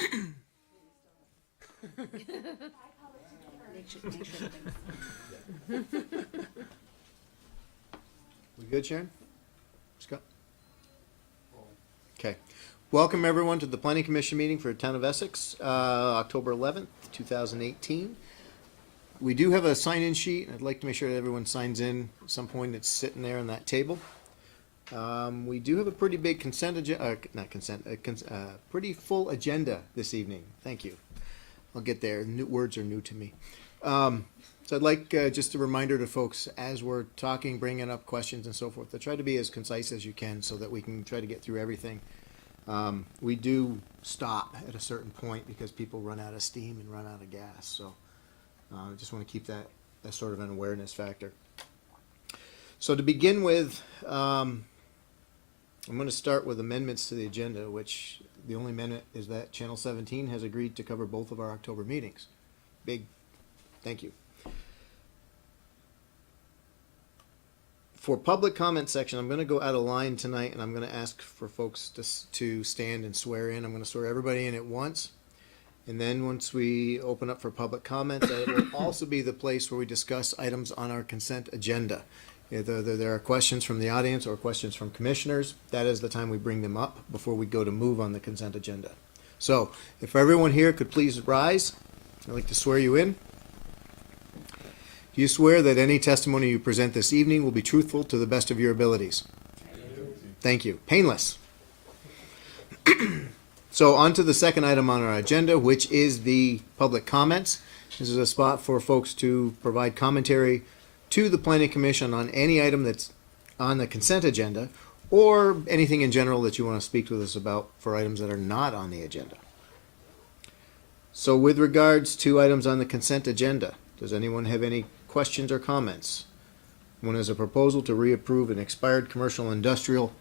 We good, Sharon? Scott? Okay. Welcome, everyone, to the Planning Commission meeting for the Town of Essex, October 11th, 2018. We do have a sign-in sheet. I'd like to make sure that everyone signs in at some point. It's sitting there on that table. We do have a pretty big pretty full agenda this evening. Thank you. I'll get there. New words are new to me. So I'd like just a reminder to folks as we're talking, bringing up questions and so forth, to try to be as concise as you can so that we can try to get through everything. We do stop at a certain point because people run out of steam and run out of gas. So I just want to keep that as sort of an awareness factor. So to begin with, I'm going to start with amendments to the agenda, which the only amendment is that Channel 17 has agreed to cover both of our October meetings. Big thank you. For public comment section, I'm going to go out of line tonight, and I'm going to ask for folks to stand and swear in. I'm going to swear everybody in at once. And then once we open up for public comment, it will also be the place where we discuss items on our consent agenda. Either there are questions from the audience or questions from commissioners. That is the time we bring them up before we go to move on the consent agenda. So if everyone here could please rise, I'd like to swear you in. Do you swear that any testimony you present this evening will be truthful to the best of your abilities? Thank you. Painless. So on to the second item on our agenda, which is the public comments. This is a spot for folks to provide commentary to the Planning Commission on any item that's on the consent agenda or anything in general that you want to speak with us about for items that are not on the agenda. So with regards to items on the consent agenda, does anyone have any questions or comments? One is a proposal to reapprove an expired commercial industrial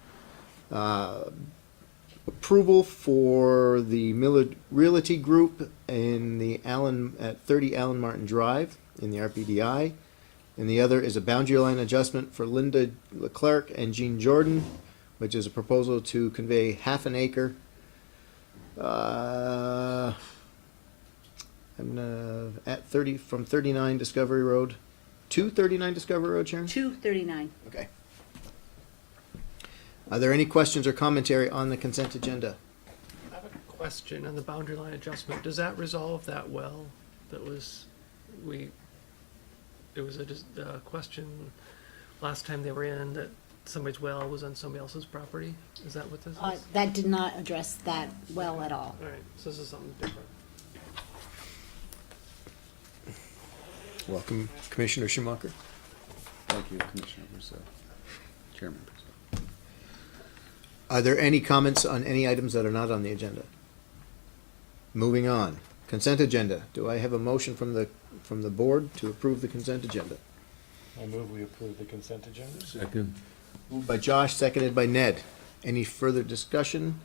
approval for the Millard Realty Group in the at 30 Allen Martin Drive in the RPDI. And the other is a boundary line adjustment for Linda Leclerc and Jean Jordan, which is a proposal to convey half an acre at 30 from 39 Discovery Road to 39 Discovery Road, Sharon? 239. Okay. Are there any questions or commentary on the consent agenda? I have a question on the boundary line adjustment. Does that resolve that well that was, it was a question last time they were in that somebody's well was on somebody else's property? Is that what this is? That did not address that well at all. All right, so this is something different. Welcome, Commissioner Schumacher. Thank you, Commissioner Russo, Chairman Russo. Are there any comments on any items that are not on the agenda? Moving on. Consent agenda. Do I have a motion from the board to approve the consent agenda? I move we approve the consent agenda. Second. Moved by Josh, seconded by Ned. Any further discussion?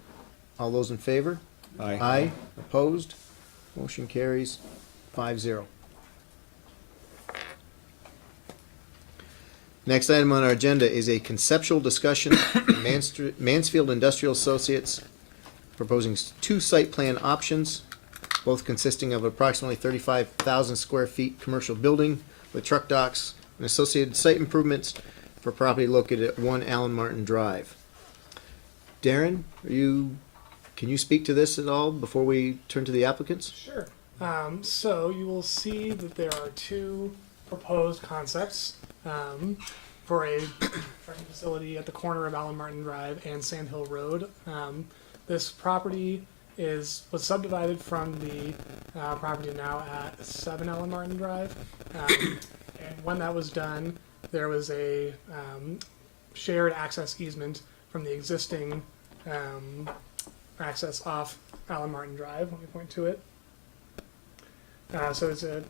All those in favor? Aye. Aye. Opposed? Motion carries 5-0. Next item on our agenda is a conceptual discussion. Mansfield Industrial Associates proposing two site plan options, both consisting of approximately 35,000 square feet commercial building with truck docks and associated site improvements for property located at 1 Allen Martin Drive. Darren, can you speak to this at all before we turn to the applicants? Sure. So you will see that there are two proposed concepts for a trucking facility at the corner of Allen Martin Drive and Sand Hill Road. This property was subdivided from the property now at 7 Allen Martin Drive. And when that was done, there was a shared access easement from the existing access off Allen Martin Drive. Let me point to it. So it's a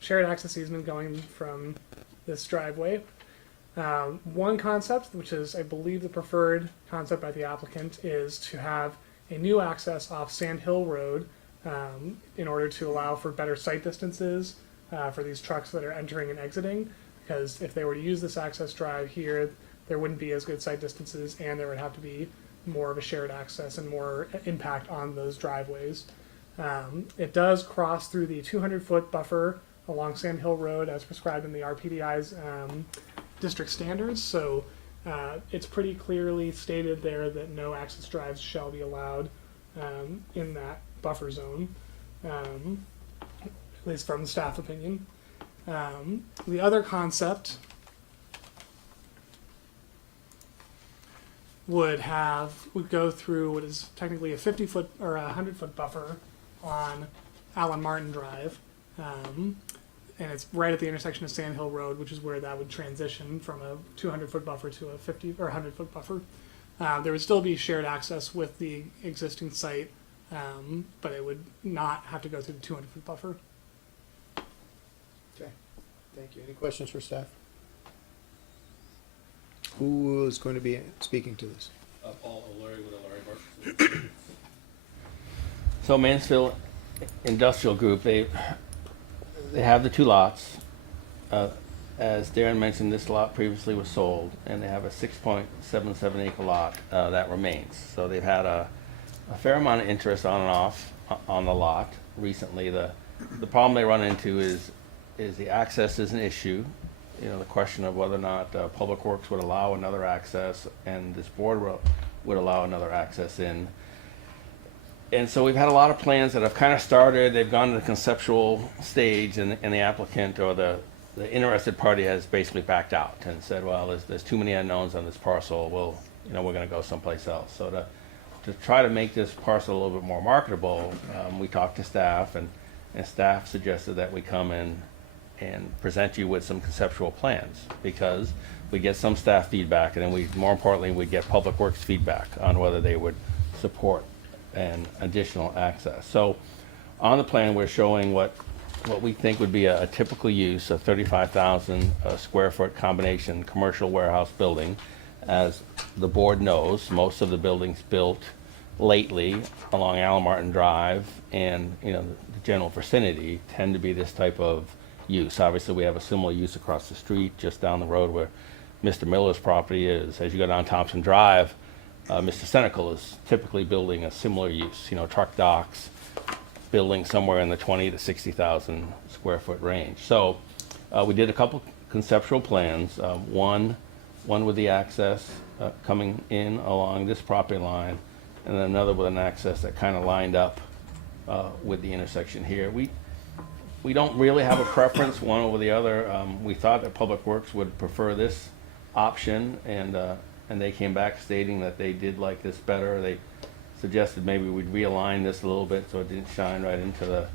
shared access easement going from this driveway. One concept, which is I believe the preferred concept by the applicant, is to have a new access off Sand Hill Road in order to allow for better sight distances for these trucks that are entering and exiting, because if they were to use this access drive here, there wouldn't be as good sight distances and there would have to be more of a shared access and more impact on those driveways. It does cross through the 200-foot buffer along Sand Hill Road as prescribed in the RPDI's district standards. So it's pretty clearly stated there that no access drives shall be allowed in that buffer zone, at least from the staff opinion. The other concept would go through what is technically a 50-foot or a 100-foot buffer on Allen Martin Drive. And it's right at the intersection of Sand Hill Road, which is where that would transition from a 200-foot buffer to a 50 or 100-foot buffer. There would still be shared access with the existing site, but it would not have to go through the 200-foot buffer. Okay, thank you. Any questions for staff? Who is going to be speaking to this? Paul O'Leary with O'Leary Marshall. So Mansfield Industrial Group, they have the two lots. As Darren mentioned, this lot previously was sold, and they have a 6.77 acre lot that remains. So they've had a fair amount of interest on and off on the lot recently. The problem they run into is the access is an issue. You know, the question of whether or not Public Works would allow another access and this board would allow another access in. And so we've had a lot of plans that have kind of started, they've gone to the conceptual stage, and the applicant or the interested party has basically backed out and said, well, there's too many unknowns on this parcel, we're gonna go someplace else. So to try to make this parcel a little bit more marketable, we talked to staff, and staff suggested that we come in and present you with some conceptual plans, because we get some staff feedback, and then more importantly, we get Public Works feedback on whether they would support an additional access. So on the plan, we're showing what we think would be a typical use of 35,000 square foot combination commercial warehouse building. As the board knows, most of the buildings built lately along Allen Martin Drive and the general vicinity tend to be this type of use. Obviously, we have a similar use across the street, just down the road where Mr. Miller's property is. As you go down Thompson Drive, Mr. Senecal is typically building a similar use, truck docks, building somewhere in the 20 to 60,000 square foot range. So we did a couple conceptual plans, one with the access coming in along this property line, and then another with an access that kind of lined up with the intersection here. We don't really have a preference one over the other. We thought that Public Works would prefer this option, and they came back stating that they did like this better. They suggested maybe we'd realign this a little bit so it didn't shine right into the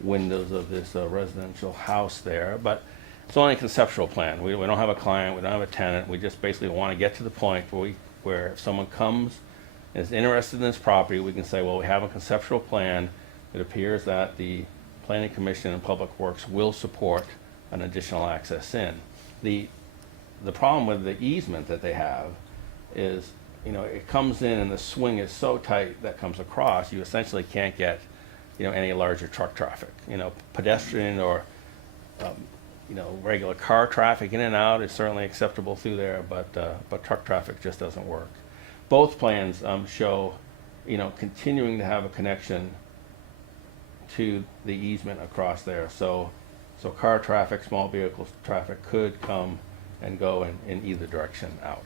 windows of this residential house there. But it's only a conceptual plan. We don't have a client, we don't have a tenant. We just basically want to get to the point where if someone comes and is interested in this property, we can say, well, we have a conceptual plan. It appears that the Planning Commission and Public Works will support an additional access in. The problem with the easement that they have is, it comes in and the swing is so tight that comes across, you essentially can't get, any larger truck traffic. Pedestrian or, regular car traffic in and out is certainly acceptable through there, but truck traffic just doesn't work. Both plans show, continuing to have a connection to the easement across there. So car traffic, small vehicle traffic could come and go in either direction out.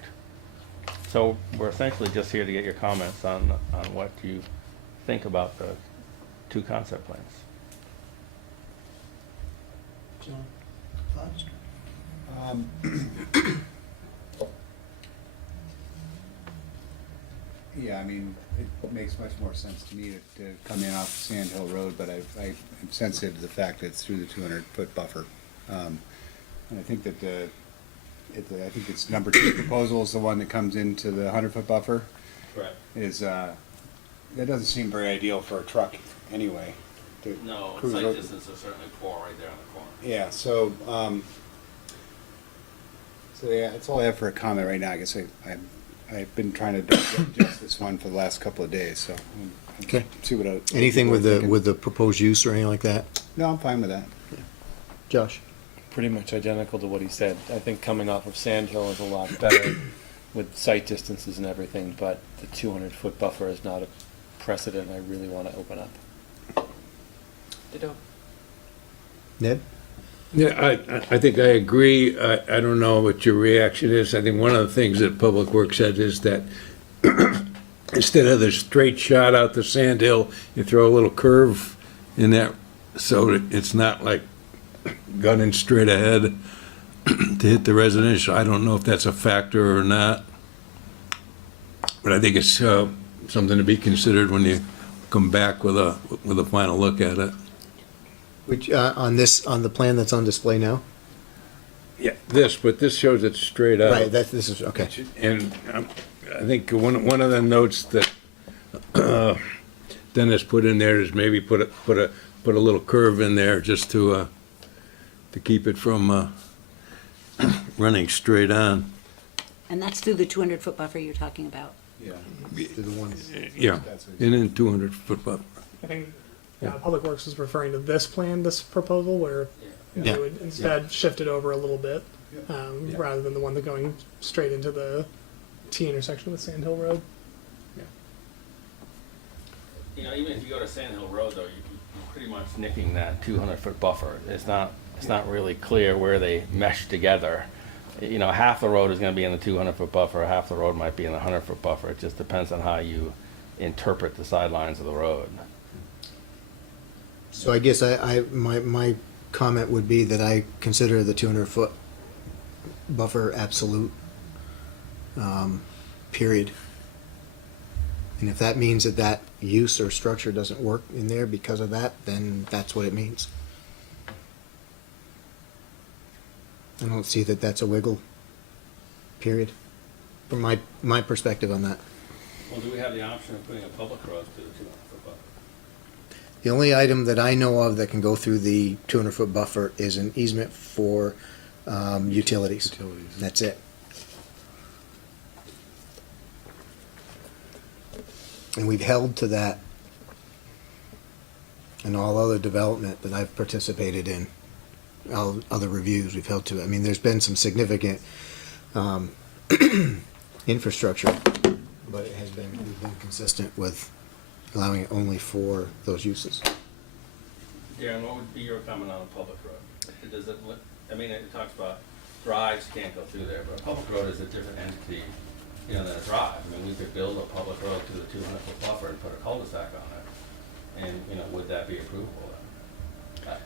So we're essentially just here to get your comments on what you think about the two concept plans. John, thoughts? Yeah, I mean, it makes much more sense to me to come in off Sand Hill Road, but I'm sensitive to the fact that it's through the 200-foot buffer. And I think that I think it's number 2 proposal is the one that comes into the 100-foot buffer. Correct. That doesn't seem very ideal for a truck anyway. No, Cruise site road. distance is certainly poor right there on the corner. Yeah, so yeah, that's all I have for a comment right now. I guess I've been trying to digest this one for the last couple of days, so Okay. see what Anything with thinking. the proposed use or anything like that? No, I'm fine with that. Josh? Pretty much identical to what he said. I think coming off of Sand Hill is a lot better with sight distances and everything, but the 200-foot buffer is not a precedent I really want to open up. Ned? Yeah, I think I agree. I don't know what your reaction is. I think one of the things that Public Works said is that instead of the straight shot out the sand hill, you throw a little curve in that so that it's not like gunning straight ahead to hit the residential. I don't know if that's a factor or not. But I think it's something to be considered when you come back with a final look at it. Which, on the plan that's on display now? Yeah, but this shows it straight out. Right, this is, okay. And I think one of the notes that Dennis put in there is maybe put a little curve in there just to keep it from running straight on. And that's through the 200-foot buffer you're talking about. Yeah. To the ones. Yeah, That's what- and then 200-foot buffer. I think Public Works is referring to this plan, this proposal, where Yeah. they would instead shift it over a little bit, Yeah. rather than the one that going straight into the T intersection with Sand Hill Road. You know, even if you go to Sand Hill Road, though, you're pretty much nicking that 200-foot buffer. It's not really clear where they mesh together. You know, half the road is going to be in the 200-foot buffer, half the road might be in the 100-foot buffer. It just depends on how you interpret the sidelines of the road. So I guess my comment would be that I consider the 200-foot buffer absolute, period. And if that means that use or structure doesn't work in there because of that, then that's what it means. I don't see that that's a wiggle, period, from my perspective on that. Well, do we have the option of putting a public road to the 200-foot buffer? The only item that I know of that can go through the 200-foot buffer is an easement for utilities. That's it. And we've held to that in all other development that I've participated in, all other reviews, we've held to it. I mean, there's been some significant infrastructure, but we've been consistent with allowing it only for those uses. Darren, what would be your comment on a public road? Does it, I mean, it talks about drives can't go through there, but a public road is a different entity, you know, than a drive. I mean, we could build a public road to the 200-foot buffer and put a cul-de-sac on it. And, you know, would that be approvable then?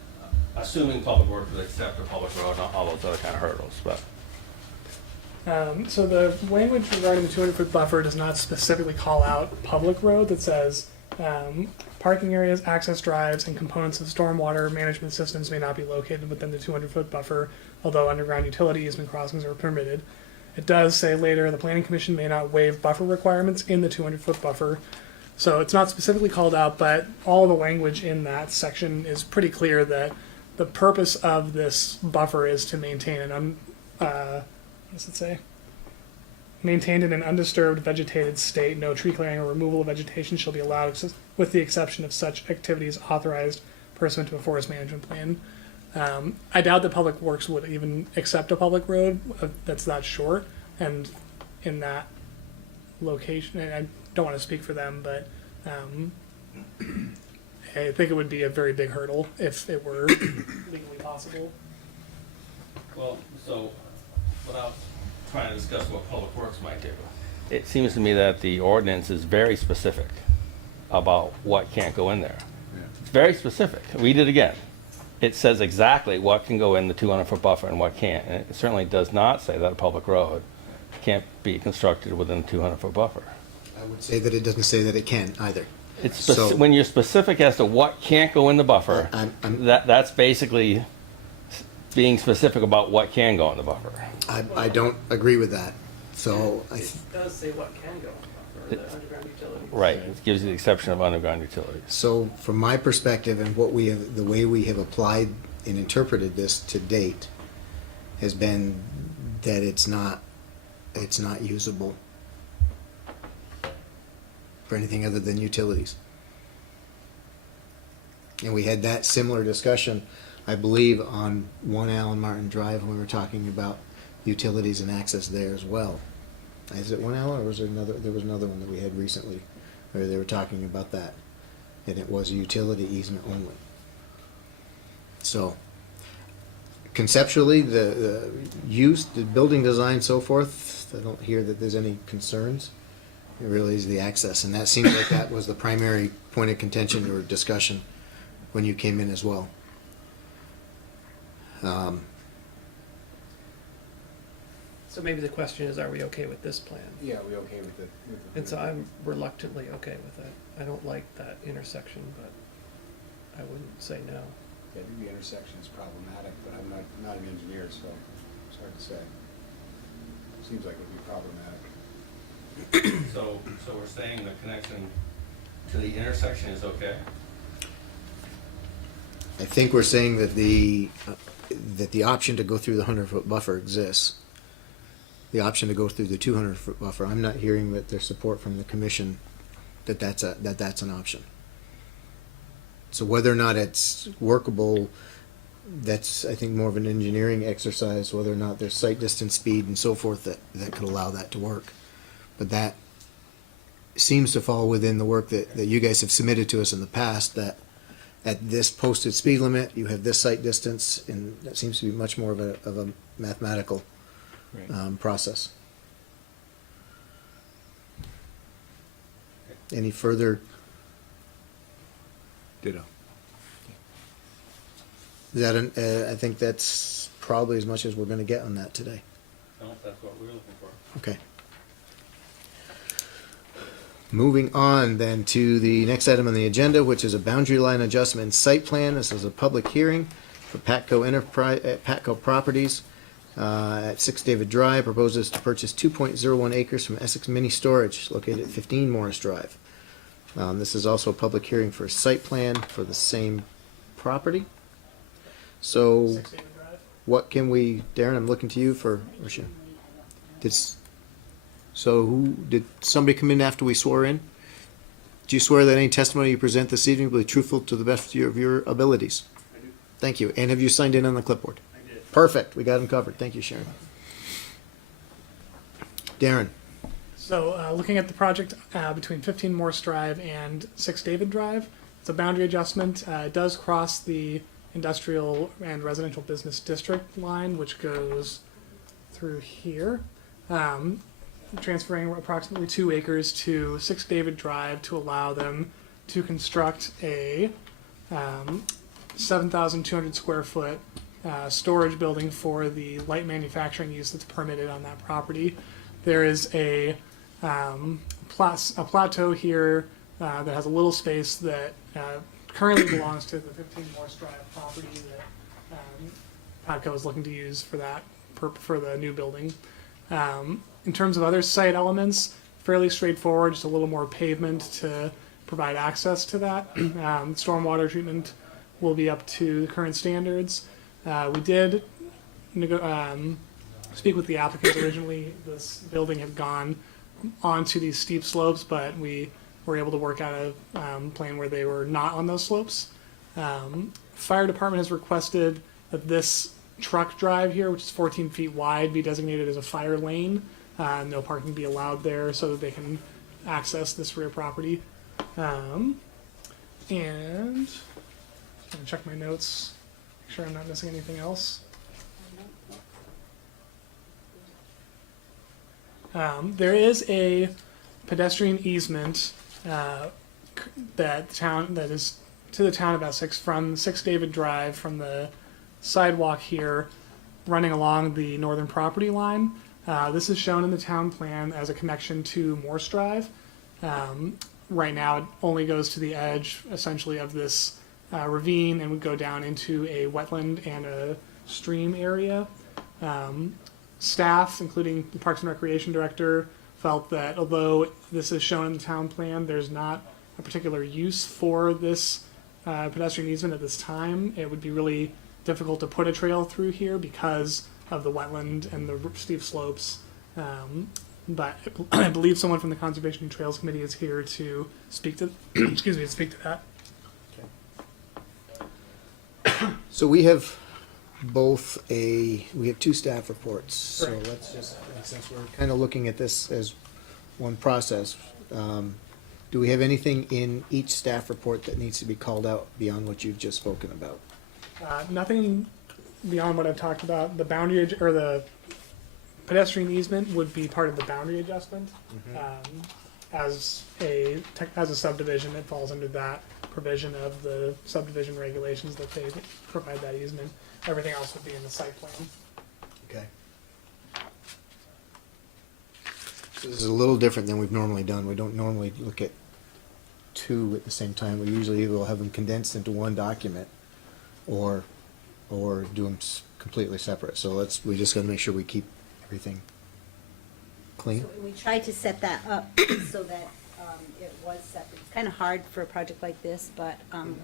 Assuming Public Works would accept a public road and all those other kind of hurdles, but. So the language regarding the 200-foot buffer does not specifically call out public road. That says parking areas, access drives, and components of stormwater management systems may not be located within the 200-foot buffer, although underground utility easement crossings are permitted. It does say later the Planning Commission may not waive buffer requirements in the 200-foot buffer. So it's not specifically called out, but all the language in that section is pretty clear that the purpose of this buffer is to maintain what does it say? Maintained in an undisturbed vegetated state, no tree clearing or removal of vegetation shall be allowed with the exception of such activities authorized pursuant to a forest management plan. I doubt that Public Works would even accept a public road that's that short, and in that location, and I don't want to speak for them, but I think it would be a very big hurdle if it were legally possible. Well, so without trying to discuss what Public Works might do, it seems to me that the ordinance is very specific about what can't go in there. Yeah. It's very specific. Read it again. It says exactly what can go in the 200-foot buffer and what can't. And it certainly does not say that a public road can't be constructed within the 200-foot buffer. I would say that it doesn't say that it can either. It's So- when you're specific as to what can't go in the buffer, I'm- that's basically being specific about what can go in the buffer. I don't agree with that. So It does say what can go in the buffer, the underground utilities. Right. It gives you the exception of underground utilities. So from my perspective and the way we have applied and interpreted this to date has been that it's not usable for anything other than utilities. And we had that similar discussion, I believe, on 1 Allen Martin Drive when we were talking about utilities and access there as well. Is it one Allen, or was there another? There was another one that we had recently, where they were talking about that, and it was a utility easement only. So, conceptually, the use, the building design, so forth, I don't hear that there's any concerns. It really is the access, and that seems like that was the primary point of contention or discussion when you came in as well. So maybe the question is, are we okay with this plan? Yeah, we okay with the. And so I'm reluctantly okay with it. I don't like that intersection, but I wouldn't say no. Yeah, I think the intersection is problematic, but I'm not an engineer, so it's hard to say. Seems like it would be problematic. So we're saying the connection to the intersection is okay? I think we're saying that the option to go through the 100-foot buffer exists. The option to go through the 200-foot buffer, I'm not hearing that there's support from the commission that that's an option. So whether or not it's workable, that's, I think, more of an engineering exercise, whether or not there's sight distance, speed, and so forth that could allow that to work. But that seems to fall within the work that you guys have submitted to us in the past, that at this posted speed limit, you have this sight distance, and that seems to be much more of a mathematical process. Any further? Ditto. Is that I think that's probably as much as we're going to get on that today. No, that's what we're looking for. Okay. Moving on then to the next item on the agenda, which is a boundary line adjustment site plan. This is a public hearing for Patco Properties at 6 David Drive. Proposes to purchase 2.01 acres from Essex Mini Storage located at 15 Morris Drive. This is also a public hearing for a site plan for the same property. So 6 David Drive. what can we, Darren, I'm looking to you for, did somebody come in after we swore in? Do you swear that any testimony you present this evening will be truthful to the best of your abilities? I do. Thank you. And have you signed in on the clipboard? I did. Perfect. We got him covered. Thank you, Sharon. Darren, So, looking at the project between 15 Morse Drive and 6 David Drive, it's a boundary adjustment. It does cross the industrial and residential business district line, which goes through here, transferring approximately 2 acres to 6 David Drive to allow them to construct a 7,200 square foot storage building for the light manufacturing use that's permitted on that property. There is a plateau here that has a little space that currently belongs to the 15 Morse Drive property that Padco is looking to use for that for the new building. In terms of other site elements, fairly straightforward, just a little more pavement to provide access to that. Stormwater treatment will be up to the current standards. We did speak with the applicants originally. This building had gone onto these steep slopes, but we were able to work out a plan where they were not on those slopes. Fire department has requested that this truck drive here, which is 14 feet wide, be designated as a fire lane. No parking be allowed there so that they can access this rear property. And I'm gonna check my notes, make sure I'm not missing anything else. There is a pedestrian easement that is to the town of Essex from 6 David Drive, from the sidewalk here, running along the northern property line. This is shown in the town plan as a connection to Morse Drive. Right now, it only goes to the edge, essentially, of this ravine, and would go down into a wetland and a stream area. Staff, including the Parks and Recreation Director, felt that although this is shown in the town plan, there's not a particular use for this pedestrian easement at this time. It would be really difficult to put a trail through here because of the wetland and the steep slopes. But I believe someone from the Conservation and Trails Committee is here to speak to, excuse me, to speak to that. so we have we have two staff reports, so Right. let's just, since we're kind of looking at this as one process, do we have anything in each staff report that needs to be called out beyond what you've just spoken about? Nothing beyond what I've talked about. The boundary or the pedestrian easement would be part of the boundary adjustment. As a subdivision, it falls under that provision of the subdivision regulations that they provide that easement. Everything else would be in the site plan. Okay. So this is a little different than we've normally done. We don't normally look at two at the same time. We usually will have them condensed into one document or do them completely separate. So we just gotta make sure we keep everything clean. So we tried to set that up so that it was separate. It's kind of hard for a project like this, but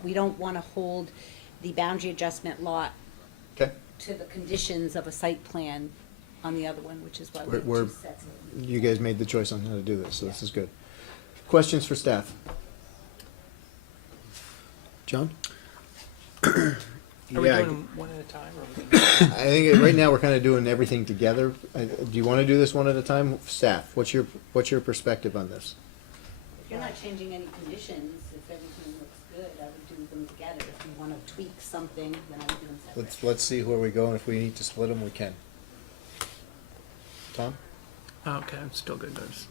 we don't want to hold the boundary adjustment lot Okay. to the conditions of a site plan on the other one, which is why we have We're- two sets of. You guys made the choice on how to do this, so this is good. Questions for staff? John? Are we Yeah, doing them one at a time, or are we gonna- I think right now we're kind of doing everything together. Do you want to do this one at a time? Staff, what's your perspective on this? If you're not changing any conditions, if everything looks good, I would do them together. If you want to tweak something, then I would do them separate. Let's see where we go, and if we need to split them, we can. Tom? Oh, okay, I'm still good. I was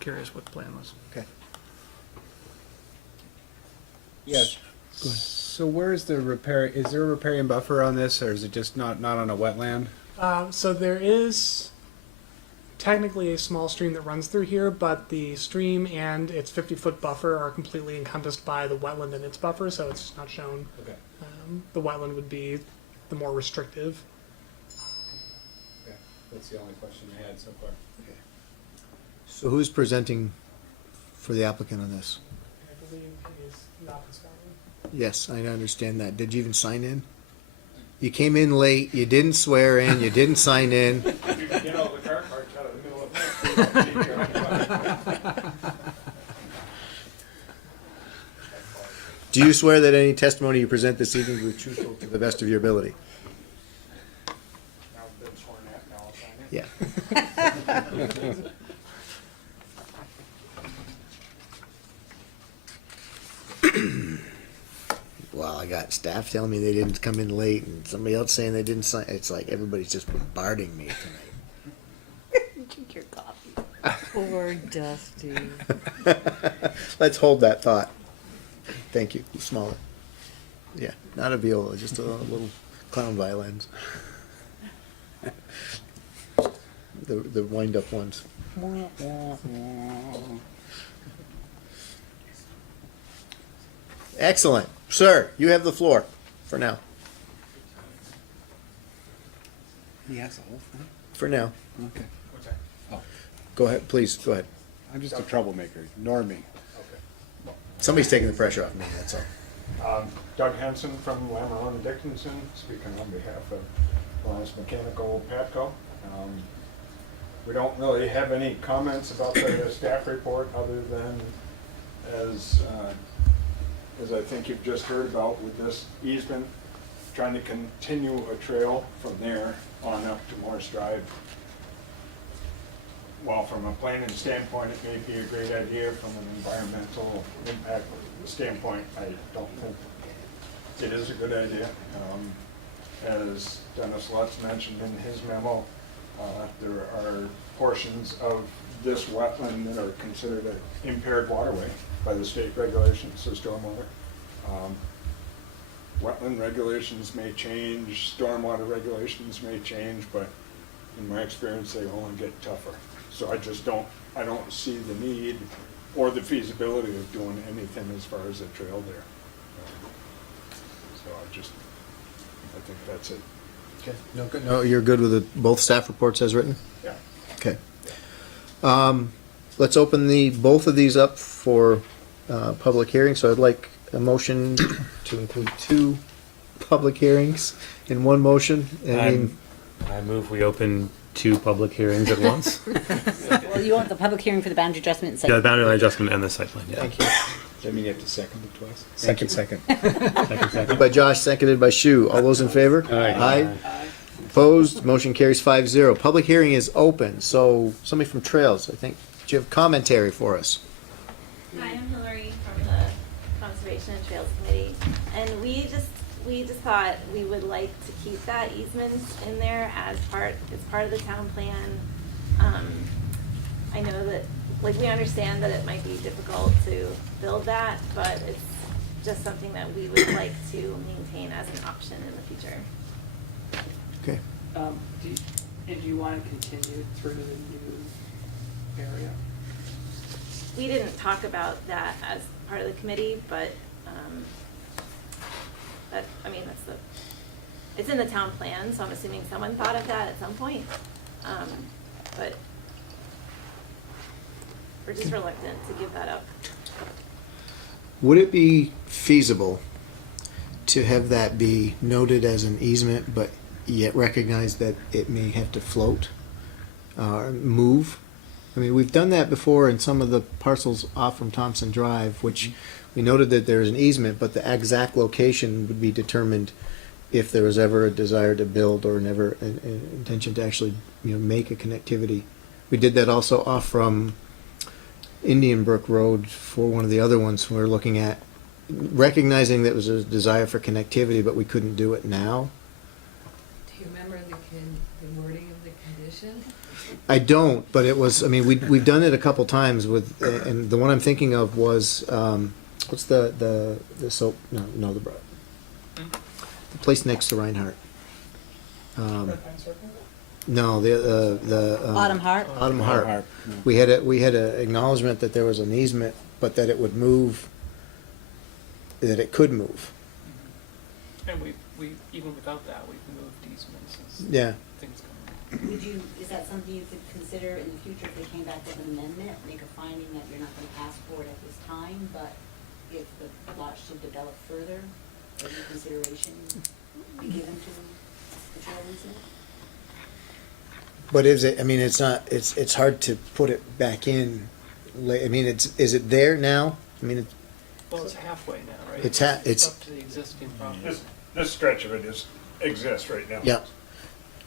curious what the plan was. Okay. Yes. So where's the repair, is there a riparian buffer on this, or is it just not on a wetland? So there is technically a small stream that runs through here, but the stream and its 50-foot buffer are completely encompassed by the wetland and its buffer, so it's not shown. Okay. The wetland would be the more restrictive. Okay, that's the only question I had so far. So who's presenting for the applicant on this? I believe he is not responding. Yes, I understand that. Did you even sign in? You came in late, you didn't swear in, you didn't sign in. You know, the car park's out of the middle of the Do you swear that any testimony you present this evening will be truthful to the best of your ability? Now I've been sworn at, now I'll sign it. Yeah. Well, I got staff telling me they didn't come in late and somebody else saying they didn't sign. It's like everybody's just bombarding me tonight. Drink your coffee. Poor Dusty. Let's hold that thought. Thank you. Smaller. Yeah, not a viola, just a little clown violins. The wind up ones. Excellent. Sir, you have the floor for now. Yes, the whole thing? For now. Okay. What's that? Go ahead, please, go ahead. I'm just a troublemaker, ignore me. Somebody's taking the pressure off me, that's all. Doug Henson from Lamoureux and Dickinson, speaking on behalf of Lawrence Mechanical Patco. We don't really have any comments about the staff report other than as I think you've just heard about with this easement, trying to continue a trail from there on up to Morris Drive. While from a planning standpoint, it may be a great idea, from an environmental impact standpoint, I don't think it is a good idea. As Dennis Lutz mentioned in his memo, there are portions of this wetland that are considered an impaired waterway by the state regulations, so stormwater. Wetland regulations may change, stormwater regulations may change, but in my experience, they only get tougher. So I don't see the need or the feasibility of doing anything as far as a trail there. So I think that's it. Okay. No, you're good with both staff reports as written? Yeah. Okay. Let's open both of these up for public hearing, so I'd like a motion to include two public hearings in one motion. I move we open two public hearings at once. Well, you want the public hearing for the boundary adjustment and site. Yeah, the boundary line adjustment and the site plan, yeah. Thank you. Does that mean you have to second it twice? Second. Second. Moved by Josh, seconded by Shu. All those in favor? Aye. Opposed? Motion carries 5-0. Public hearing is open, so somebody from Trails, I think, do you have commentary for us? Hi, I'm Hillary from the Conservation and Trails Committee, and we just thought we would like to keep that easement in there as part of the town plan. I know that, like, we understand that it might be difficult to build that, but it's just something that we would like to maintain as an option in the future. Okay. And do you want to continue through the new area? We didn't talk about that as part of the committee, but, it's in the town plan, so I'm assuming someone thought of that at some point. But we're just reluctant to give that up. Would it be feasible to have that be noted as an easement, but yet recognize that it may have to float, move? I mean, we've done that before in some of the parcels off from Thompson Drive, which we noted that there's an easement, but the exact location would be determined if there was ever a desire to build or never an intention to actually, make a connectivity. We did that also off from Indian Brook Road for one of the other ones we were looking at, recognizing that there was a desire for connectivity, but we couldn't do it now. Do you remember the wording of the condition? I don't, but it was, I mean, we've done it a couple times with, and the one I'm thinking of was, what's the soap, the place next to Reinhardt. No, the. Autumn Heart? Autumn Heart. We had a acknowledgement that there was an easement, but that it would move, that it could move. And we even without that, we've moved easements as Yeah. things come. Is that something you could consider in the future if they came back with an amendment, make a finding that you're not gonna ask for it at this time, but if the lot should develop further, any consideration be given to the trail easement? But is it, I mean, it's not, it's hard to put it back in, I mean, is it there now? I mean, Well, it's halfway now, right? It's up to the existing property. This stretch of it exists right now. yeah.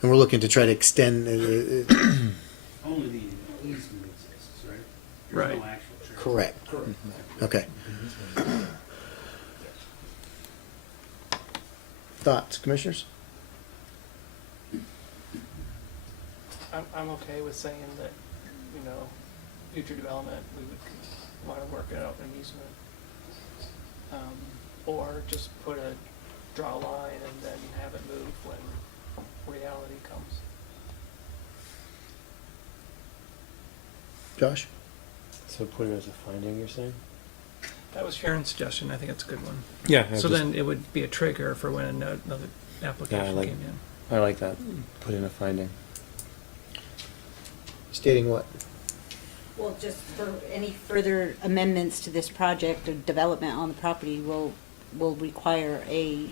And we're looking to try to extend, Only the easement exists, right? There's Right. no actual trail. correct. Okay. Thoughts, commissioners? I'm okay with saying that, future development, we would want to work it out in easement. Or just draw a line and then have it move when reality comes. Josh? So put it as a finding, you're saying? That was Sharon's suggestion, I think it's a good one. Yeah. So then it would be a trigger for when another application like- came in. I like that. Put in a finding. Stating what? Well, just for any further amendments to this project or development on the property will require a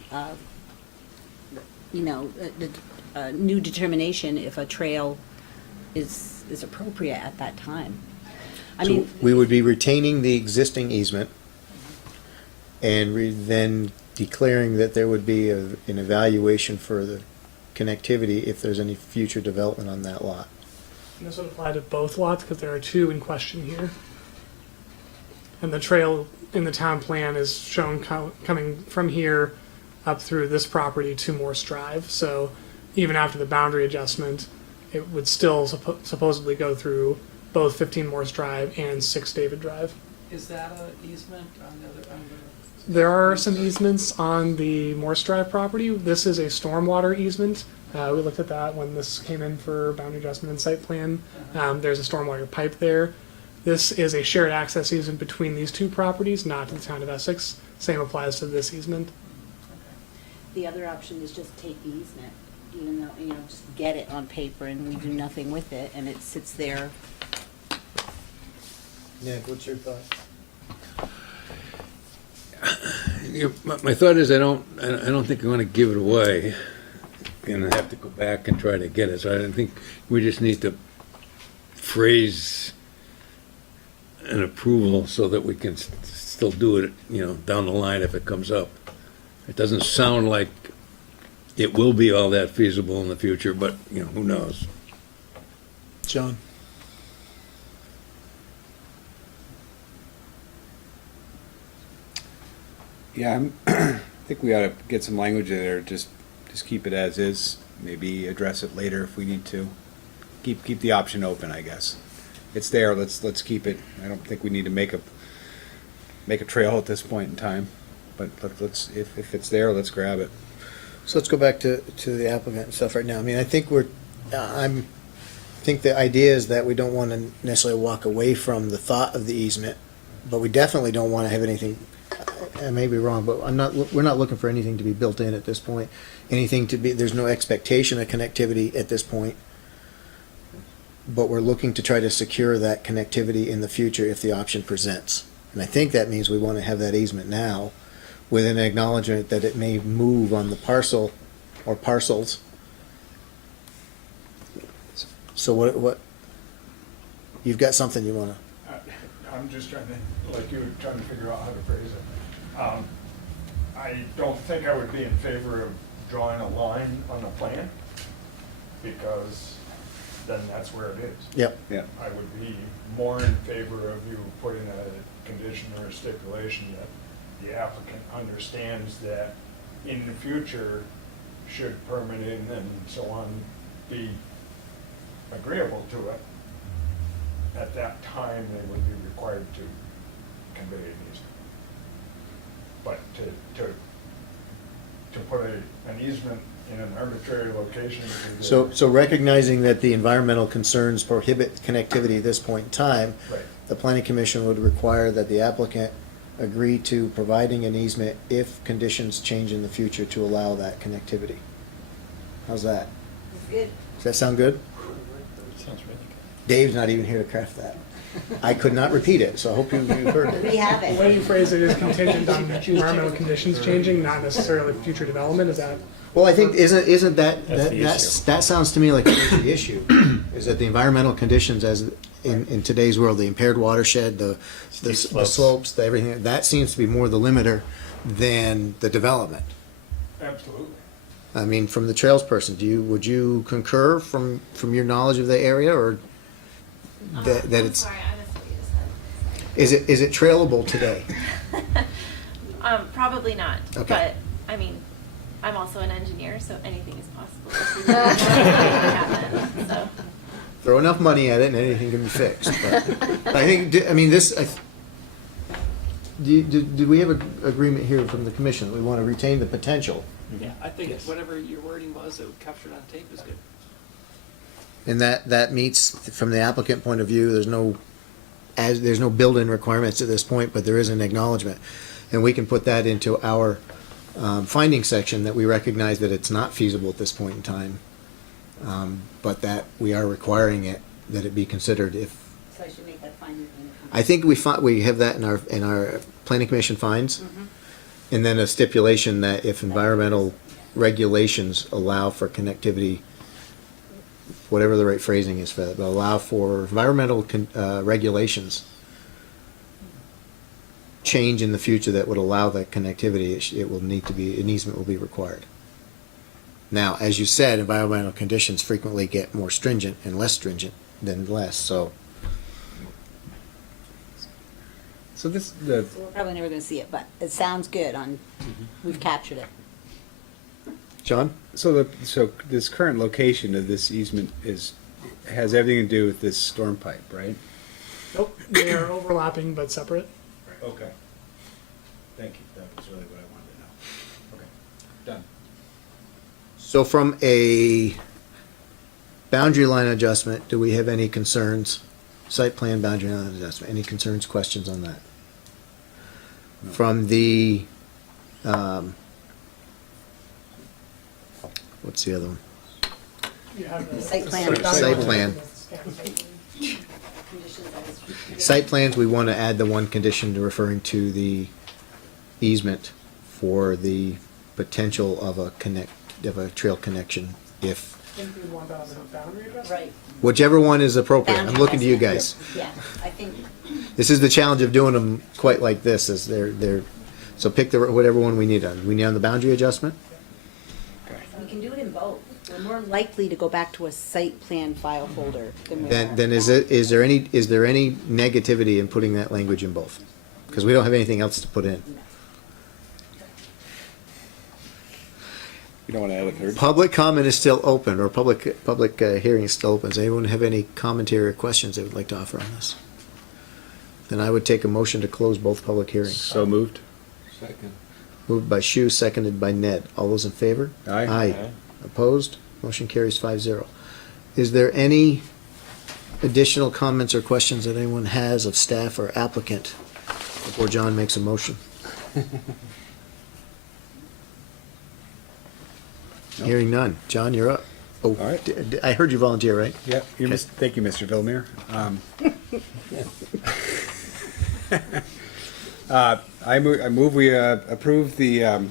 new determination if a trail is appropriate at that time. I So mean, we would be retaining the existing easement and then declaring that there would be an evaluation for the connectivity if there's any future development on that lot. And this would apply to both lots because there are two in question here. And the trail in the town plan is shown coming from here up through this property to Morse Drive. So even after the boundary adjustment, it would still supposedly go through both 15 Morse Drive and 6 David Drive. Is that an easement on the other, There are some easements on the Morse Drive property. This is a stormwater easement. We looked at that when this came in for boundary adjustment and site plan. There's a stormwater pipe there. This is a shared access easement between these two properties, not to the town of Essex. Same applies to this easement. the other option is just take the easement, even though, just get it on paper and we do nothing with it and it sits there. Nick, what's your thought? My thought is I don't think I want to give it away and have to go back and try to get it. So I think we just need to phrase an approval so that we can they'll do it, down the line if it comes up. It doesn't sound like it will be all that feasible in the future, but, who knows? John? Yeah, I think we ought to get some language in there, just keep it as is, maybe address it later if we need to. Keep the option open, I guess. It's there, let's keep it. I don't think we need to make a trail at this point in time, but let's, if it's there, let's grab it. So let's go back to the applicant and stuff right now. I mean, I think I think the idea is that we don't want to necessarily walk away from the thought of the easement, but we definitely don't want to have anything, I may be wrong, but we're not looking for anything to be built in at this point. There's no expectation of connectivity at this point. But we're looking to try to secure that connectivity in the future if the option presents. And I think that means we want to have that easement now with an acknowledgement that it may move on the parcel or parcels. So what, you've got something you want to? I'm just trying to, like you were trying to figure out how to phrase it. I don't think I would be in favor of drawing a line on a plan, because then that's where it is. Yep. Yep. I would be more in favor of you putting a condition or a stipulation that the applicant understands that in the future, should permitting and so on be agreeable to it, at that time, they would be required to convey an easement. But to put an easement in an arbitrary location. So recognizing that the environmental concerns prohibit connectivity at this point in time, Right. the planning commission would require that the applicant agree to providing an easement if conditions change in the future to allow that connectivity. How's that? It's good. Does that sound good? Sounds really good. Dave's not even here to craft that. I could not repeat it, so I hope you heard it. We have The it. way you phrase it is contingent on environmental conditions changing, not necessarily future development, is that? Well, I think, isn't that, That's the that sounds to me like that's the issue, is that the environmental conditions as, in today's world, the impaired watershed, the Steep slopes, the everything, that seems to be more the limiter than the development. Absolutely. I mean, from the trails person, would you concur from your knowledge of the area, or that I'm it's, sorry, I missed what you just said. is it trailable today? Probably not. Okay. But I mean, I'm also an engineer, so anything is possible. Happen, so. Throw enough money at it and anything can be fixed. But I think, did we have an agreement here from the commission that we want to retain the potential? Yeah, I think Yes. whatever your wording was that we captured on tape is good. And that meets, from the applicant point of view, there's no build-in requirements at this point, but there is an acknowledgement. And we can put that into our finding section, that we recognize that it's not feasible at this point in time, but that we are requiring it, that it be considered if, So I should make that finding. I think we have that in our planning commission finds. And then a stipulation that if environmental regulations allow for connectivity, whatever the right phrasing is for that, but allow for environmental regulations change in the future that would allow that connectivity, it will need to be, an easement will be required. Now, as you said, environmental conditions frequently get more stringent and less stringent than less, so. So So we're probably never gonna see it, but it sounds good we've captured it. John? so this current location of this easement has everything to do with this storm pipe, right? Nope, they are overlapping but separate. Okay. Thank you, that was really what I wanted to know. Okay, done. So from a boundary line adjustment, do we have any concerns? Site plan boundary line adjustment, any concerns, questions on that? No. From the, what's the other one? You have the- Site plan. the Site plan. Conditions as- Site plans, we want to add the one condition referring to the easement for the potential of a trail connection, if, I think you'd want that as a boundary adjustment. Right. whichever one is appropriate. I'm Boundary looking to you adjustment. guys. Yeah, I think This is the challenge of doing them quite like this, is they're, so pick whatever one we need on. We need on the boundary adjustment? We can do it in both. We're more likely to go back to a site plan file folder than we are. Then is there any negativity in putting that language in both? Because we don't have anything else to put in. You don't want to add a third? Public comment is still open, or public hearing is still open. Does anyone have any commentary or questions they would like to offer on this? Then I would take a motion to close both public hearings. So moved. Second. Moved by Shu, seconded by Ned. All those in favor? Aye. Aye. Opposed? Motion carries 5-0. Is there any additional comments or questions that anyone has of staff or applicant before John makes a motion? Nope. Hearing none. John, you're up. Oh, All right. I heard you volunteer, right? Yeah, Okay. thank you, Mr. Villamere. I move we approve the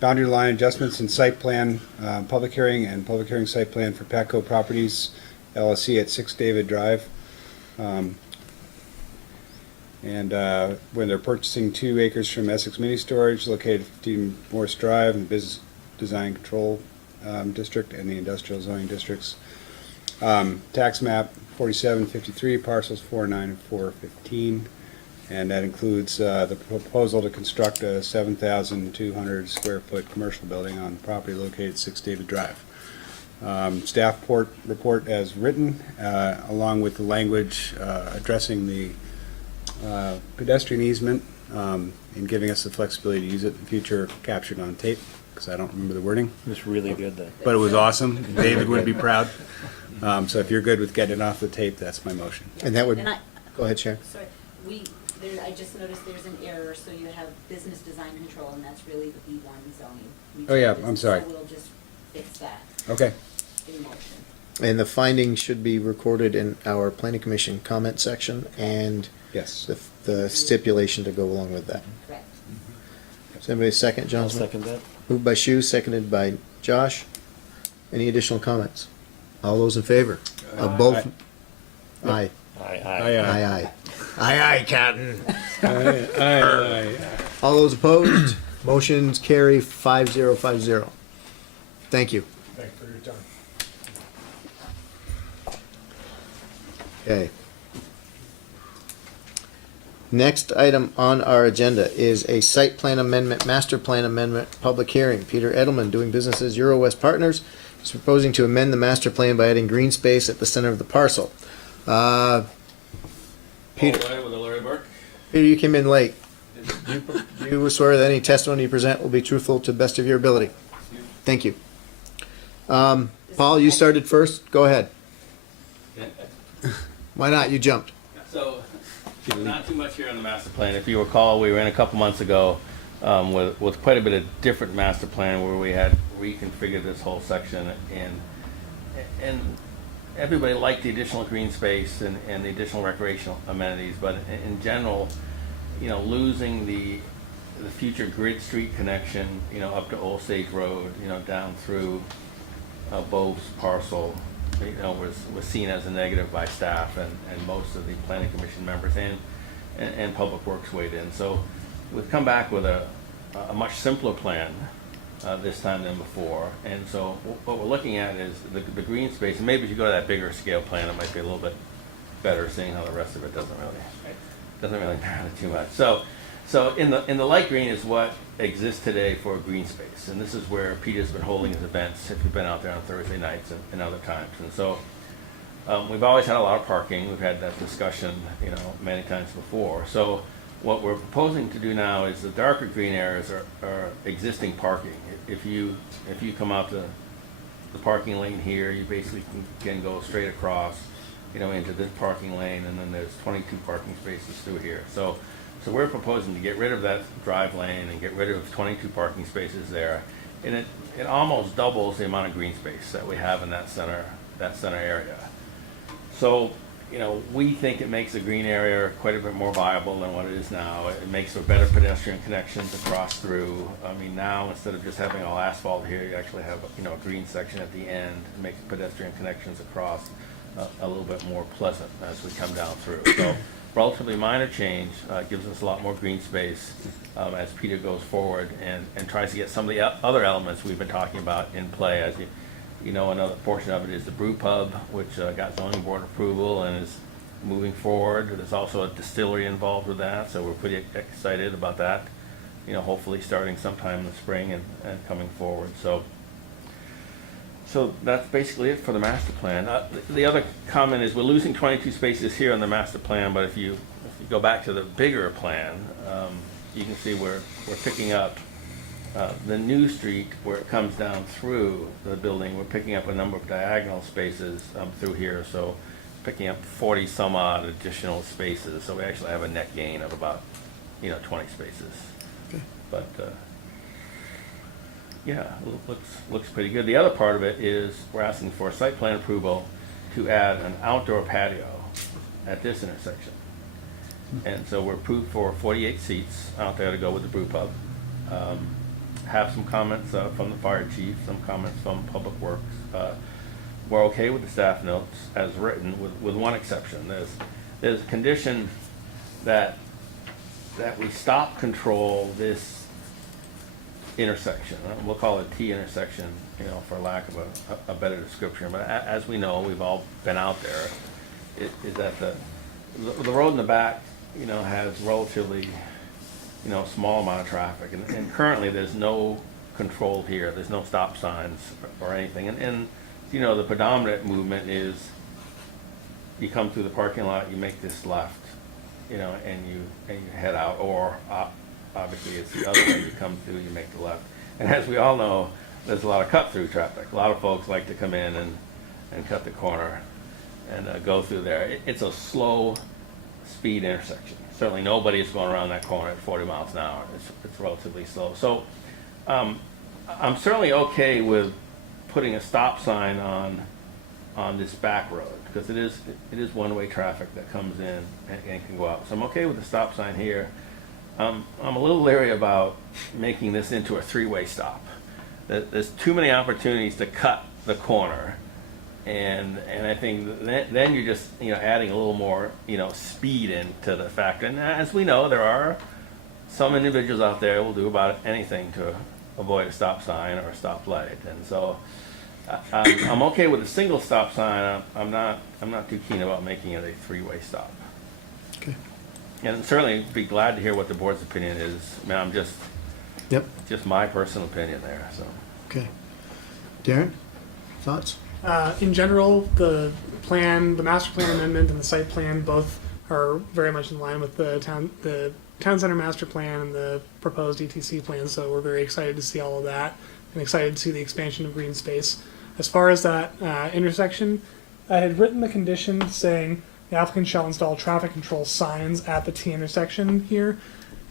boundary line adjustments and site plan, public hearing and public hearing site plan for Patco Properties LLC at 6 David Drive. And when they're purchasing 2 acres from Essex Mini Storage located at 15 Morris Drive in the Business Design Control District and the Industrial Zoning Districts. Tax map 4753, parcels 49 and 415. And that includes the proposal to construct a 7,200 square foot commercial building on property located at 6 David Drive. Staff report as written, along with the language addressing the pedestrian easement and giving us the flexibility to use it in the future, captured on tape, because I don't remember the wording. It was really good though. But it was awesome. David would be proud. So if you're good with getting it off the tape, that's my motion. And that would, And go ahead, Sharon. sorry, I just noticed there's an error, so you have business design control, and that's really the B1 zoning. Oh, yeah, Retail I'm business, sorry. So we'll just fix that Okay. in motion. And the findings should be recorded in our planning commission comment section and Yes. the stipulation to go along with that. Correct. Does anybody second I'll John's? second that. Moved by Shu, seconded by Josh. Any additional comments? All those in favor of both? Aye. Aye, Aye, aye. Aye, aye. Aye, aye, Captain. Aye. All those opposed? Motions carry 5-0, 5-0. Thank you. Thanks for your time. Okay. Next item on our agenda is a site plan amendment, master plan amendment, public hearing. Peter Edelman, doing business as Euro West Partners, is proposing to amend the master plan by adding green space at the center of the parcel. Peter, Peter, you came in late. You swear that any testimony you present will be truthful to the best of your ability. Thank you. Paul, you started first. Go ahead. Why not? You jumped. So, not too much here on the master plan. If you recall, we were in a couple months ago with quite a bit of different master plan where we had reconfigured this whole section, and everybody liked the additional green space and the additional recreational amenities, but in general, you know, losing the future Grid Street connection, you know, up to Old Stage Road, you know, down through Bove's parcel, you know, was seen as a negative by staff and most of the planning commission members and Public Works weighed in. So we've come back with a much simpler plan this time than before. And so what we're looking at is the green space. And maybe if you go to that bigger scale plan, it might be a little bit better, seeing how the rest of it doesn't really matter too much. So in the light green is what exists today for green space, and this is where Peter's been holding his events, if you've been out there on Thursday nights and other times. And so we've always had a lot of parking. We've had that discussion, you know, many times before. So what we're proposing to do now is the darker green areas are existing parking. If you come out to the parking lane here, you basically can go straight across, you know, into this parking lane, and then there's 22 parking spaces through here. So we're proposing to get rid of that drive lane and get rid of 22 parking spaces there, and it almost doubles the amount of green space that we have in that center area. So, you know, we think it makes the green area quite a bit more viable than what it is now. It makes for better pedestrian connections across through. I mean, now instead of just having all asphalt here, you actually have, you know, a green section at the end. It makes pedestrian connections across a little bit more pleasant as we come down through. relatively minor change, gives us a lot more green space as Peter goes forward and tries to get some of the other elements we've been talking about in play. As you know, another portion of it is the brew pub, which got zoning board approval and is moving forward. There's also a distillery involved with that, so we're pretty excited about that. You know, hopefully starting sometime in the spring and coming forward. So that's basically it for the master plan. The other comment is we're losing 22 spaces here on the master plan, but if you go back to the bigger plan, you can see we're picking up the new street where it comes down through the building. We're picking up a number of diagonal spaces through here, so picking up 40 some odd additional spaces. So we actually have a net gain of about 20 spaces. Okay. But yeah, looks pretty good. The other part of it is we're asking for site plan approval to add an outdoor patio at this intersection. And so we're approved for 48 seats out there to go with the brew pub. Have some comments from the fire chief, some comments from Public Works. We're okay with the staff notes as written, with one exception. There's a condition that we stop control this intersection. We'll call it T intersection, for lack of a better description. But as we know, we've all been out there. Is that the road in the back, has relatively, small amount of traffic, and currently there's no control here. There's no stop signs or anything, and the predominant movement is you come through the parking lot, you make this left, and you head out, or obviously it's the other way. You come through, you make the left. And as we all know, there's a lot of cut-through traffic. A lot of folks like to come in and cut the corner and go through there. It's a slow speed intersection. Certainly nobody is going around that corner at 40 miles an hour. It's relatively slow. So I'm certainly okay with putting a stop sign on this back road, because it is one-way traffic that comes in and can go out. So I'm okay with the stop sign here. I'm a little leery about making this into a three-way stop. There's too many opportunities to cut the corner, and I think then you're just adding a little more speed into the factor. And as we know, there are some individuals out there who will do about anything to avoid a stop sign or a stop light, and so I'm okay with a single stop sign. I'm not too keen about making it a three-way stop. Okay. And certainly be glad to hear what the board's opinion is. I mean, I'm just my personal opinion there. So. Okay. Darren, thoughts? In general, the master plan amendment and the site plan both are very much in line with the town center master plan and the proposed ETC plan. So we're very excited to see all of that and excited to see the expansion of green space. As far as that intersection, I had written the condition saying the applicant shall install traffic control signs at the T intersection here.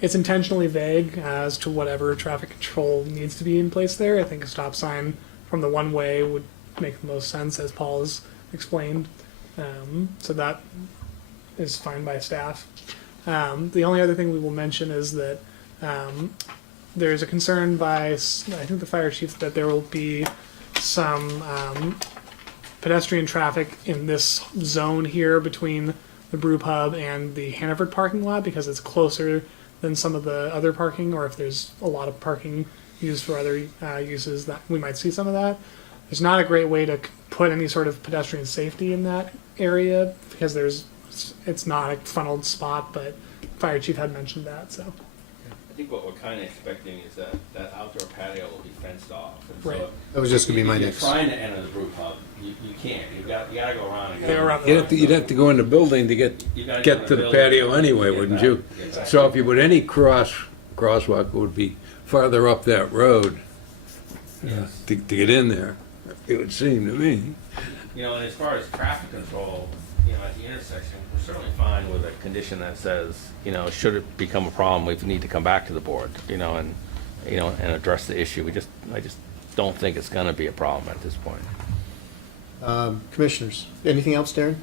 It's intentionally vague as to whatever traffic control needs to be in place there. I think a stop sign from the one way would make the most sense, as Paul has explained. So that is fine by staff. The only other thing we will mention is that there's a concern by, I think, the fire chief that there will be some pedestrian traffic in this zone here between the brew pub and the Hannaford parking lot, because it's closer than some of the other parking, or if there's a lot of parking used for other uses, that we might see some of that. There's not a great way to put any sort of pedestrian safety in that area, because it's not a funneled spot, but fire chief had mentioned that. So I think what we're kind of expecting is that outdoor patio will be fenced off. And right. So That was just going to be my next. If you're trying to enter the brew pub, you can't. You got to go around and Go around You'd have to go in the building to get to the patio anyway, wouldn't you? Exactly. So if you would any crosswalk, it would be farther up that road to get in there, it would seem to me. And as far as traffic control, at the intersection, we're certainly fine with a condition that says, should it become a problem, we need to come back to the board, and address the issue. I just don't think it's going to be a problem at this point. Commissioners, anything else, Darren?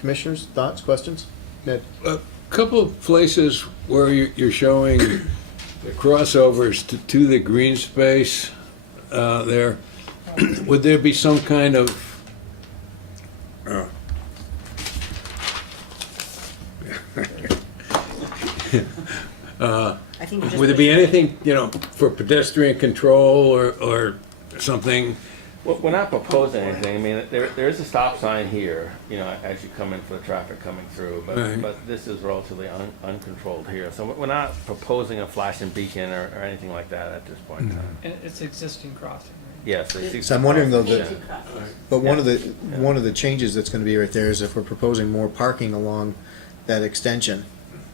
Commissioners, thoughts, questions? Ned? A couple of places where you're showing the crossovers to the green space there. Would there be some kind of I think you're just Would there be pushing it. anything, you know, for pedestrian control or something? We're not proposing anything. I mean, there is a stop sign here, you know, as you come in for the traffic coming through, Right. but this is relatively uncontrolled here. So we're not proposing a flashing beacon or anything like that at this point in time. And it's existing crossing, right? Yes. it's- So I'm wondering though, Yeah. but one Yeah. one of the changes that's gonna be right there is if we're proposing more parking along that extension,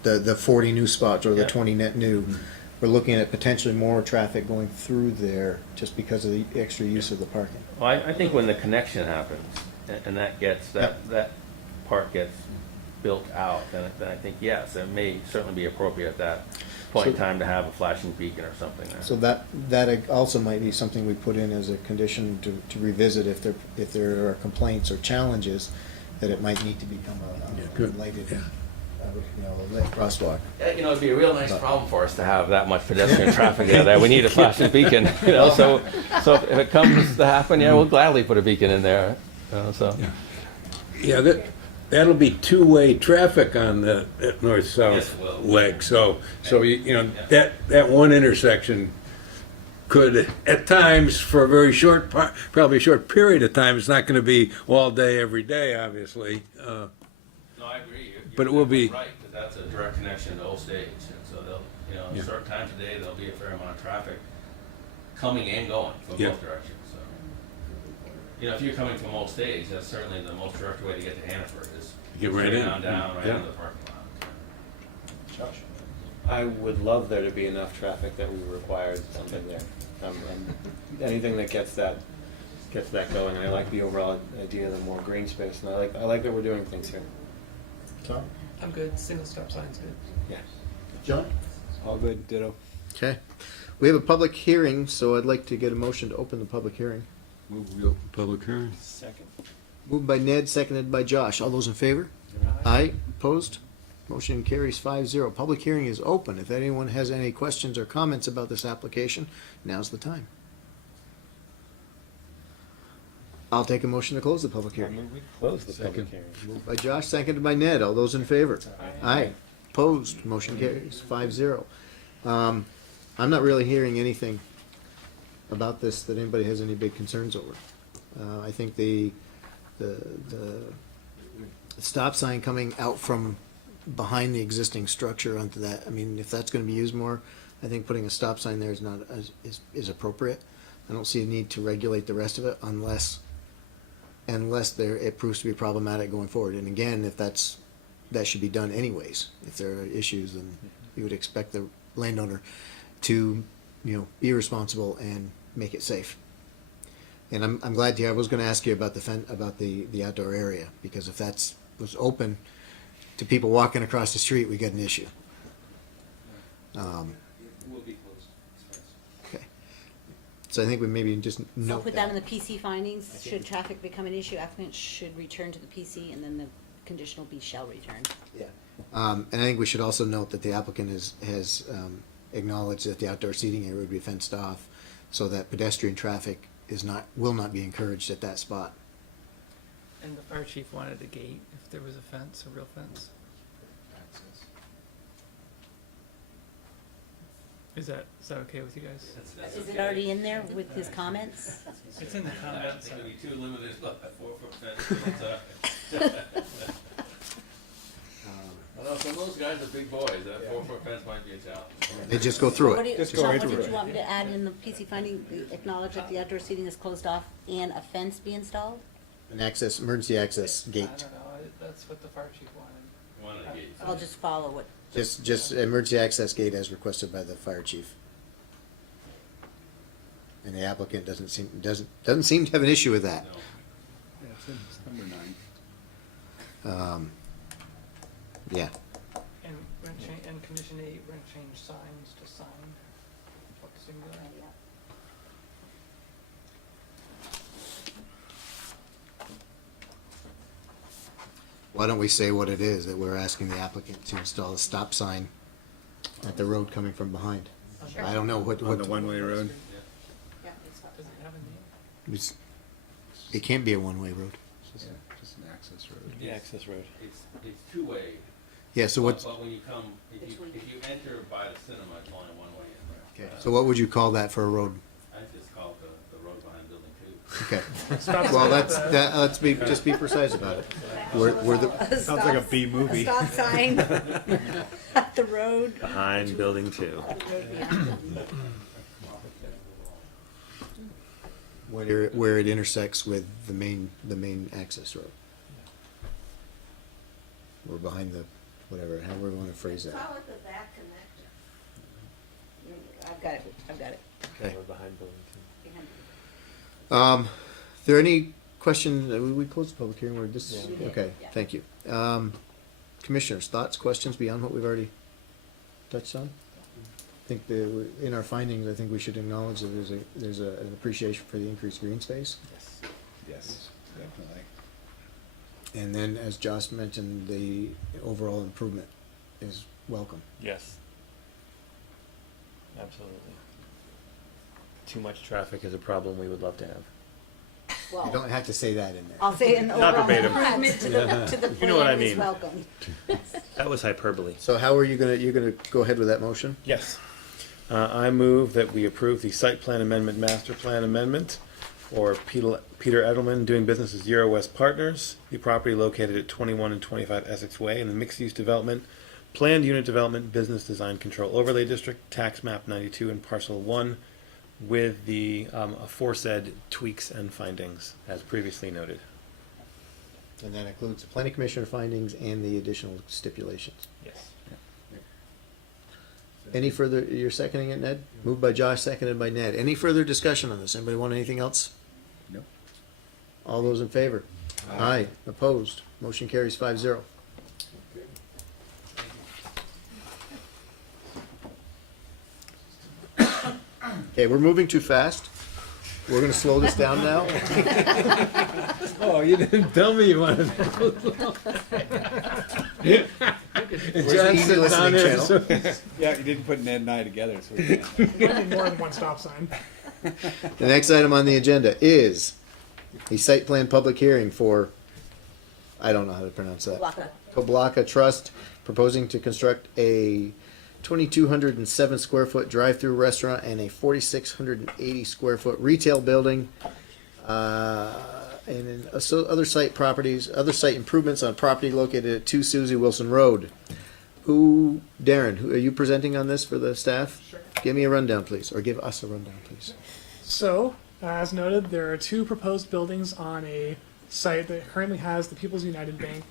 the 40 new spots or the Yeah. 20 net new, we're looking at potentially more traffic going through there just because of the extra use of the parking. Well, I think when the connection happens, and that gets, that part gets built out, then I think, yes, it may certainly be appropriate at that point in So- time to have a flashing beacon or something there. So that also might be something we put in as a condition to revisit if there are complaints or challenges, that it might need to become a good. lighted, Yeah. a lit crosswalk. You know, it'd be a real nice problem for us to have that much pedestrian traffic there, that we need a flashing beacon, you know, so if it comes to happen, yeah, we'll gladly put a beacon in there, so. Yeah, that'll be two-way traffic on that north-south Yes, it will. leg, so you know, that one intersection could, at times, for a very short, probably a short period of time, it's not gonna be all day, every day, obviously. No, I agree. But it will be- Right, because that's a direct connection to Old Stage, and so they'll, you know, Yeah. at certain times of day, there'll be a fair amount of traffic coming and going from Yeah. both directions, so. You know, if you're coming from Old Stage, that's certainly the most direct way to get to Hannaford, is Get right straight in. on down, right Yeah. into the parking lot. I would love there to be enough traffic that we required something there. Anything that gets that going. I like the overall idea of the more green space, and I like that we're doing things here. Tom? I'm good, single stop sign's good. Yeah. John? All good, ditto. Okay. We have a public hearing, so I'd like to get a motion to open the public hearing. Move we open public hearing. Second. Moved by Ned, seconded by Josh. All those in favor? Aye. Opposed? Motion carries 5-0. Public hearing is open. If anyone has any questions or comments about this application, now's the time. I'll take a motion to close the public I hearing. move we close the public Second. hearing. Moved by Josh, seconded by Ned. All those in favor? Aye. Opposed? Motion carries 5-0. I'm not really hearing anything about this that anybody has any big concerns over. I think the stop sign coming out from behind the existing structure onto that, I mean, if that's gonna be used more, I think putting a stop sign there is not, is appropriate. I don't see a need to regulate the rest of it unless it proves to be problematic going forward. And again, if that should be done anyways. If there are issues, then you would expect the landowner to, be responsible and make it safe. And I'm glad I was gonna ask you about the outdoor area, because if was open to people walking across the street, we got an issue. It will be closed. Okay. So I think we maybe just So note put that in the PC findings, should traffic become an issue, applicant should return to the PC, and then the condition will be shall return. Yeah. And I think we should also note that the applicant has acknowledged that the outdoor seating area would be fenced off, so that pedestrian traffic will not be encouraged at that spot. And the fire chief wanted a gate if there was a fence, a real fence. Is that okay with you guys? Is it already in there with his comments? It's in the comments. It's gonna be too limited, at 4-foot fence. Although some of those guys are big boys, that 4-foot fence might be a challenge. They just go through What it. Sean, what did you want me to add in the PC finding, acknowledge that the outdoor seating is closed off and a fence be installed? An emergency access I gate. don't know, that's what the fire chief wanted. One of the gates. I'll just follow what, Just emergency access gate as requested by the fire chief. And the applicant doesn't seem to have an issue with that. No. Yeah, it's number 9. Yeah. And we're gonna change, and condition 8, we're gonna change signs to sign, singular. Why don't we say what it is, that we're asking the applicant to install a stop sign at the road coming from behind? I don't know what, On the one-way road. Does it have a name? it can't be a one-way road. Just an access road. The access road. It's two-way. Yeah, so what's, But when you come, if you enter by the cinema, it's only one way in, right? okay, so what would you call that for a road? I just call it the road behind building 2. Okay. Stop Well, sign. let's just be precise about it. We're the, Sounds like a B movie. Stop sign at the road. Behind building 2. where it intersects with the main access road. Or behind the, whatever, however we want to phrase that. Call it the back connector. I've got it. Okay. Behind building 2. Behind. There any questions? We closed the public hearing. We're just, Yeah, we did. okay, Yeah. thank you. Commissioners, thoughts, questions beyond what we've already touched on? I think in our findings, I think we should acknowledge that there's an appreciation for the increased green space. Yes. Yes, definitely. And then, as Josh mentioned, the overall improvement is welcome. Yes. Absolutely. Too much traffic is a problem we would love to have. You Well, don't have to say that in there. I'll say an Not overall verbatim. improvement to the You know what I plan is mean. welcome. That was hyperbole. So how are you're gonna go ahead with that motion? Yes. I move that we approve the site plan amendment, master plan amendment, for Peter Edelman doing business as Zero West Partners, the property located at 21 and 25 Essex Way in the mixed-use development, planned unit development, business design control overlay district, tax map 92 and parcel 1, with the aforesaid tweaks and findings as previously noted. And that includes the planning commissioner findings and the additional stipulations. Yes. Any further, you're seconding it, Ned? Moved by Josh, seconded by Ned. Any further discussion on this? Anybody want anything else? No. All those in favor? Aye. Opposed? Motion carries 5-0. Okay, we're moving too fast. We're gonna slow this down now. Oh, you didn't tell me you wanted to go slow. Where's the easy listening channel? Yeah, you didn't put Ned and I together, so we can't. We need more than one stop sign. The next item on the agenda is a site plan public hearing for, I don't know how to pronounce that. Waka. Koblaka Trust, proposing to construct a 2,207 square foot drive-through restaurant and a 4,680 square foot retail building. And then other site improvements on property located at 2 Susie Wilson Road. Darren, are you presenting on this for the staff? Sure. Give me a rundown, please, or give us a rundown, please. So, as noted, there are two proposed buildings on a site that currently has the People's United Bank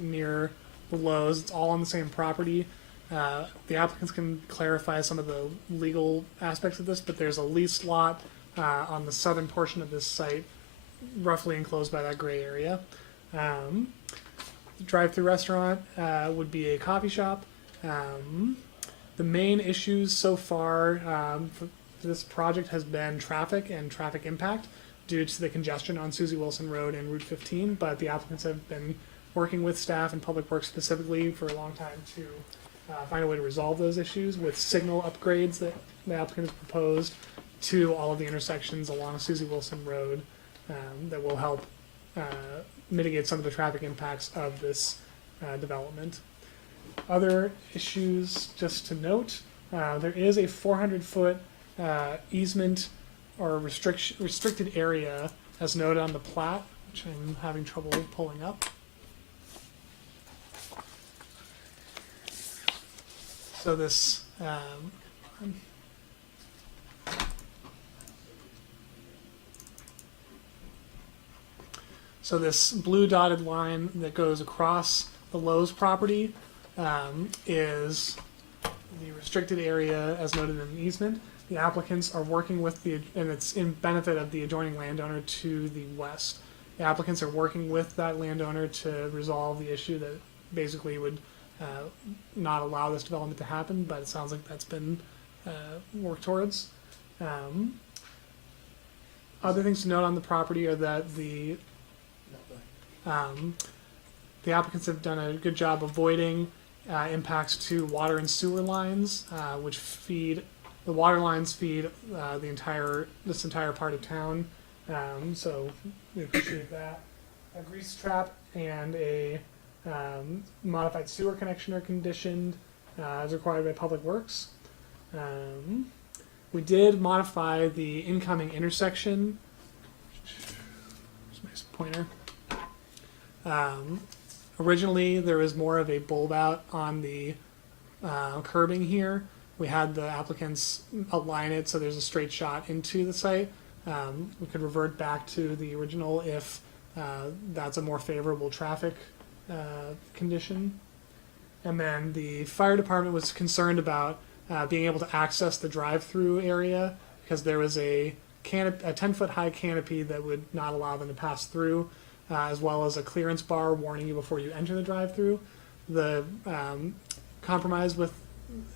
near the Lowe's. It's all on the same property. The applicants can clarify some of the legal aspects of this, but there's a leased lot on the southern portion of this site, roughly enclosed by that gray area. The drive-through restaurant would be a coffee shop. The main issues so far for this project has been traffic and traffic impact due to the congestion on Susie Wilson Road and Route 15, but the applicants have been working with staff and Public Works specifically for a long time to find a way to resolve those issues with signal upgrades that the applicant has proposed to all of the intersections along Susie Wilson Road that will help mitigate some of the traffic impacts of this development. Other issues just to note, there is a 400-foot easement or restricted area as noted on the plat, which I'm having trouble pulling up. So this blue dotted line that goes across the Lowe's property is the restricted area as noted in the easement. The applicants are working with and it's in benefit of the adjoining landowner to the west. The applicants are working with that landowner to resolve the issue that basically would not allow this development to happen, but it sounds like that's been worked towards. Other things to note on the property are that the applicants have done a good job avoiding impacts to water and sewer lines, which feed the water lines feed this entire part of town. So we appreciate that. A grease trap and a Modified sewer connection are conditioned as required by Public Works. We did modify the incoming intersection. Where's my pointer? Originally, there was more of a bulb out on the curbing here. We had the applicants align it so there's a straight shot into the site. We could revert back to the original if that's a more favorable traffic condition. And then the fire department was concerned about being able to access the drive-through area because there was a 10-foot high canopy that would not allow them to pass through, as well as a clearance bar warning you before you enter the drive-through. The compromise with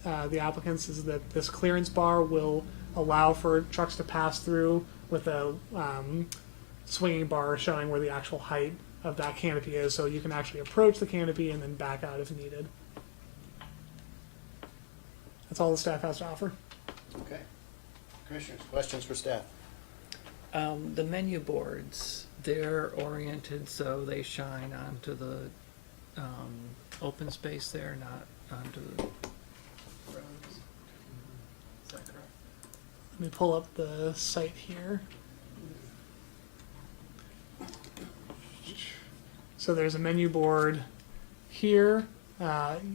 the applicants is that this clearance bar will allow for trucks to pass through with a swinging bar showing where the actual height of that canopy is, so you can actually approach the canopy and then back out if needed. That's all the staff has to offer. Okay. Commissioners, questions for staff? The menu boards, they're oriented so they shine onto the open space there, not onto the roads. Is that correct? Let me pull up the site here. So there's a menu board here,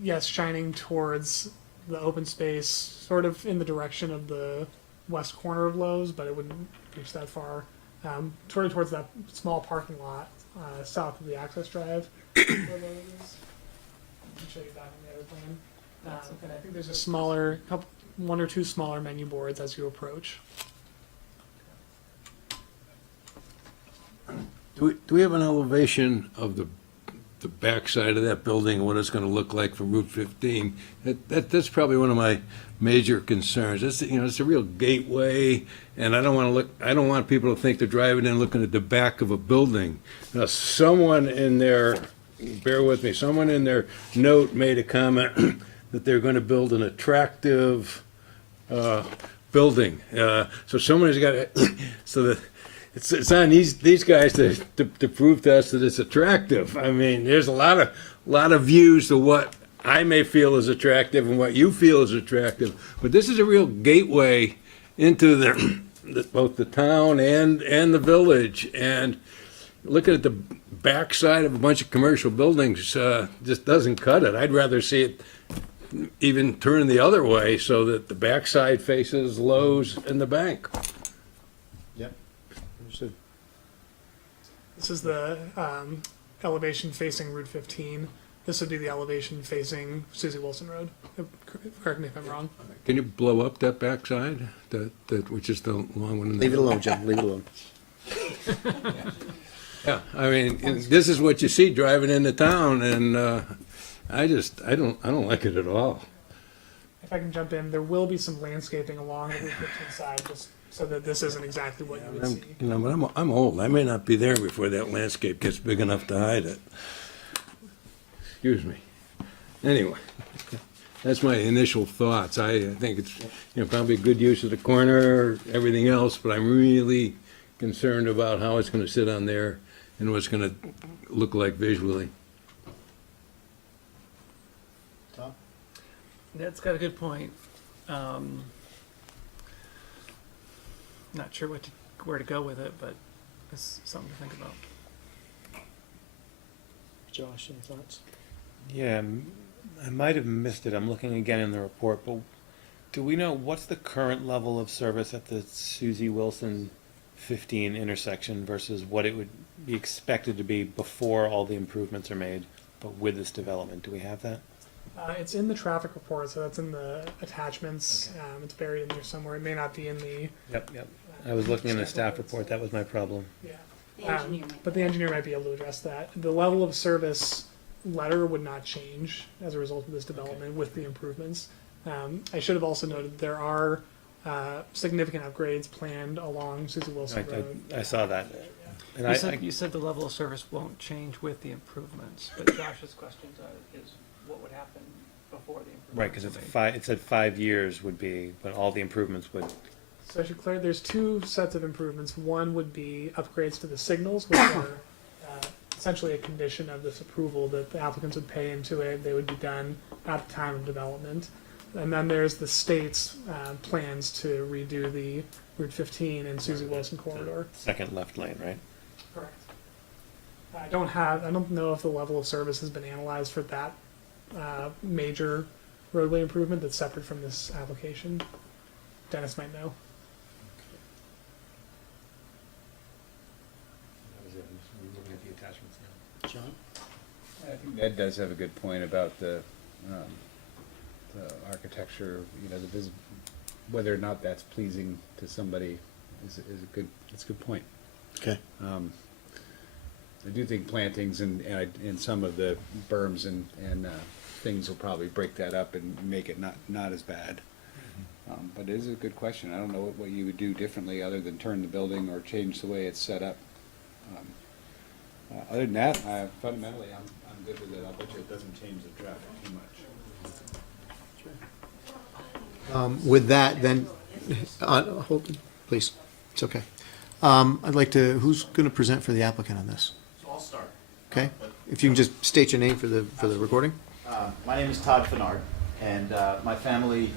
yes, shining towards the open space, sort of in the direction of the west corner of Lowe's, but it wouldn't reach that far. Sort of towards that small parking lot south of the access drive. Where Lowe's is. I can show you that on the other plan. And I think there's a smaller, one or two smaller menu boards as you approach. Do we have an elevation of the backside of that building, what it's gonna look like from Route 15? That's probably one of my major concerns. It's, it's a real gateway, and I don't want people to think they're driving in looking at the back of a building. Now, someone in their, bear with me, someone in their note made a comment that they're gonna build an attractive building. So someone's got to, so that, it's on these guys to prove to us that it's attractive. I mean, there's a lot of views to what I may feel is attractive and what you feel is attractive, but this is a real gateway into both the town and the village. And looking at the backside of a bunch of commercial buildings just doesn't cut it. I'd rather see it even turn the other way so that the backside faces Lowe's and the bank. Yep. Understood. This is the elevation facing Route 15. This would be the elevation facing Susie Wilson Road. Correct me if I'm wrong. Can you blow up that backside, which is the long one? Leave it alone, Jim, leave it alone. Yeah, I mean, this is what you see driving into town, and I don't like it at all. If I can jump in, there will be some landscaping along the Route 15 side, just so that this isn't exactly what you would see. But I'm old. I may not be there before that landscape gets big enough to hide it. Excuse me. Anyway, that's my initial thoughts. I think it's probably a good use of the corner, everything else, but I'm really concerned about how it's going to sit on there and what it's going to look like visually. Tom? That's got a good point. Not sure where to go with it, but it's something to think about. Josh, any thoughts? Yeah, I might have missed it. I'm looking again in the report, but do we know what's the current level of service at the Susie Wilson 15 intersection versus what it would be expected to be before all the improvements are made, but with this development? Do we have that? It's in the traffic report, so that's in the attachments. Okay. It's buried in there somewhere. It may not be in the. Yep. I was looking in the staff report. That was my problem. Yeah. The engineer might But the engineer might be able to address that. The level of service letter would not change as a result of this development with the improvements. I should have also noted there are significant upgrades planned along Susie Wilson Road. I saw that. And You said the level of service won't change with the improvements, but Josh's question is what would happen before the improvements? right, because are made? it said 5 years would be when all the improvements would. So I should clarify, there's two sets of improvements. One would be upgrades to the signals, which are essentially a condition of this approval that the applicants would pay into it. They would be done at the time of development. And then there's the state's plans to redo the Route 15 and Susie Wilson corridor. Second left lane, right? Correct. I don't know if the level of service has been analyzed for that major roadway improvement that's separate from this application. Dennis might know. Looking at the attachments now. John? I think Ed does have a good point about the architecture, you know, whether or not that's pleasing to somebody is it's a good point. Okay. I do think plantings and some of the berms and things will probably break that up and make it not as bad. But it is a good question. I don't know what you would do differently other than turn the building or change the way it's set up. Other than that, fundamentally, I'm good with it. I'll bet you it doesn't change the traffic too much. With that, then, hold, please, it's okay. I'd like to, who's going to present for the applicant on this? So I'll start. Okay, if you can just state your name for the recording. My name is Todd Fenard, and my family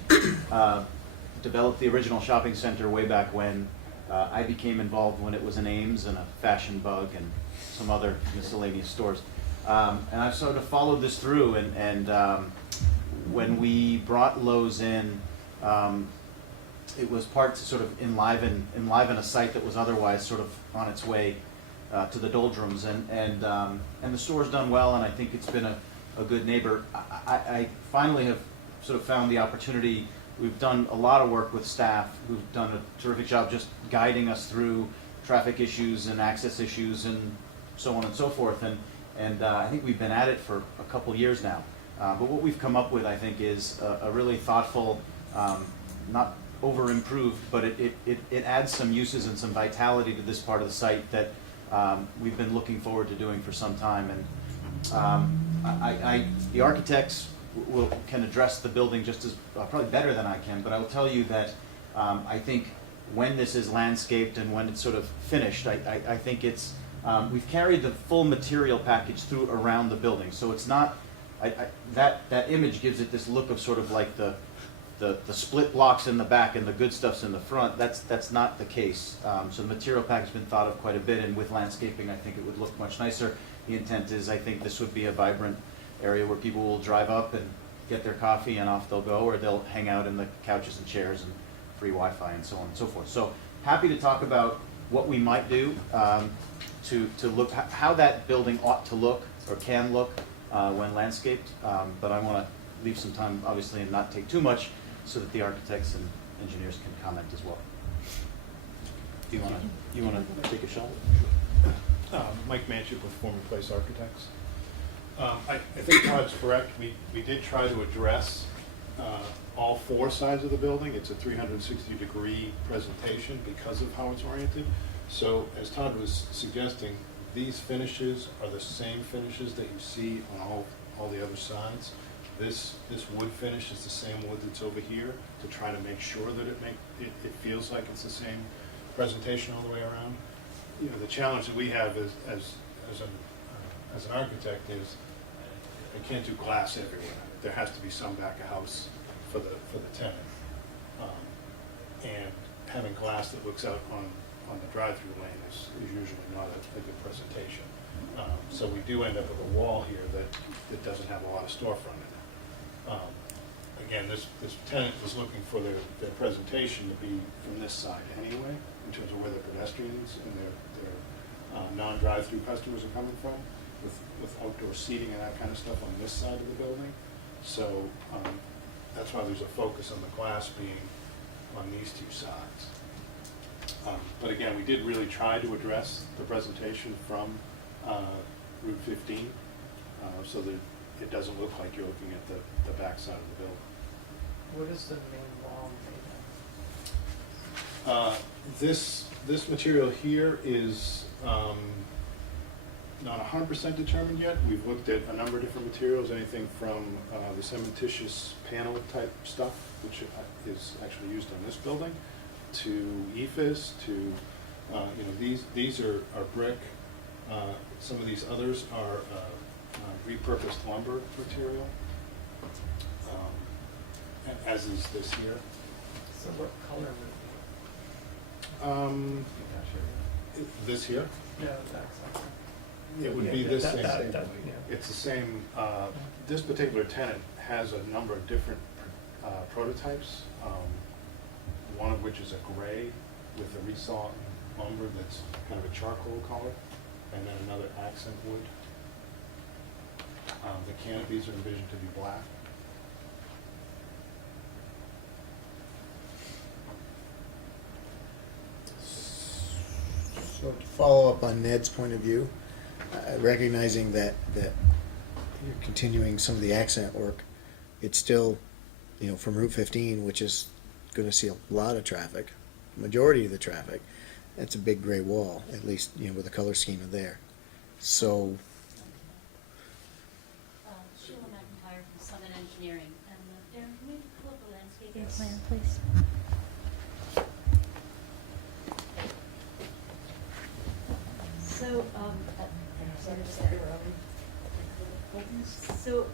developed the original shopping center way back when. I became involved when it was an Ames and a Fashion Bug and some other miscellaneous stores. And I've sort of followed this through, and when we brought Lowe's in, it was part to sort of enliven a site that was otherwise sort of on its way to the doldrums, and the store's done well, and I think it's been a good neighbor. I finally have sort of found the opportunity. We've done a lot of work with staff who've done a terrific job just guiding us through traffic issues and access issues and so on and so forth, and I think we've been at it for a couple years now. But what we've come up with, I think, is a really thoughtful, not over improved, but it adds some uses and some vitality to this part of the site that we've been looking forward to doing for some time. And the architects can address the building just as probably better than I can, but I will tell you that I think when this is landscaped and when it's sort of finished, I think it's we've carried the full material package through around the building, so it's not. That image gives it this look of sort of like the split blocks in the back and the good stuff's in the front. That's not the case. So the material package has been thought of quite a bit, and with landscaping, I think it would look much nicer. The intent is, I think this would be a vibrant area where people will drive up and get their coffee and off they'll go, or they'll hang out in the couches and chairs and free Wi-Fi and so on and so forth. So happy to talk about what we might do to look how that building ought to look or can look when landscaped, but I want to leave some time, obviously, and not take too much, so that the architects and engineers can comment as well. Do you want to take a shot? Mike Manchuk with Former Place Architects. I think Todd's correct. We did try to address all four sides of the building. It's a 360-degree presentation because of how it's oriented. So as Todd was suggesting, these finishes are the same finishes that you see on all the other sides. This wood finish is the same wood that's over here to try to make sure that it feels like it's the same presentation all the way around. You know, the challenge that we have as an architect is you can't do glass everywhere. There has to be some back of house for the tenant, and having glass that looks out on the drive-through lane is usually not a good presentation. So we do end up with a wall here that doesn't have a lot of storefront in it. Again, this tenant was looking for their presentation to be from this side anyway, in terms of where the pedestrians and their non-drive-through customers are coming from, with outdoor seating and that kind of stuff on this side of the building. So that's why there's a focus on the glass being on these two sides. But again, we did really try to address the presentation from Route 15 so that it doesn't look like you're looking at the back side of the building. What is the main wall made of? This material here is not 100% determined yet. We've looked at a number of different materials, anything from the cementitious panel type stuff, which is actually used on this building, to EFIS, to these are brick Some of these others are repurposed lumber material, as is this here. So what color would This here, it be? Yeah, that's okay. it would Yeah, be yeah, this that- same. that- yeah. It's the same, this particular tenant has a number of different prototypes, one of which is a gray with a resaw lumber that's kind of a charcoal color, and then another accent wood. The canopies are envisioned to be black. So to follow up on Ned's point of view, recognizing that you're continuing some of the accent work, it's still, from Route 15, which is going to see a lot of traffic, majority of the traffic, that's a big gray wall, at least, with the color scheme of there. So, Sheila McIntyre from Summit Engineering, and Darren, can we pull up the landscaping plan, please? So,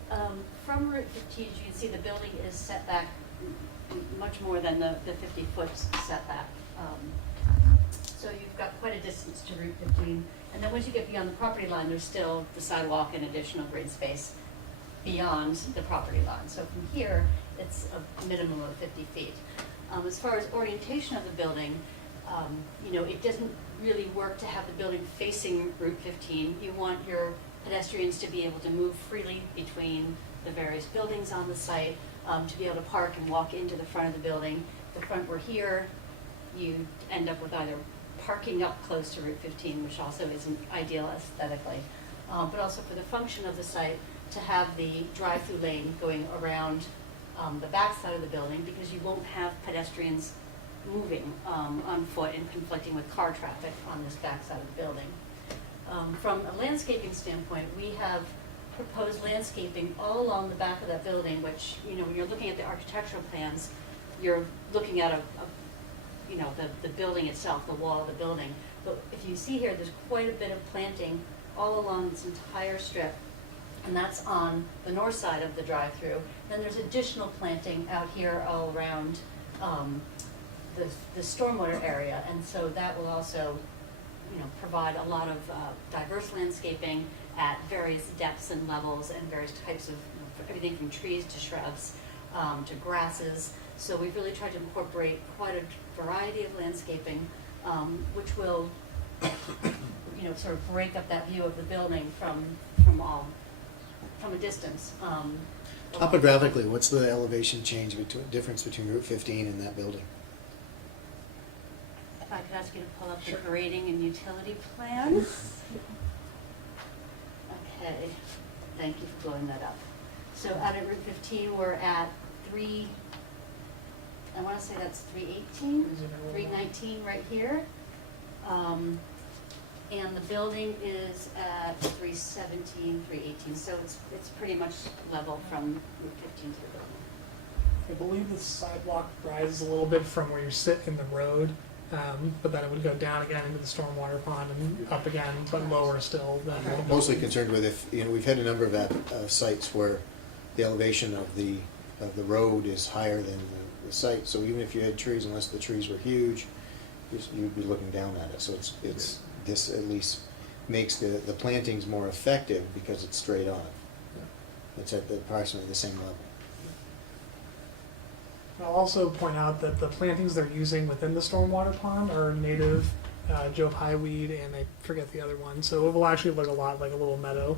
from Route 15, as you can see, the building is set back much more than the 50-foot setback. So you've got quite a distance to Route 15. And then once you get beyond the property line, there's still the sidewalk and additional green space beyond the property line. So from here, it's a minimum of 50 feet. As far as orientation of the building, it doesn't really work to have the building facing Route 15. You want your pedestrians to be able to move freely between the various buildings on the site, to be able to park and walk into the front of the building. The front were here, you end up with either parking up close to Route 15, which also isn't ideal aesthetically, but also for the function of the site, to have the drive-through lane going around the back side of the building, because you won't have pedestrians moving on foot and conflicting with car traffic on this back side of the building. From a landscaping standpoint, we have proposed landscaping all along the back of that building, which, when you're looking at the architectural plans, you're looking at the building itself, the wall of the building. But if you see here, there's quite a bit of planting all along this entire strip, and that's on the north side of the drive-through. Then there's additional planting out here all around the stormwater area, and so that will also, provide a lot of diverse landscaping at various depths and levels and various types of, everything from trees to shrubs to grasses. So we've really tried to incorporate quite a variety of landscaping, which will, sort of break up that view of the building from a distance. topographically, what's the elevation change difference between Route 15 and that building? If I could ask you to pull up the grading and utility plan. Okay, thank you for blowing that up. So out at Route 15, we're at I want to say that's 318, 319 right here. And the building is at 317, 318, so it's pretty much level from Route 15 to the building. I believe the sidewalk rises a little bit from where you sit in the road, but then it would go down again into the stormwater pond and up again, but lower still than the I'm mostly concerned with if, we've had a number of sites where the elevation of the road is higher than the site, so even if you had trees, unless the trees were huge, you'd be looking down at it. So it's this at least makes the plantings more effective because it's straight on. It's at approximately the same level. I'll also point out that the plantings they're using within the stormwater pond are native Joe Pye weed, and I forget the other one, so it will actually look a lot like a little meadow.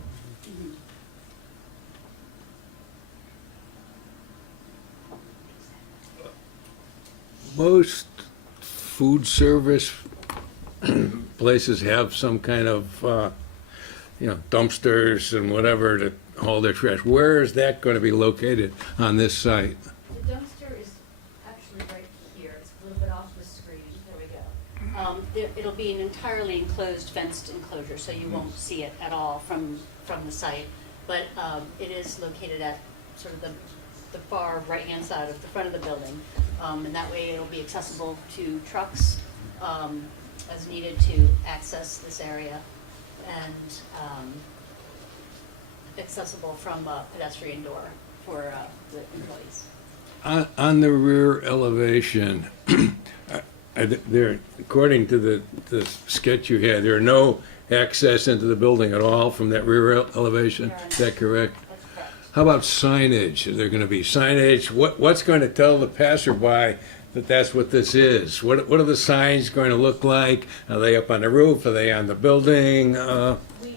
Most food service places have some kind of, dumpsters and whatever to haul their trash. Where is that going to be located on this site? The dumpster is actually right here. It's a little bit off the screen. There we go. It'll be an entirely enclosed, fenced enclosure, so you won't see it at all from the site. But it is located at sort of the far right-hand side of the front of the building. And that way it'll be accessible to trucks as needed to access this area. and accessible from a pedestrian door for the employees. On the rear elevation, there, according to the sketch you had, there are no access into the building at all from that rear elevation? Is that correct? That's correct. How about signage? Is there going to be signage? What's going to tell the passerby that that's what this is? What are the signs going to look like? Are they up on the roof? Are they on the building? We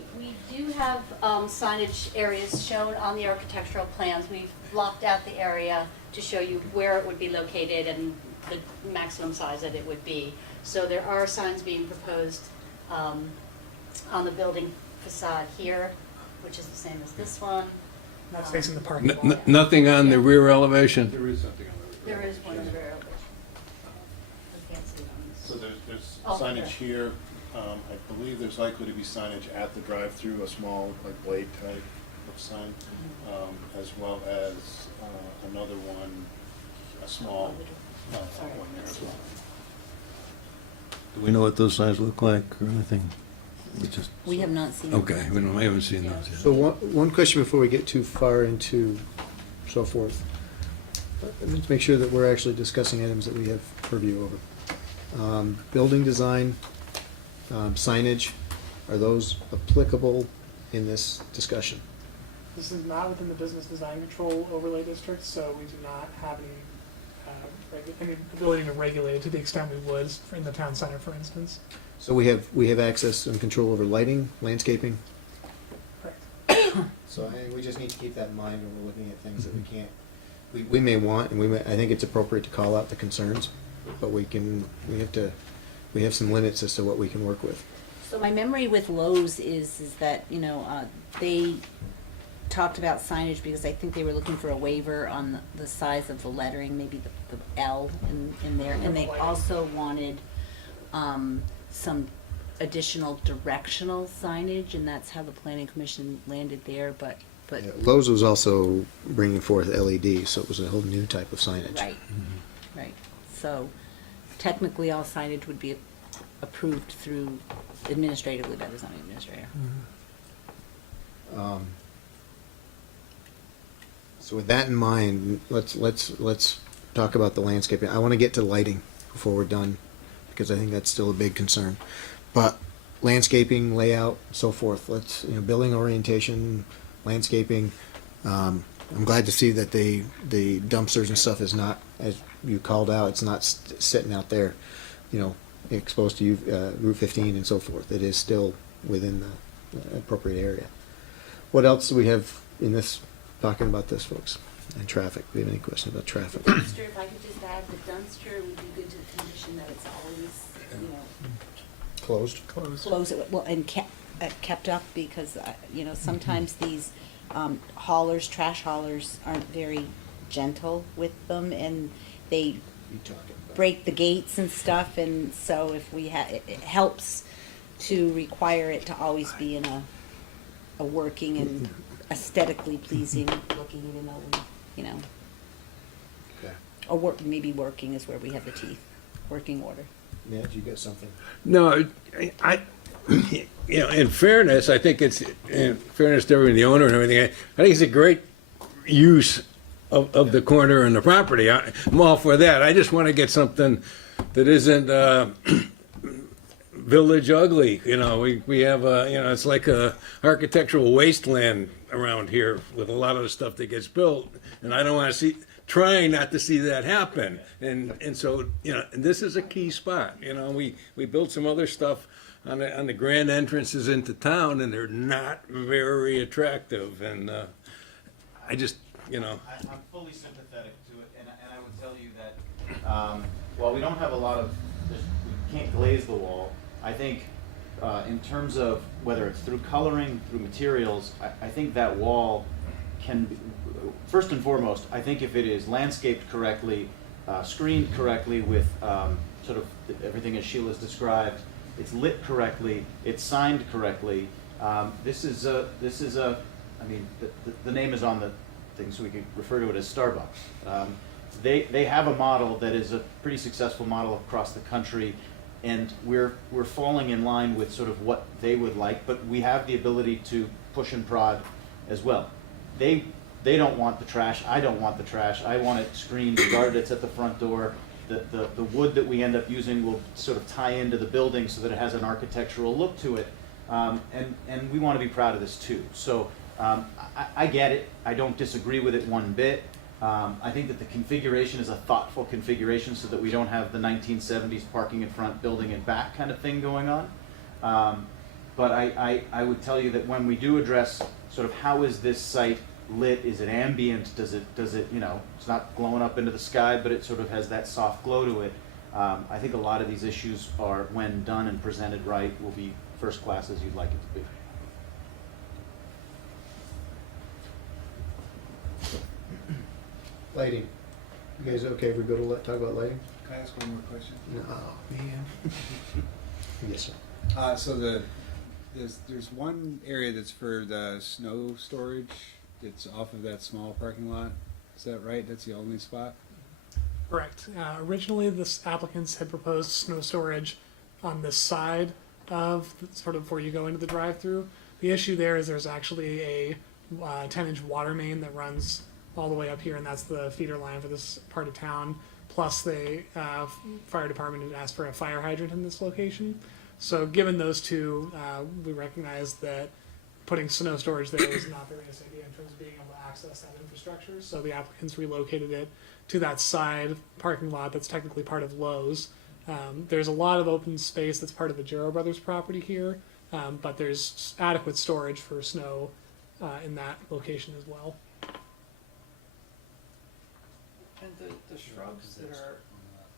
do have signage areas shown on the architectural plans. We've blocked out the area to show you where it would be located and the maximum size that it would be. So there are signs being proposed on the building facade here, which is the same as this one. That's facing the parking lot. Nothing on the rear elevation? There is something on the There is one in the rear elevation. I can't see it on this. So there's Oh, signage okay. here. I believe there's likely to be signage at the drive-through, a small, like, blade type of sign, as well as another one, a small Sorry. one there as well. Do we know what those signs look like or anything? We have not seen. Okay, I haven't seen those yet. So one question before we get too far into so forth. Let's make sure that we're actually discussing items that we have purview over. Building design, signage, are those applicable in this discussion? This is not within the business design control overlay district, so we do not have any ability to regulate it to the extent we would in the town center, for instance. So we have access and control over lighting, landscaping? Correct. So I think we just need to keep that in mind when we're looking at things that we can't, we may want, and I think it's appropriate to call out the concerns, but we have some limits as to what we can work with. So my memory with Lowe's is that, they talked about signage because I think they were looking for a waiver on the size of the lettering, maybe the L in there. And they also wanted some additional directional signage, and that's how the planning commission landed there, but. Yeah, Lowe's was also bringing forth LED, so it was a whole new type of signage. Right, right. So technically, all signage would be approved through administratively by the zoning administrator. So with that in mind, let's talk about the landscaping. I want to get to lighting before we're done, because I think that's still a big concern. But landscaping, layout, so forth. Let's, building orientation, landscaping. I'm glad to see that the dumpsters and stuff is not, as you called out, it's not sitting out there, exposed to Route 15 and so forth. It is still within the appropriate area. What else do we have in this, talking about this, folks? And traffic. Do we have any questions about traffic? Dumpster, if I could just add, the dumpster would be good to condition that it's always, Closed? closed, well, and kept up, because, sometimes these haulers, trash haulers aren't very gentle with them, and they break the gates and stuff, and so if we it helps to require it to always be in a working and aesthetically pleasing looking, even though we, Okay. or maybe working is where we have the teeth, working order. Matt, you got something? No, in fairness, I think it's, in fairness to everyone, the owner and everything, I think it's a great use of the corner and the property. I'm all for that. I just want to get something that isn't village ugly. We have it's like a architectural wasteland around here with a lot of the stuff that gets built, and I don't want to trying not to see that happen. And so, and this is a key spot. We built some other stuff on the grand entrances into town, and they're not very attractive. And I just, I'm fully sympathetic to it, and I would tell you that while we don't have a lot of, we can't glaze the wall, I think in terms of whether it's through coloring, through materials, I think that wall can be, first and foremost, I think if it is landscaped correctly, screened correctly with sort of everything as Sheila's described, it's lit correctly, it's signed correctly. This is a, I mean, the name is on the thing, so we could refer to it as Starbucks. They have a model that is a pretty successful model across the country. and we're falling in line with sort of what they would like, but we have the ability to push and prod as well. They don't want the trash, I don't want the trash, I want it screened, guarded, it's at the front door. The wood that we end up using will sort of tie into the building so that it has an architectural look to it. And we want to be proud of this too. So I get it, I don't disagree with it one bit. I think that the configuration is a thoughtful configuration so that we don't have the 1970s parking in front, building in back kind of thing going on. But I would tell you that when we do address sort of how is this site lit, is it ambient, does it, you know, it's not glowing up into the sky, but it sort of has that soft glow to it. I think a lot of these issues are, when done and presented right, will be first class as you'd like it to be. Lighting. You guys okay if we go to talk about lighting? Can I ask one more question? No, man. Yes, sir. So there's one area that's for the snow storage. It's off of that small parking lot. Is that right? That's the only spot? Correct. Originally, the applicants had proposed snow storage on this side of sort of where you go into the drive-through. The issue there is there's actually a 10-inch water main that runs all the way up here, and that's the feeder line for this part of town. Plus, the fire department had asked for a fire hydrant in this location. So, given those two, we recognize that putting snow storage there was not the greatest idea in terms of being able to access that infrastructure. So the applicants relocated it to that side parking lot that's technically part of Lowe's. There's a lot of open space that's part of the Jarrow Brothers property here, but there's adequate storage for snow in that location as well. And the shrubs that are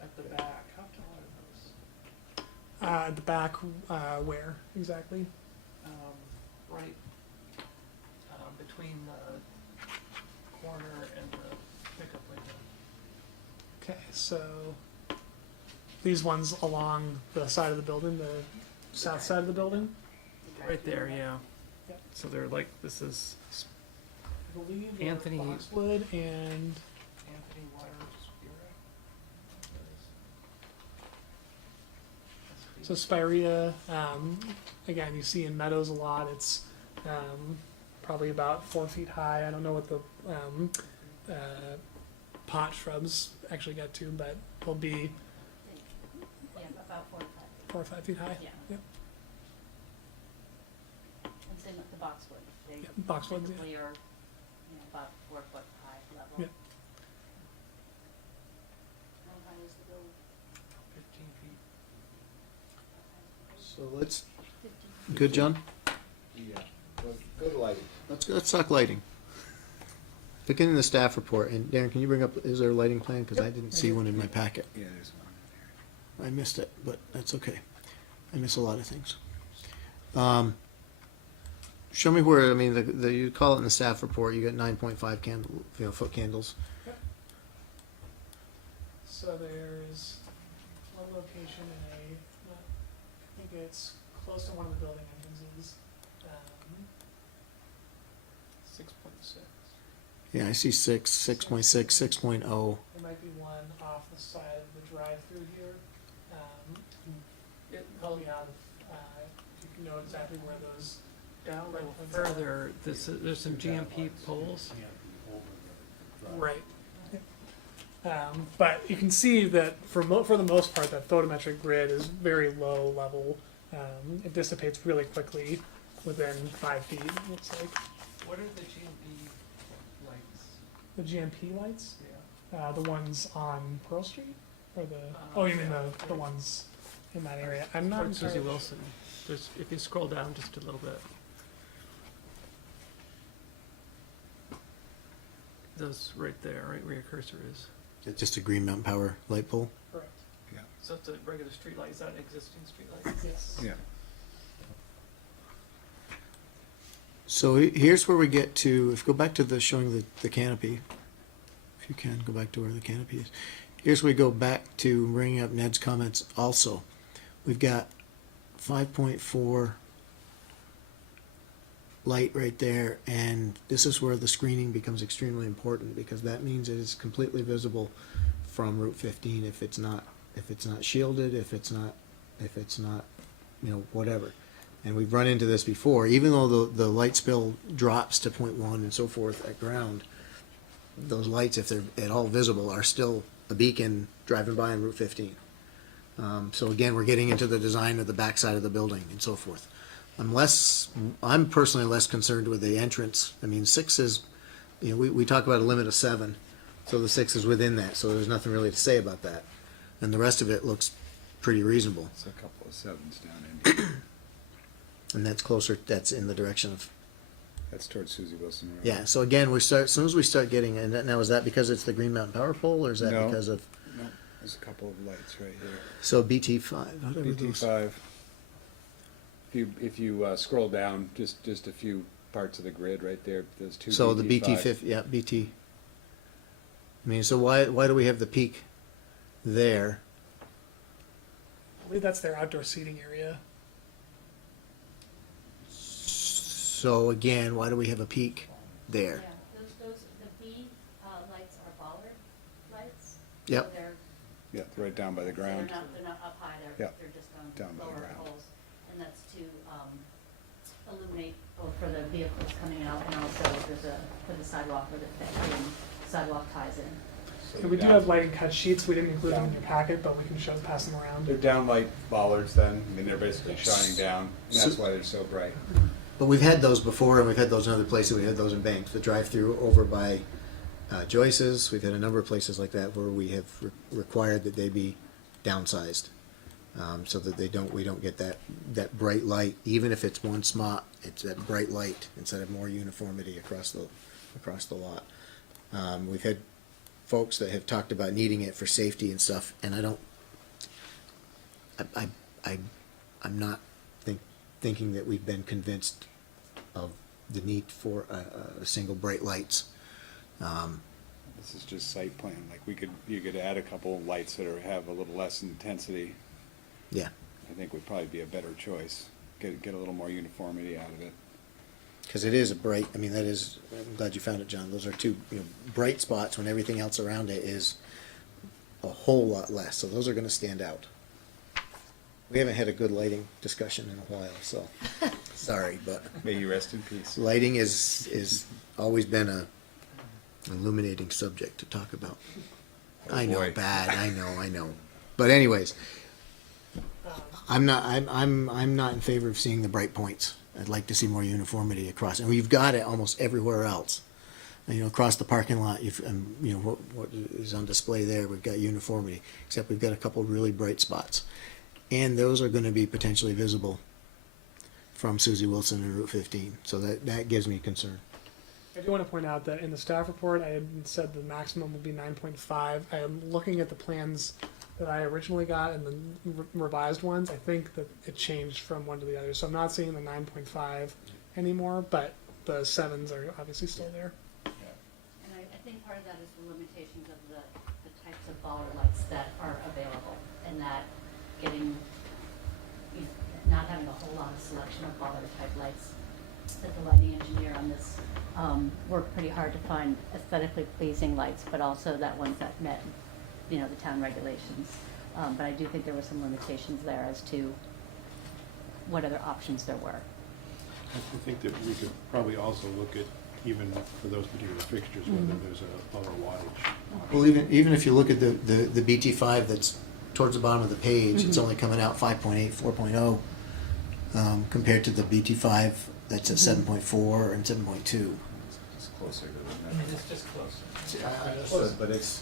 at the back, how tall are those? At the back, where exactly? Right between the corner and the pickup window. Okay, so these ones along the side of the building, the south side of the building? Right there, yeah. Yep. So they're like, this is I believe Anthony- Boxwood and Anthony Waters. so Spirea, again, you see in meadows a lot. It's probably about 4 feet high. I don't know what the pot shrubs actually get to, but they'll be Yeah, about 4 or 5. 4 or 5 feet high. Yeah. Yep. And same with the boxwood. They Yeah, boxwoods, yeah. typically are, you know, about 4 foot high level. Yeah. How high is the building? 15 feet. So let's, good, John? Yeah. Well, go to lighting. Let's talk lighting. Beginning the staff report, and Darren, can you bring up, is there a lighting plan? Because I didn't see one in my packet. Yeah, there's one. I missed it, but that's okay. I miss a lot of things. Show me where, I mean, you call it in the staff report, you got 9.5 foot candles. So there's one location in I think it's close to one of the building entrances. 6.6. Yeah, I see 6.6, 6.0. there might be one off the side of the drive-through here. Help me out if you know exactly where those. Down a little further, there's some GMP poles. Right. But you can see that for the most part, that photometric grid is very low level. It dissipates really quickly within 5 feet, it looks like. What are the GMP lights? The GMP lights? Yeah. The ones on Pearl Street? Or the, you mean the ones in that area? I'm not Towards Susie entirely Wilson. There's, if you scroll down just a little bit. Those right there, right where your cursor is. It's just a Green Mountain Power light pole. correct. So it's a regular street light. Is that an existing street light? Yes. Yeah. So here's where we get to, if you go back to the showing the canopy, if you can, go back to where the canopy is. Here's where we go back to bringing up Ned's comments also. We've got 5.4 light right there, and this is where the screening becomes extremely important, because that means it is completely visible from Route 15 if it's not shielded, if it's not if it's not, whatever. And we've run into this before, even though the light spill drops to 0.1 and so forth at ground, those lights, if they're at all visible, are still a beacon driving by on Route 15. So again, we're getting into the design of the backside of the building and so forth. I'm personally less concerned with the entrance. I mean, 6 is, we talk about a limit of 7, so the 6 is within that, so there's nothing really to say about that. And the rest of it looks pretty reasonable. It's a couple of 7s down in here. And that's closer, that's in the direction of, That's towards Susie Wilson Road. yeah, so again, as soon as we start getting, and now is that because it's the Green Mountain Power Pole, or is that No. because of, No, there's a couple of lights right here. so BT5, whatever those. BT5. If you scroll down just a few parts of the grid right there, there's 2 So the BT5s. BT50, yeah, BT. I mean, so why do we have the peak there? I believe that's their outdoor seating area. So again, why do we have a peak there? Yeah, the B lights are bollard lights. Yep. So they're, Yeah, right down by the ground. they're not up high, Yeah, they're just on down by the lower ground. poles. And that's to illuminate both for the vehicles coming out and also for the sidewalk where the sidewalk ties in. So we do have lighting cut sheets. We didn't include them in your packet, but we can pass them around. They're downlight bollards then, I mean, they're basically shining down, and that's So- why they're so bright. But we've had those before, and we've had those in other places. We had those in Banks, the drive-through over by Joyce's. We've had a number of places like that where we have required that they be downsized, so that we don't get that bright light. Even if it's one spot, it's that bright light instead of more uniformity across the lot. We've had folks that have talked about needing it for safety and stuff, and I'm not thinking that we've been convinced of the need for a single bright lights. This is just site plan, like you could add a couple of lights that have a little less intensity. Yeah, I think would probably be a better choice, get a little more uniformity out of it. because it is a bright, I mean, I'm glad you found it, John. Those are two, bright spots when everything else around it is a whole lot less, so those are gonna stand out. We haven't had a good lighting discussion in a while, so, sorry, but May you rest in peace. lighting is always been a illuminating subject to talk about. I know, boy. bad, I know. But anyways, I'm not in favor of seeing the bright points. I'd like to see more uniformity across, and we've got it almost everywhere else. And, across the parking lot, what is on display there, we've got uniformity, except we've got a couple really bright spots. And those are gonna be potentially visible from Susie Wilson and Route 15, so that gives me concern. I do want to point out that in the staff report, I had said the maximum would be 9.5. I am looking at the plans that I originally got and the revised ones. I think that it changed from one to the other, so I'm not seeing the 9.5 anymore, but the 7s are obviously still there. And I think part of that is the limitations of the types of bollard lights that are available, and that not having a whole lot of selection of bollard type lights. That the lighting engineer on this worked pretty hard to find aesthetically pleasing lights, but also that ones that met, the town regulations. But I do think there were some limitations there as to what other options there were. I think that we could probably also look at, even for those particular fixtures, whether there's a lower wattage. Well, even if you look at the BT5 that's towards the bottom of the page, it's only coming out 5.8, 4.0, compared to the BT5 that's at 7.4 and 7.2. It's closer to I mean, it's just closer. But it's,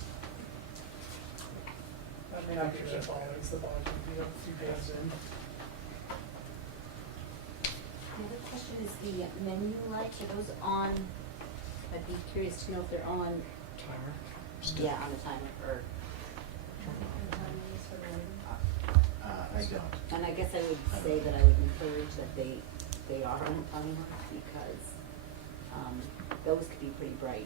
That may not be the bollards. The bollards would be a few bands in. The other question is the menu lights, are those on, I'd be curious to know if they're on, Timer. yeah, on the timer, or. I don't. And I guess I would say that I would encourage that they are on a timer, because, those could be pretty bright.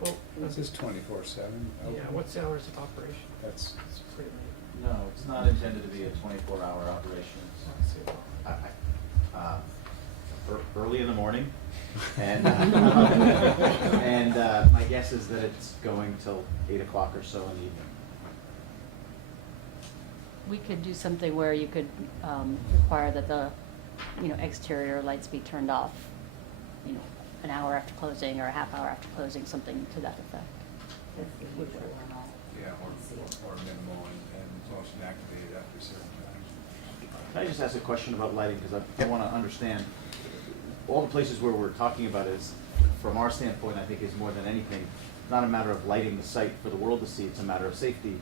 Well, This is 24/7. yeah, what's the hours of operation? That's, It's pretty late. No, it's not intended to be a 24-hour operation. Let's see. Early in the morning, and my guess is that it's going till 8 o'clock or so in the evening. we could do something where you could require that the, exterior lights be turned off, an hour after closing or a half hour after closing, something to that effect. Would work. Yeah, or minimal and motion activated after certain times. Can I just ask a question about lighting, because I want to understand, all the places where we're talking about is, from our standpoint, I think is more than anything, not a matter of lighting the site for the world to see, it's a matter of safety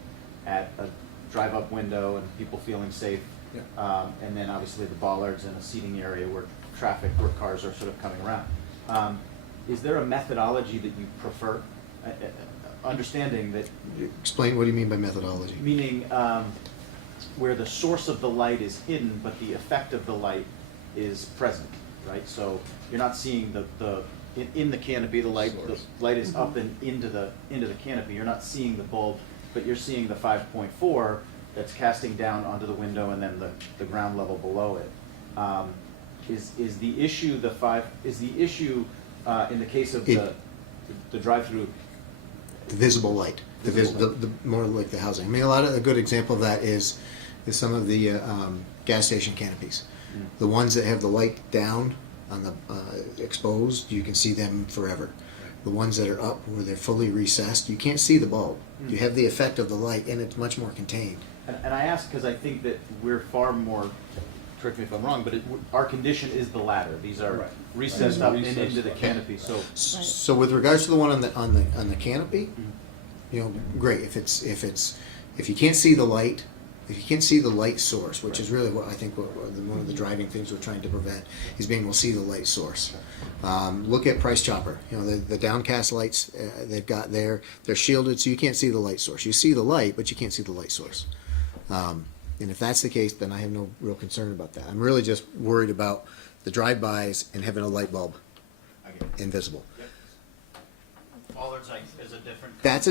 at a drive-up window and people feeling safe. Yeah. And then obviously the bollards and a seating area where cars are sort of coming around. Is there a methodology that you prefer? Understanding that, Explain, what do you mean by methodology? meaning where the source of the light is hidden, but the effect of the light is present, right? So you're not seeing in the canopy, the light is up and into the canopy. You're not seeing the bulb, but you're seeing the 5.4 that's casting down onto the window and then the ground level below it. Is the issue in the case of the drive-through? The visible light, the more like the housing. I mean, a good example of that is some of the gas station canopies. The ones that have the light down on the exposed, you can see them forever. The ones that are up where they're fully recessed, you can't see the bulb. You have the effect of the light, and it's much more contained. And I ask because I think that we're far more, correct me if I'm wrong, but our condition is the latter. These are recessed up and into the canopy. So with regards to the one on the canopy, great. If you can't see the light, if you can't see the light source, which is really what I think one of the driving things we're trying to prevent is being able to see the light source. Look at Price Chopper. The downcast lights they've got there. They're shielded, so you can't see the light source. You see the light, but you can't see the light source. And if that's the case, then I have no real concern about that. I'm really just worried about the drive-bys and having a light bulb invisible. Yep. Bollards is a different. That's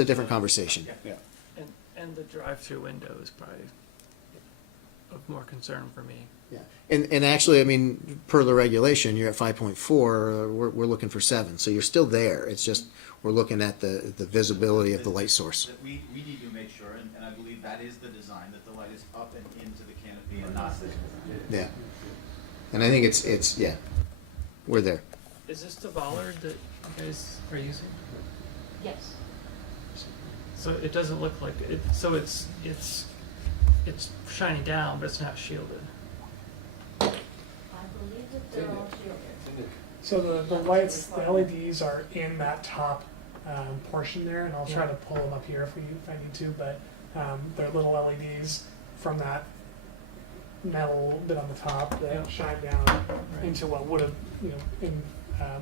a different conversation. Yeah. And the drive-through window is probably of more concern for me. Yeah, and actually, I mean, per the regulation, you're at 5.4. We're looking for 7, so you're still there. It's just we're looking at the visibility of the light source. That we need to make sure, and I believe that is the design, that the light is up and into the canopy and not visible. Yeah, and I think it's we're there. Is this the bollard that you guys are using? Yes. So it doesn't look like it. So it's shining down, but it's not shielded. I believe that they're all shielded. So the lights, the LEDs are in that top portion there, and I'll try to pull them up here if I need to, but they're little LEDs from that metal bit on the top that shine down into what would have, in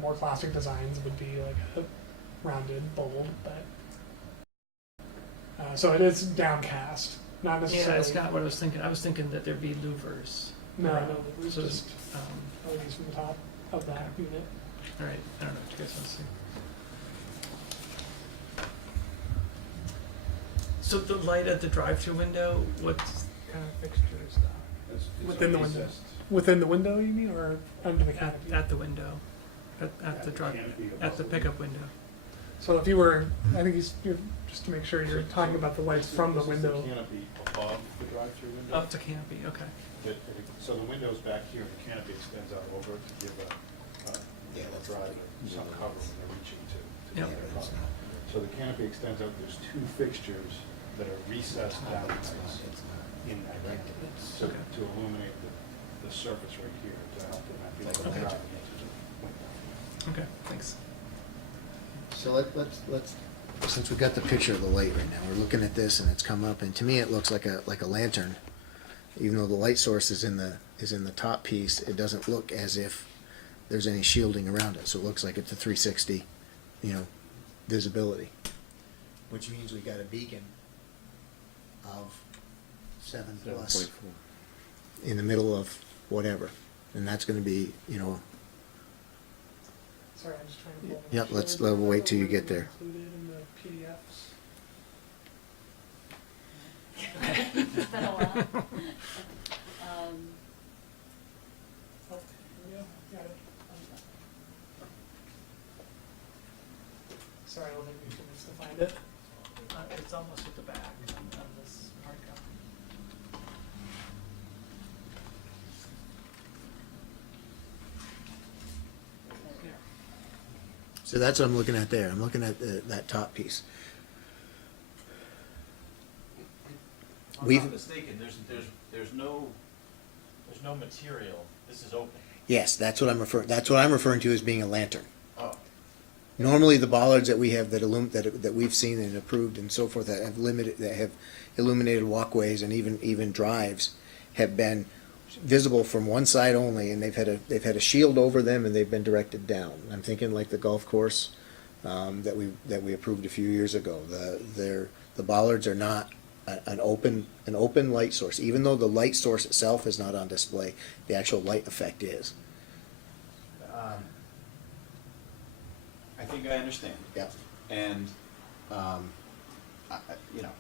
more classic designs would be like a rounded bulb, but so it is downcast, not necessarily. Yeah, that's not what I was thinking. I was thinking that there'd be louvers. No, it was So, just LEDs from the top of that unit. all right, I don't know what you guys want to see. So the light at the drive-through window, what kind of fixture is that? It's Within the window. recessed. Within the window, you mean, or under the canopy? At the window, at the drive, canopy at the above. pickup window. So if you were, I think you're just to make sure you're talking about the lights from the This is window. canopy above the drive-through window. Oh, it's a canopy, okay. So the window's back here, and the canopy extends out over to give a driver some cover when they're reaching to Yep. the car. So the canopy extends out, there's 2 fixtures that are recessed downwards in that canopy, so to illuminate the surface right here, to help them not be able to Okay. drive into the window. Okay, thanks. So let's since we've got the picture of the light right now, we're looking at this and it's come up, and to me it looks like a lantern. Even though the light source is in the top piece, it doesn't look as if there's any shielding around it. So it looks like it's a 360, visibility. Which means we got a beacon of 7 plus in the middle of whatever, and that's going to be, Sorry, I'm just trying to pull the Yep, let's picture. wait till you get there. Included in the PDFs. It's been a while. Oh, here we go. Got it. Sorry, I don't think we can just find it. It's almost at the back on this hard copy. So that's what I'm looking at there. I'm looking at that top piece. If I'm We've- not mistaken, there's no material, this is open. Yes, that's what I'm referring to as being a lantern. Oh. Normally, the bollards that we have that we've seen and approved and so forth that have illuminated walkways and even drives have been visible from one side only, and they've had a shield over them, and they've been directed down. I'm thinking like the golf course that we approved a few years ago. The bollards are not an open light source, even though the light source itself is not on display. The actual light effect is. I think I understand. Yeah. And, you know,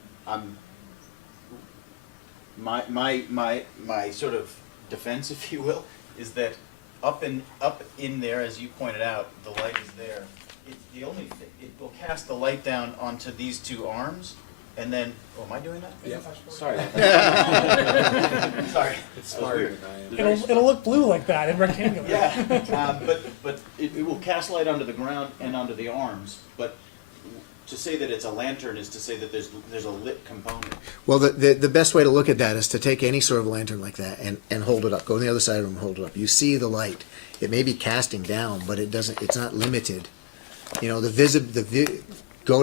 my sort of defense, if you will, is that up in there, as you pointed out, the light is there. It's the only thing, it will cast the light down onto these two arms, and then, oh, am I doing that? Yeah. Sorry. Sorry. It's That was smarter weird. than I am. It'll look blue like that and rectangular. Yeah, but it will cast light onto the ground and onto the arms, but to say that it's a lantern is to say that there's a lit component. Well, the best way to look at that is to take any sort of lantern like that and hold it up. Go on the other side of the room, hold it up. You see the light. It may be casting down, but it's not limited. You know, go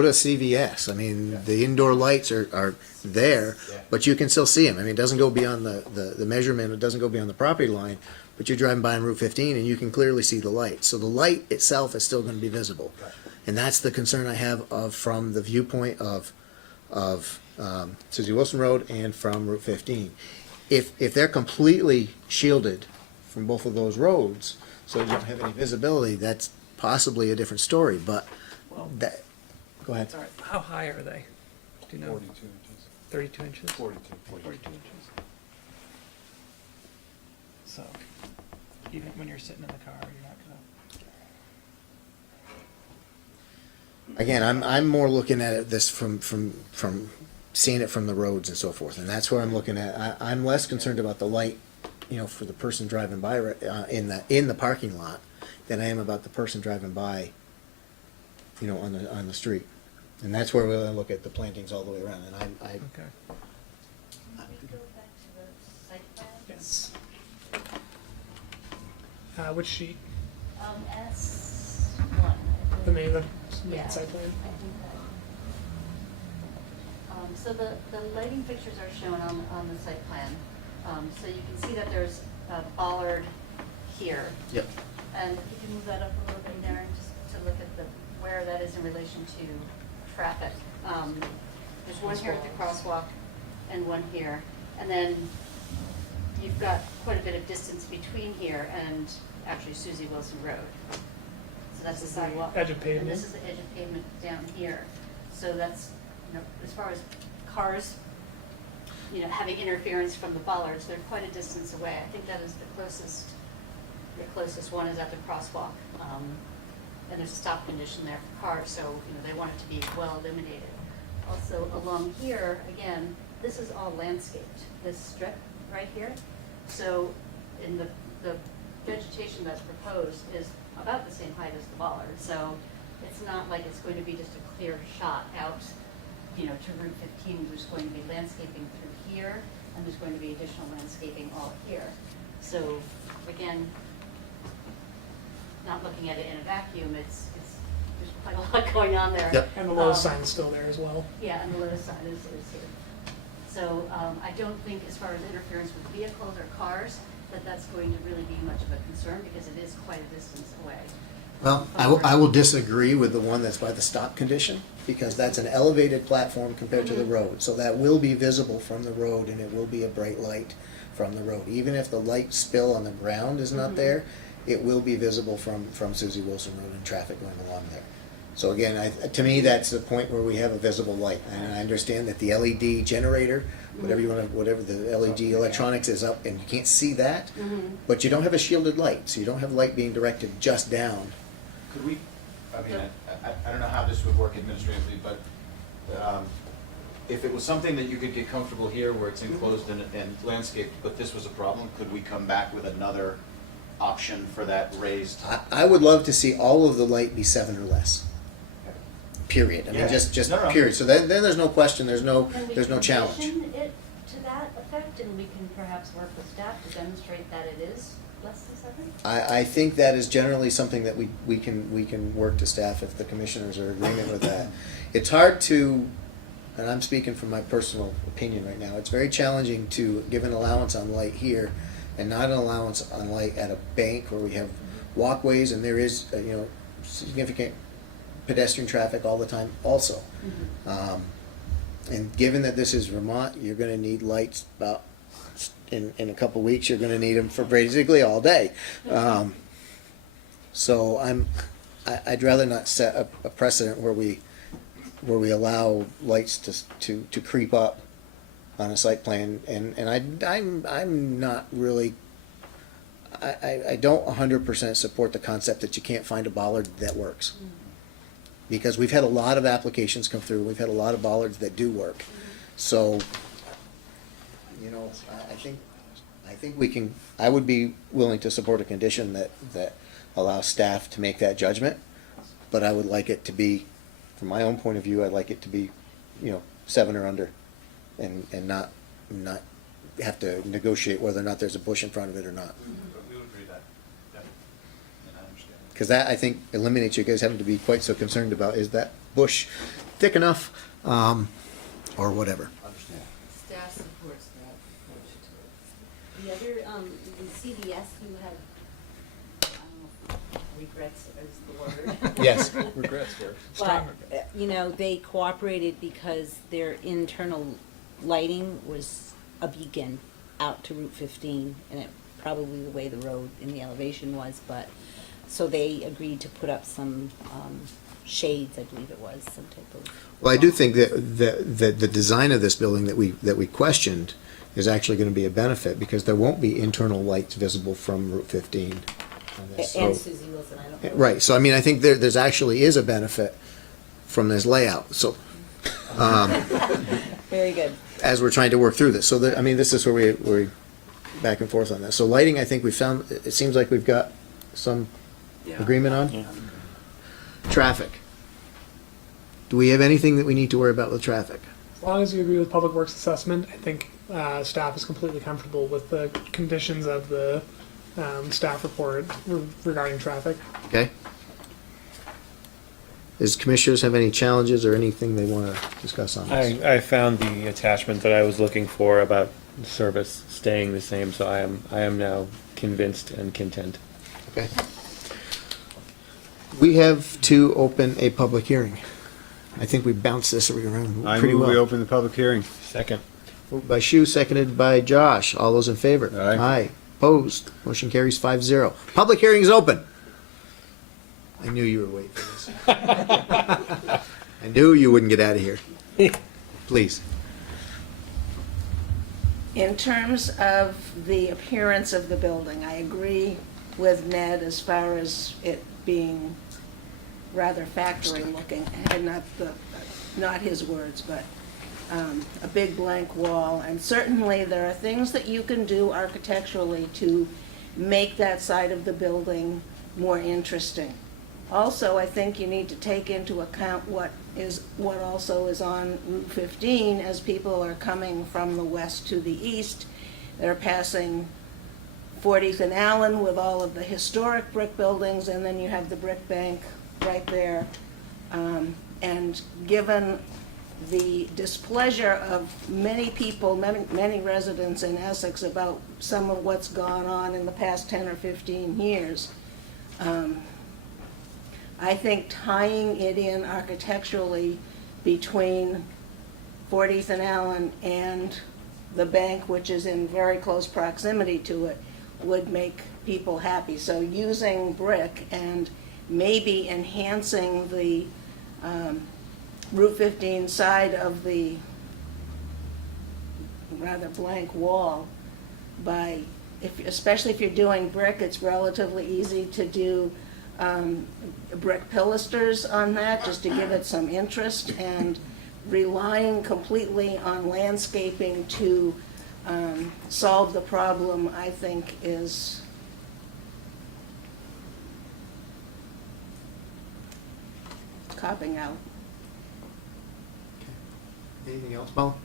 to CVS. I mean, the indoor lights are there, but you can still see them. I mean, it doesn't go beyond the measurement. It doesn't go beyond the property line, but you're driving by on Route 15 and you can clearly see the light. So the light itself is still going to be visible. And that's the concern I have from the viewpoint of Susie Wilson Road and from Route 15. If they're completely shielded from both of those roads, so you don't have any visibility, that's possibly a different story. But go ahead. Sorry, how high are they? Do you know? 42 inches. 32 inches? 42. 42 inches. So, even when you're sitting in the car, you're not gonna. Again, I'm more looking at this from seeing it from the roads and so forth, and that's where I'm looking at. I'm less concerned about the light, you know, for the person driving by in the parking lot than I am about the person driving by, you know, on the street. And that's where we'll look at the plantings all the way around. And I Okay. Can we go back to the site plan? Yes. Which sheet? S1. The main Yeah, site plan? I think that. So the lighting fixtures are shown on the site plan. So you can see that there's a bollard here. Yep. And if you can move that up a little bit, Darren, just to look at where that is in relation to traffic. There's one here at the crosswalk and one here. And then you've got quite a bit of distance between here and actually Susie Wilson Road. So that's the sidewalk. Edge of pavement. And this is the edge of pavement down here. So that's, you know, as far as cars, you know, having interference from the bollards, they're quite a distance away. I think that is the closest one is at the crosswalk. And there's a stop condition there for cars, so, you know, they want it to be well illuminated. Also along here, again, this is all landscaped, this strip right here. So in the vegetation that's proposed is about the same height as the bollard. So it's not like it's going to be just a clear shot out, you know, to Route 15. There's going to be landscaping through here, and there's going to be additional landscaping all here. So again, not looking at it in a vacuum, there's quite a lot going on there. Yep. And the Lowe's sign is still there as well. Yeah, and the Lowe's sign is here. So I don't think as far as interference with vehicles or cars, that's going to really be much of a concern because it is quite a distance away. Well, I will disagree with the one that's by the stop condition, because that's an elevated platform compared to the road. So that will be visible from the road, and it will be a bright light from the road. Even if the light spill on the ground is not there, it will be visible from Susie Wilson Road and traffic going along there. So again, to me, that's the point where we have a visible light. And I understand that the LED generator, whatever the LED electronics is up, and you can't see that, but you don't have a shielded light, so you don't have light being directed just down. Could we, I mean, I don't know how this would work administratively, but if it was something that you could get comfortable here where it's enclosed and landscaped, but this was a problem, could we come back with another option for that raised. I would love to see all of the light be 7 or less. Period. I mean, Yeah. just No, no. period. So then there's no question, there's no Can we challenge. condition it to that effect, and we can perhaps work with staff to demonstrate that it is less than 7? I think that is generally something that we can work to staff if the commissioners are in agreement with that. It's hard to, and I'm speaking from my personal opinion right now, it's very challenging to give an allowance on light here and not an allowance on light at a bank where we have walkways and there is, significant pedestrian traffic all the time also. And given that this is Vermont, you're gonna need lights about, in a couple of weeks, you're gonna need them for basically all day. So I'd rather not set a precedent where we allow lights to creep up on a site plan, and I'm not really, I don't 100% support the concept that you can't find a bollard that works. Because we've had a lot of applications come through, we've had a lot of bollards that do work. So, I think we can, I would be willing to support a condition that allows staff to make that judgment, but I would like it to be, from my own point of view, I'd like it to be, 7 or under, and not have to negotiate whether or not there's a bush in front of it or not. We would agree with that, and I understand. Because that, I think, eliminates you guys having to be quite so concerned about, is that bush thick enough, or whatever. Understand. Staff supports that approach to it. The other, the CVS, you had, I don't know, regrets is the word. Yes. Regrets work. But, they cooperated because their internal lighting was a beacon out to Route 15, and it probably the way the road in the elevation was, but, so they agreed to put up some, shades, I believe it was, some type of. Well, I do think that the design of this building that we questioned is actually going to be a benefit, because there won't be internal lights visible from Route 15. on this. And So- Susie Wilson, I don't know. Right, so I mean, I think there's actually is a benefit from this layout, so, Very good. as we're trying to work through this. So, this is where we back and forth on this. So lighting, I think we found, it seems like we've got some agreement on. Traffic. Do we have anything that we need to worry about with traffic? As long as you agree with Public Works assessment, I think staff is completely comfortable with the conditions of the staff report regarding traffic. Okay? Does commissioners have any challenges or anything they want to discuss on this? I found the attachment that I was looking for about the service staying the same, so I am now convinced and content. Okay. We have to open a public hearing. I think we bounced this around I pretty move we well. open the public hearing. Second. Moved by Shu, seconded by Josh. All those in favor? Aye. Opposed? Motion carries 5-0. Public hearing is open. I knew you were waiting for this. I knew you wouldn't get out of here. Please. In terms of the appearance of the building, I agree with Ned as far as it being rather factory looking, and not his words, but a big blank wall. And certainly there are things that you can do architecturally to make that side of the building more interesting. Also, I think you need to take into account what also is on Route 15 as people are coming from the west to the east. They're passing 40th and Allen with all of the historic brick buildings, and then you have the brick bank right there. And given the displeasure of many people, many residents in Essex about some of what's gone on in the past 10 or 15 years, I think tying it in architecturally between 40th and Allen and the bank, which is in very close proximity to it, would make people happy. So using brick and maybe enhancing the Route 15 side of the rather blank wall by, especially if you're doing brick, it's relatively easy to do brick pilasters on that, just to give it some interest, and relying completely on landscaping to solve the problem, I think is copping out. Anything else, Paul?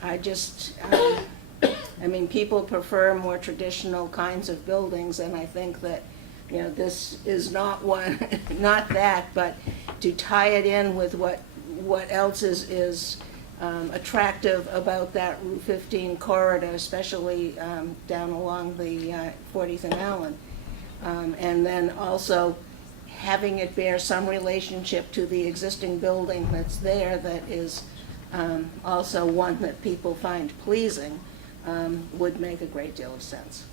I just, I mean, people prefer more traditional kinds of buildings, and I think that, you know, this is not one, not that, but to tie it in with what else is attractive about that Route 15 corridor, especially down along the 40th and Allen. And then also having it bear some relationship to the existing building that's there that is also one that people find pleasing, would make a great deal of sense.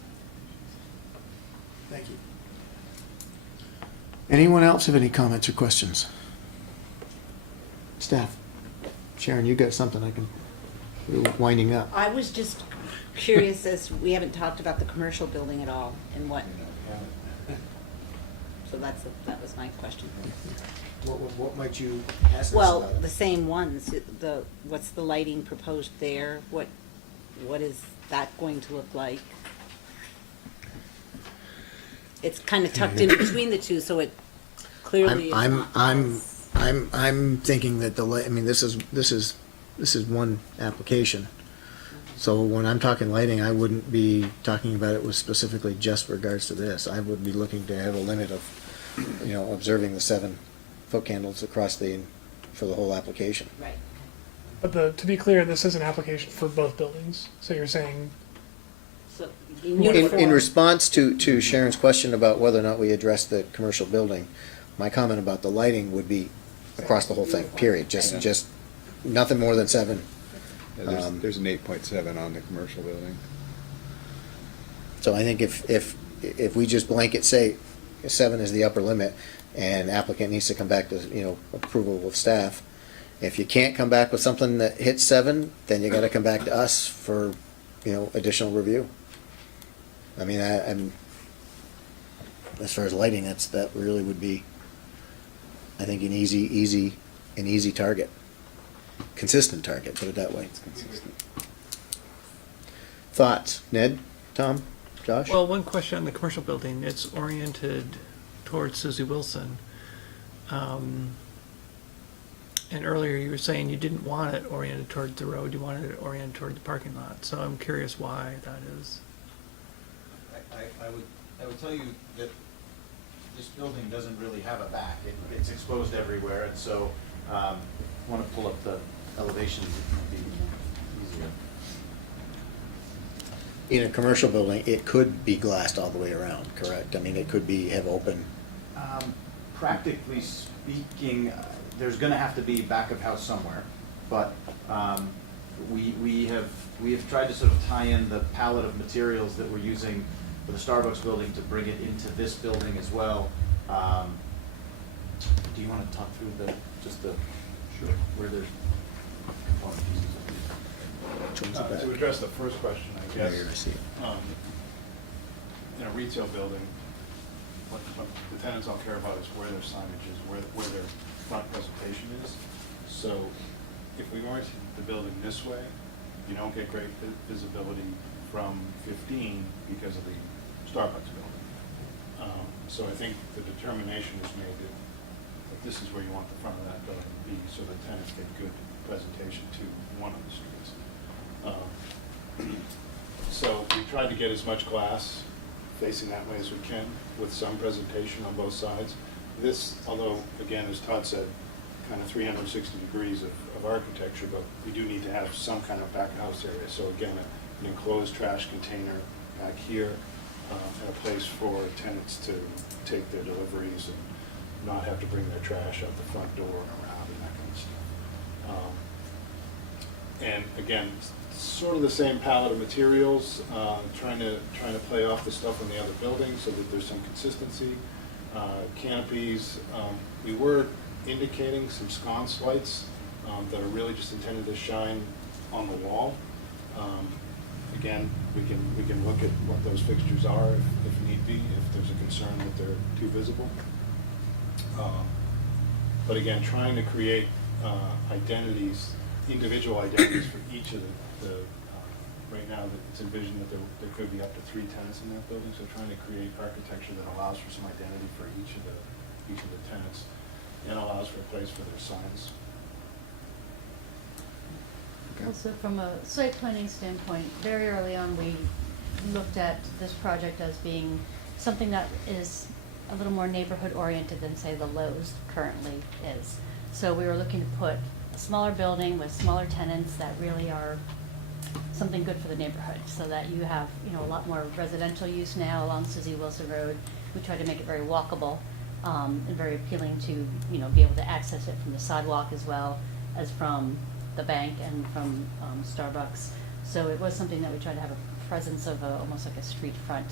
Thank you. Anyone else have any comments or questions? Staff? Sharon, you got something I can, we're winding up. I was just curious, as we haven't talked about the commercial building at all, and what, so that was my question. What might you ask us Well, about? the same ones, what's the lighting proposed there? What is that going to look like? It's kind of tucked in between the two, so it clearly is not. I'm thinking that I mean, this is one application. So when I'm talking lighting, I wouldn't be talking about it with specifically just regards to this. I would be looking to have a limit of, you know, observing the 7 foot candles across for the whole application. Right. But to be clear, this is an application for both buildings. So you're saying So, In response to Sharon's question about whether or not we address the commercial building, my comment about the lighting would be across the whole thing, period. Just nothing more than 7. Yeah, there's an 8.7 on the commercial building. So I think if we just blanket say 7 is the upper limit, and applicant needs to come back to, you know, approval of staff. If you can't come back with something that hits 7, then you gotta come back to us for, you know, additional review. I mean, I'm, as far as lighting, that really would be, I think, an easy target. Consistent target, put it that way. Thoughts? Ned? Tom? Josh? Well, one question on the commercial building, it's oriented towards Susie Wilson. And earlier you were saying you didn't want it oriented toward the road, you wanted it oriented toward the parking lot. So I'm curious why that is. I would tell you that this building doesn't really have a back. It's exposed everywhere, and so, want to pull up the elevation, it might be easier. In a commercial building, it could be glassed all the way around, correct? I mean, it could have open. Practically speaking, there's gonna have to be back of house somewhere, but, we have tried to sort of tie in the palette of materials that we're using for the Starbucks building to bring it into this building as well. Do you wanna talk through where there's component pieces? To address the first question, I Yeah, guess, here, I see it. in a retail building, what the tenants don't care about is where their signage is, where their front presentation is. So if we orient the building this way, you don't get great visibility from 15 because of the Starbucks building. So I think the determination is made that this is where you want the front of that building to be, so the tenants get good presentation to one of the streets. So we tried to get as much glass facing that way as we can, with some presentation on both sides. This, although, again, as Todd said, kind of 360 degrees of architecture, but we do need to have some kind of back house area. So again, an enclosed trash container back here, and a place for tenants to take their deliveries and not have to bring their trash out the front door and around and that kind of stuff. And again, sort of the same palette of materials, trying to play off the stuff on the other buildings so that there's some consistency. Canopies, we were indicating some sconce lights that are really just intended to shine on the wall. Again, we can look at what those fixtures are if need be, if there's a concern that they're too visible. But again, trying to create identities, individual identities for each of the right now that it's envisioned that there could be up to 3 tenants in that building, so trying to create architecture that allows for some identity for each of the tenants. allows for a place for their signs. Also, from a site planning standpoint, very early on, we looked at this project as being something that is a little more neighborhood-oriented than, say, the Lowe's currently is. So we were looking to put a smaller building with smaller tenants that really are something good for the neighborhood, so that you have, a lot more residential use now along Suzie Wilson Road. We try to make it very walkable, and very appealing to, be able to access it from the sidewalk as well as from the bank and from Starbucks. So it was something that we tried to have a presence of almost like a street front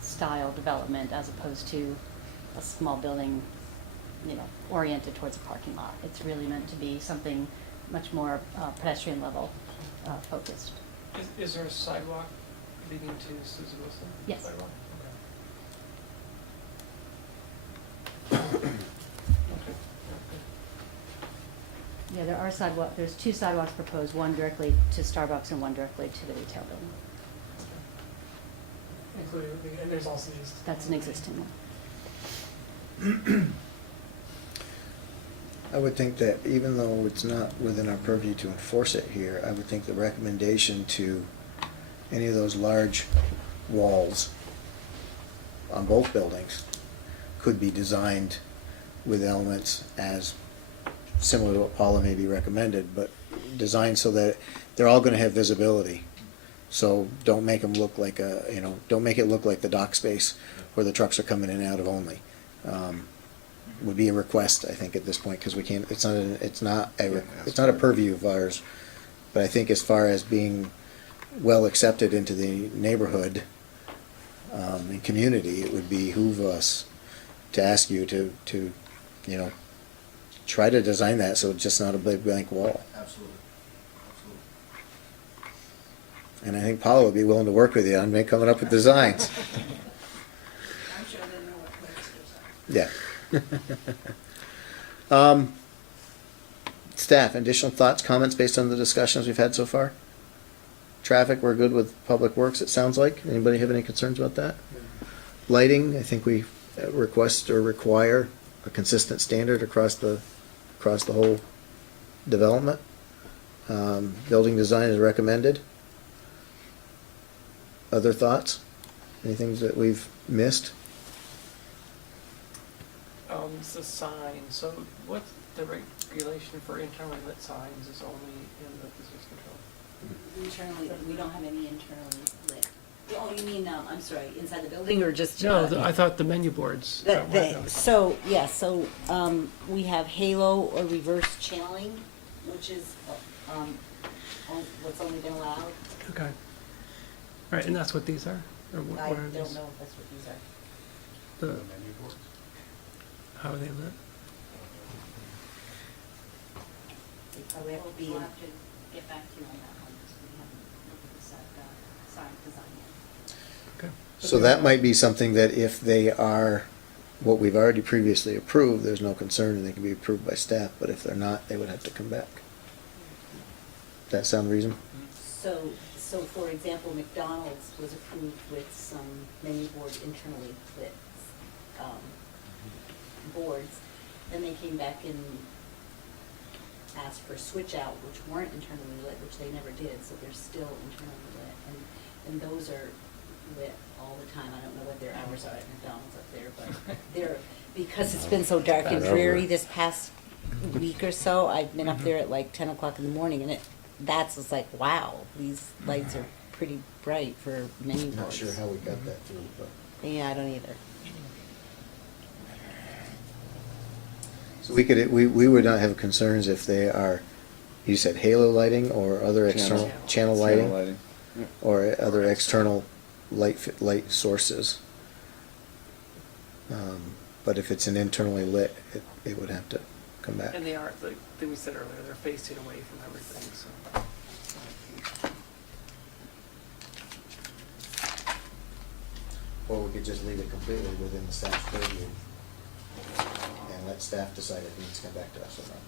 style development, as opposed to a small building, oriented towards a parking lot. It's really meant to be something much more pedestrian level focused. Is there a sidewalk leading to Suzie Wilson? Yes. Sidewalk? Yeah, there are there's 2 sidewalks proposed, one directly to Starbucks and one directly to the retail building. Including, and there's also these. That's an existing one. I would think that even though it's not within our purview to enforce it here, I would think the recommendation to any of those large walls on both buildings could be designed with elements as similar to what Paula maybe recommended, but designed so that they're all gonna have visibility. So don't make them look like don't make it look like the dock space where the trucks are coming in and out of only. Would be a request, I think, at this point, because we can't, it's not a purview of ours. But I think as far as being well accepted into the neighborhood, and community, it would behoove us to ask you to, try to design that so it's just not a big blank wall. Absolutely. And I think Paula would be willing to work with you on coming up with designs. I'm sure they know what place to design. Yeah. Staff, additional thoughts, comments based on the discussions we've had so far? Traffic, we're good with Public Works, it sounds like. Anybody have any concerns about that? Lighting, I think we request or require a consistent standard across the whole development. Building design is recommended. Other thoughts? Anything that we've missed? It's the sign. So what's the regulation for internally lit signs is only in the business control? Internally, we don't have any internally lit. Oh, you mean, I'm sorry, inside the building or just? No, I thought the menu boards. We have halo or reverse channeling, which is, what's only been allowed. Okay. All right, and that's what these are? Or I what are don't these? know if that's what these are. The, how are they lit? They probably have to be. We'll have to get back to you on that one, because we haven't looked at the sign design yet. Okay. So that might be something that if they are what we've already previously approved, there's no concern and they can be approved by staff, but if they're not, they would have to come back. Does that sound reasonable? So for example, McDonald's was approved with some menu board internally lit, boards. Then they came back and asked for switch out, which weren't internally lit, which they never did, so they're still internally lit. And those are lit all the time. I don't know what their hours are at McDonald's up there, but they're, because it's been so dark and dreary this past week or so, I've been up there at like 10 o'clock in the morning, and that's just like, wow, these lights are pretty bright for menu boards. Not sure how we got that through, but. Yeah, I don't either. So we would not have concerns if they are, you said halo lighting or other external, channel lighting? Or other external light sources. But if it's an internally lit, it would have to come back. And they are, like we said earlier, they're facing away from everything, so. Or we could just leave it completely within the staff's purview and let staff decide if it needs to come back to us or not.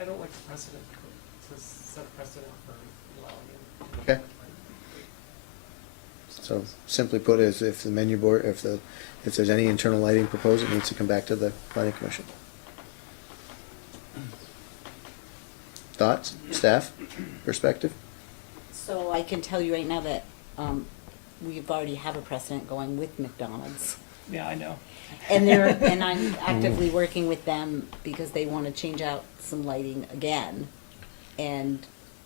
I don't like the precedent, to set a precedent for allowing it. Okay. So simply put, is if the menu board, if there's any internal lighting proposed, it needs to come back to the planning commission. Thoughts, staff, perspective? So I can tell you right now that, we've already have a precedent going with McDonald's. Yeah, I know. And and I'm actively working with them because they wanna change out some lighting again. And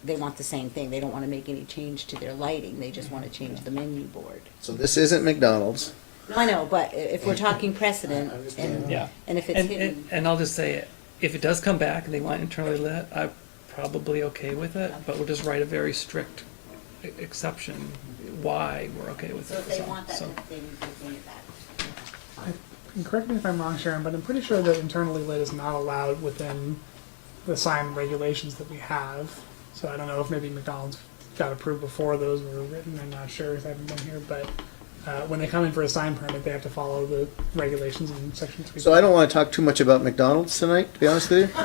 they want the same thing. They don't wanna make any change to their lighting. They just wanna change the menu board. So this isn't McDonald's. No, I know, but if we're talking precedent and, Yeah. and if it's hidden. And I'll just say, if it does come back and they want internally lit, I'm probably okay with it, but we'll just write a very strict exception why we're okay with So it. if they want that, So- they need to bring it back. And correct me if I'm wrong, Sharon, but I'm pretty sure that internally lit is not allowed within the sign regulations that we have. So I don't know if maybe McDonald's got approved before those were written. I'm not sure, 'cause I haven't been here, but when they come in for a sign permit, they have to follow the regulations in section 3. So I don't want to talk too much about McDonald's tonight, to be honest with you.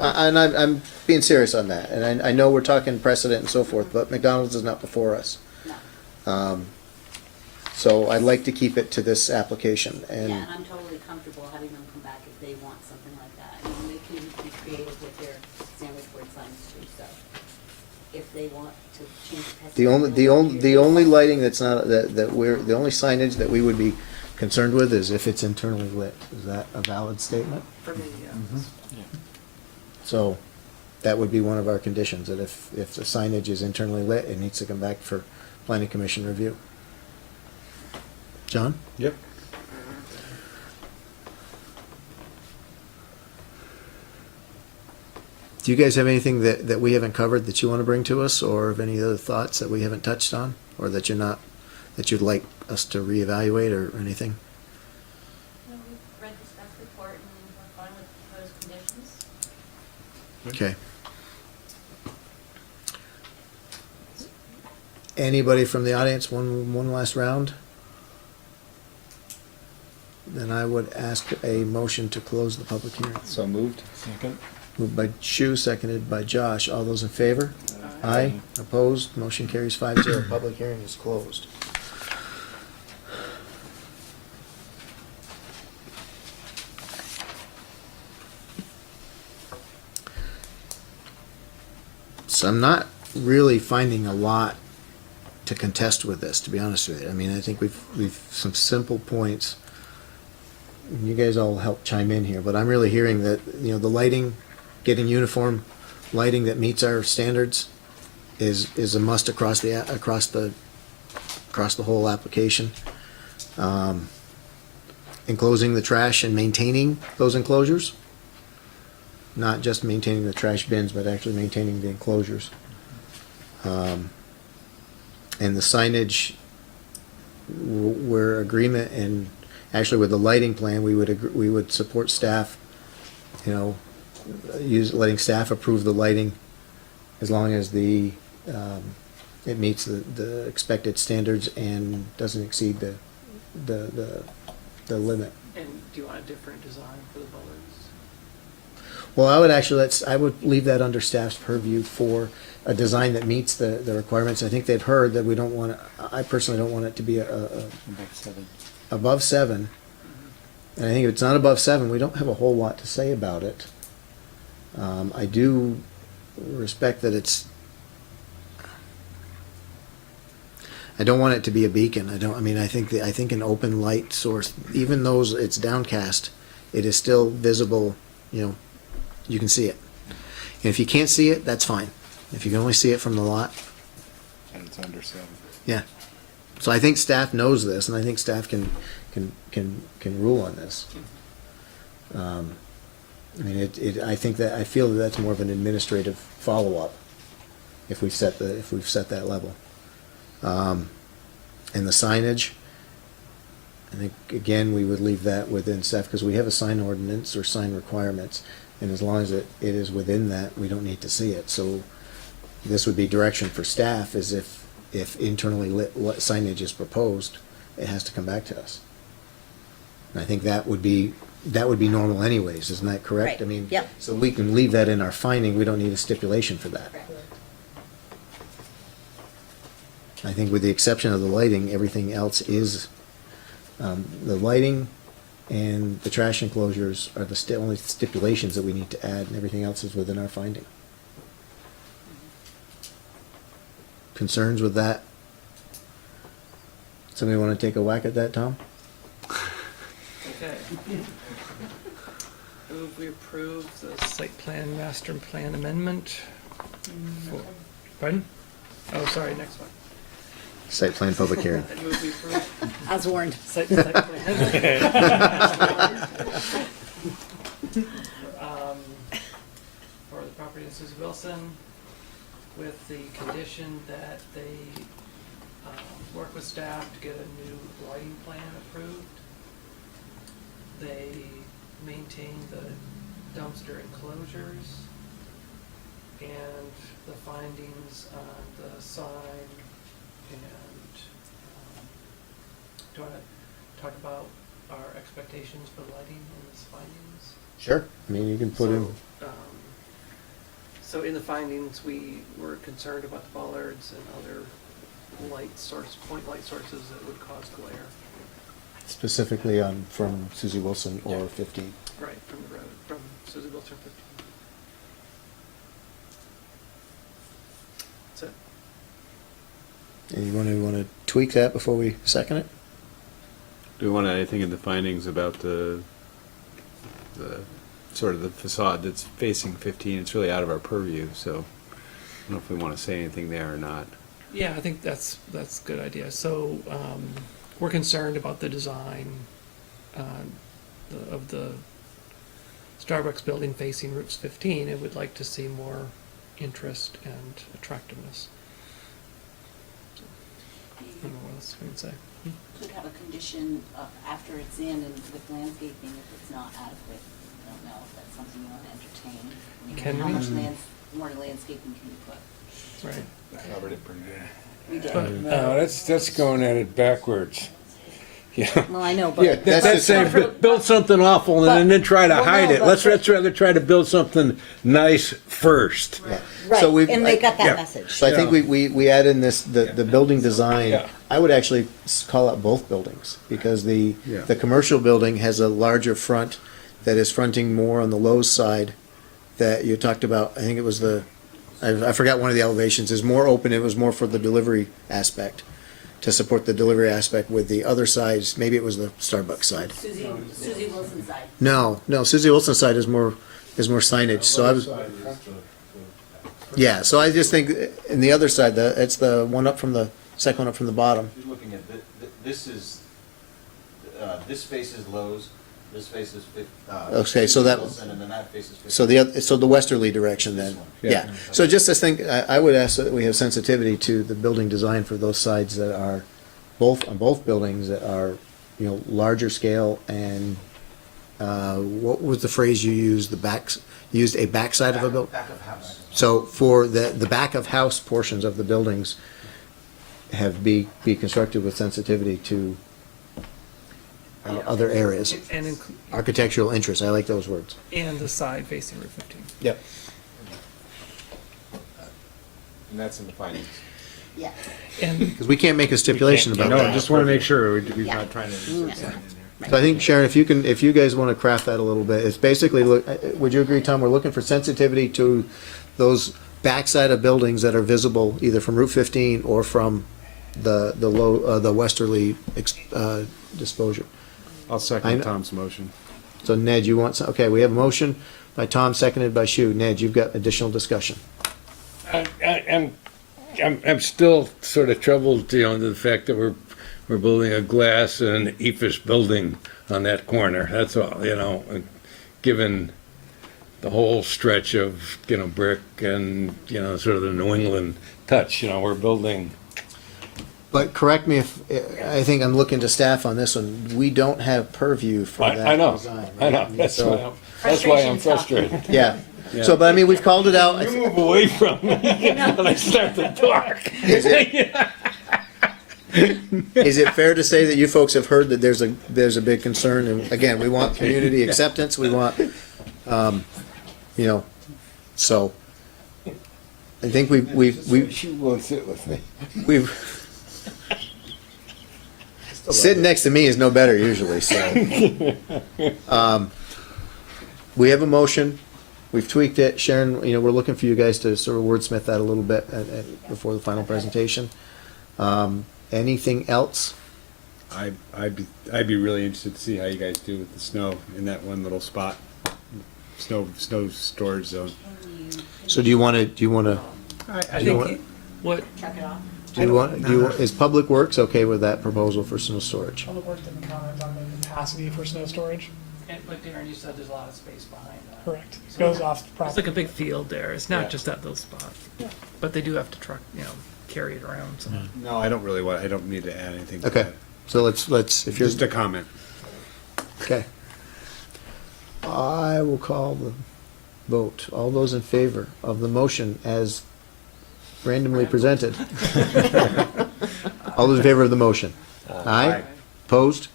And I'm being serious on that. And I know we're talking precedent and so forth, but McDonald's is not before us. So I'd like to keep it to this application. Yeah, And and I'm totally comfortable having them come back if they want something like that. I mean, they can be creative with their sandwich board signs too, so if they want to change the precedent. the only lighting that's not, the only signage that we would be concerned with is if it's internally lit. Is that a valid statement? For me, yeah. Mm-hmm. So that would be one of our conditions, that if the signage is internally lit, it needs to come back for planning commission review. John? Yep. Do you guys have anything that we haven't covered that you want to bring to us, or have any other thoughts that we haven't touched on, or that you'd like us to reevaluate or anything? No, we've read the staff report and we're fine with those conditions. Okay. Anybody from the audience, one last round? Then I would ask a motion to close the public hearing. So moved. Second. Moved by Shu, seconded by Josh. All those in favor? Aye. Opposed? Motion carries 5-0. Public hearing is closed. So I'm not really finding a lot to contest with this, to be honest with you. I mean, I think we've some simple points. You guys all help chime in here, but I'm really hearing that, the lighting, getting uniform lighting that meets our standards is a must across the whole application. Enclosing the trash and maintaining those enclosures, not just maintaining the trash bins, but actually maintaining the enclosures. And the signage, we're agreement, and actually with the lighting plan, we would support staff, letting staff approve the lighting as long as it meets the expected standards and doesn't exceed the limit. And do you want a different design for the bollards? Well, I would leave that under staff's purview for a design that meets the requirements. I think they've heard that we don't want I personally don't want it to be above 7. And I think if it's not above 7, we don't have a whole lot to say about it. I do respect that I don't want it to be a beacon. I think an open light source, even though it's downcast, it is still visible, you can see it. And if you can't see it, that's fine. If you can only see it from the lot, And it's under 7. yeah. So I think staff knows this, and I think staff can rule on this. I feel that that's more of an administrative follow-up if we've set that level. And the signage, I think, again, we would leave that within staff, because we have a sign ordinance or sign requirements, and as long as it is within that, we don't need to see it. So this would be direction for staff, is if internally lit signage is proposed, it has to come back to us. And I think that would be normal anyways, isn't that correct? Right. Yep. So we can leave that in our finding, we don't need a stipulation for that. I think with the exception of the lighting, everything else is, the lighting and the trash enclosures are the only stipulations that we need to add, and everything else is within our finding. Concerns with that? Somebody want to take a whack at that, Tom? Okay. Move we approve the site plan, master plan amendment. Pardon? Oh, sorry, next one. Site plan public hearing. I move we approve As warned. site plan. For the property of Susie Wilson, with the condition that they work with staff to get a new lighting plan approved. They maintain the dumpster enclosures and the findings on the sign, and do you want to talk about our expectations for lighting in this findings? Sure. I mean, you can put in. So in the findings, we were concerned about the bollards and other point light sources that would cause glare. Specifically on, from Susie Wilson or Yeah. 15. Right, from the road, from Susie Wilson 15. That's it. And you want to tweak that before we second it? Do we want anything in the findings about the sort of the facade that's facing 15? It's really out of our purview, so I don't know if we want to say anything there or not. Yeah, I think that's a good idea. So we're concerned about the design of the Starbucks building facing Route 15, and would like to see more interest and attractiveness. So, I don't know what else we can say. Could have a condition of after it's in and with landscaping, if it's not adequate. I don't know if that's something you want to entertain. I mean, Can how we? much more landscaping can you put? Right. Covered it pretty good. We did. No, that's going at it backwards. Yeah. Well, I know, but. Yeah, that's saying build something awful and then try to Well, hide no, it. but- Let's rather try to build something nice first. Right, So we've- and they got that yeah. message. So I think we add in this, the building design. Yeah. I would actually call out both buildings, because the commercial building has a larger front that is fronting more on the Lowe's side that you talked about. I think it was I forgot one of the elevations, is more open. It was more for the delivery aspect, to support the delivery aspect. With the other sides, maybe it was the Starbucks side. Susie Wilson's side. No, Susie Wilson's side is more signage. So I was. Yeah, so I just think in the other side, it's the one up from the second one up from the bottom. You're looking at, this is, this face is Lowe's, this face is Okay, so that- Wilson, and then that face is 15. So the westerly direction then. This one. Yeah. So just this thing, I would ask that we have sensitivity to the building design for those sides that are on both buildings that are, larger scale, and what was the phrase you used? Used a backside of a building? Back of house. So for the back of house portions of the buildings be constructed with sensitivity to other areas. And Architectural interests, I like those words. and the side facing Route 15. Yep. And that's in the findings. Yeah. And Because we can't make a stipulation about No, that. just want to make sure we're Yeah. not trying to insert something in there. So I think, Sharon, if you guys want to craft that a little bit, it's basically, would you agree, Tom, we're looking for sensitivity to those backside of buildings that are visible either from Route 15 or from the westerly disposal. I'll I second know- Tom's motion. So Ned, you want, okay, we have a motion by Tom, seconded by Shu. Ned, you've got additional discussion. I'm still sort of troubled, to the fact that we're building a glass and an ephes building on that corner. That's all, given the whole stretch of, brick and, sort of the New England touch, we're building. But correct me if, I think I'm looking to staff on this one, we don't have purview for that I know, design. I know, right? that's So- why I'm frustrated. Yeah, so, but I mean, we've called it out. You move away from me when I start to talk. Is it fair to say that you folks have heard that there's a big concern, and again, we want community acceptance, we want, so, I think She won't sit with me. Sitting next to me is no better usually, so. We have a motion, we've tweaked it, Sharon, we're looking for you guys to sort of wordsmith that a little bit before the final presentation. Anything else? I'd be really interested to see how you guys do with the snow in that one little spot. Snow storage zone. So do you wanna, I You know think what, Chuck it off. is Public Works okay with that proposal for snow storage? Public Works didn't comment on the capacity for snow storage. but Darren, you said there's a lot of space behind that. Correct. Goes off the It's property. like a big field there. It's not Yeah. just that little spot. Yeah. But they do have to carry it around, so. No, I don't need to add anything to Okay, that. so let's, if you're, Just a comment. okay. I will call the vote. All those in favor of the motion as randomly presented? All those in favor of the motion? Aye. Opposed?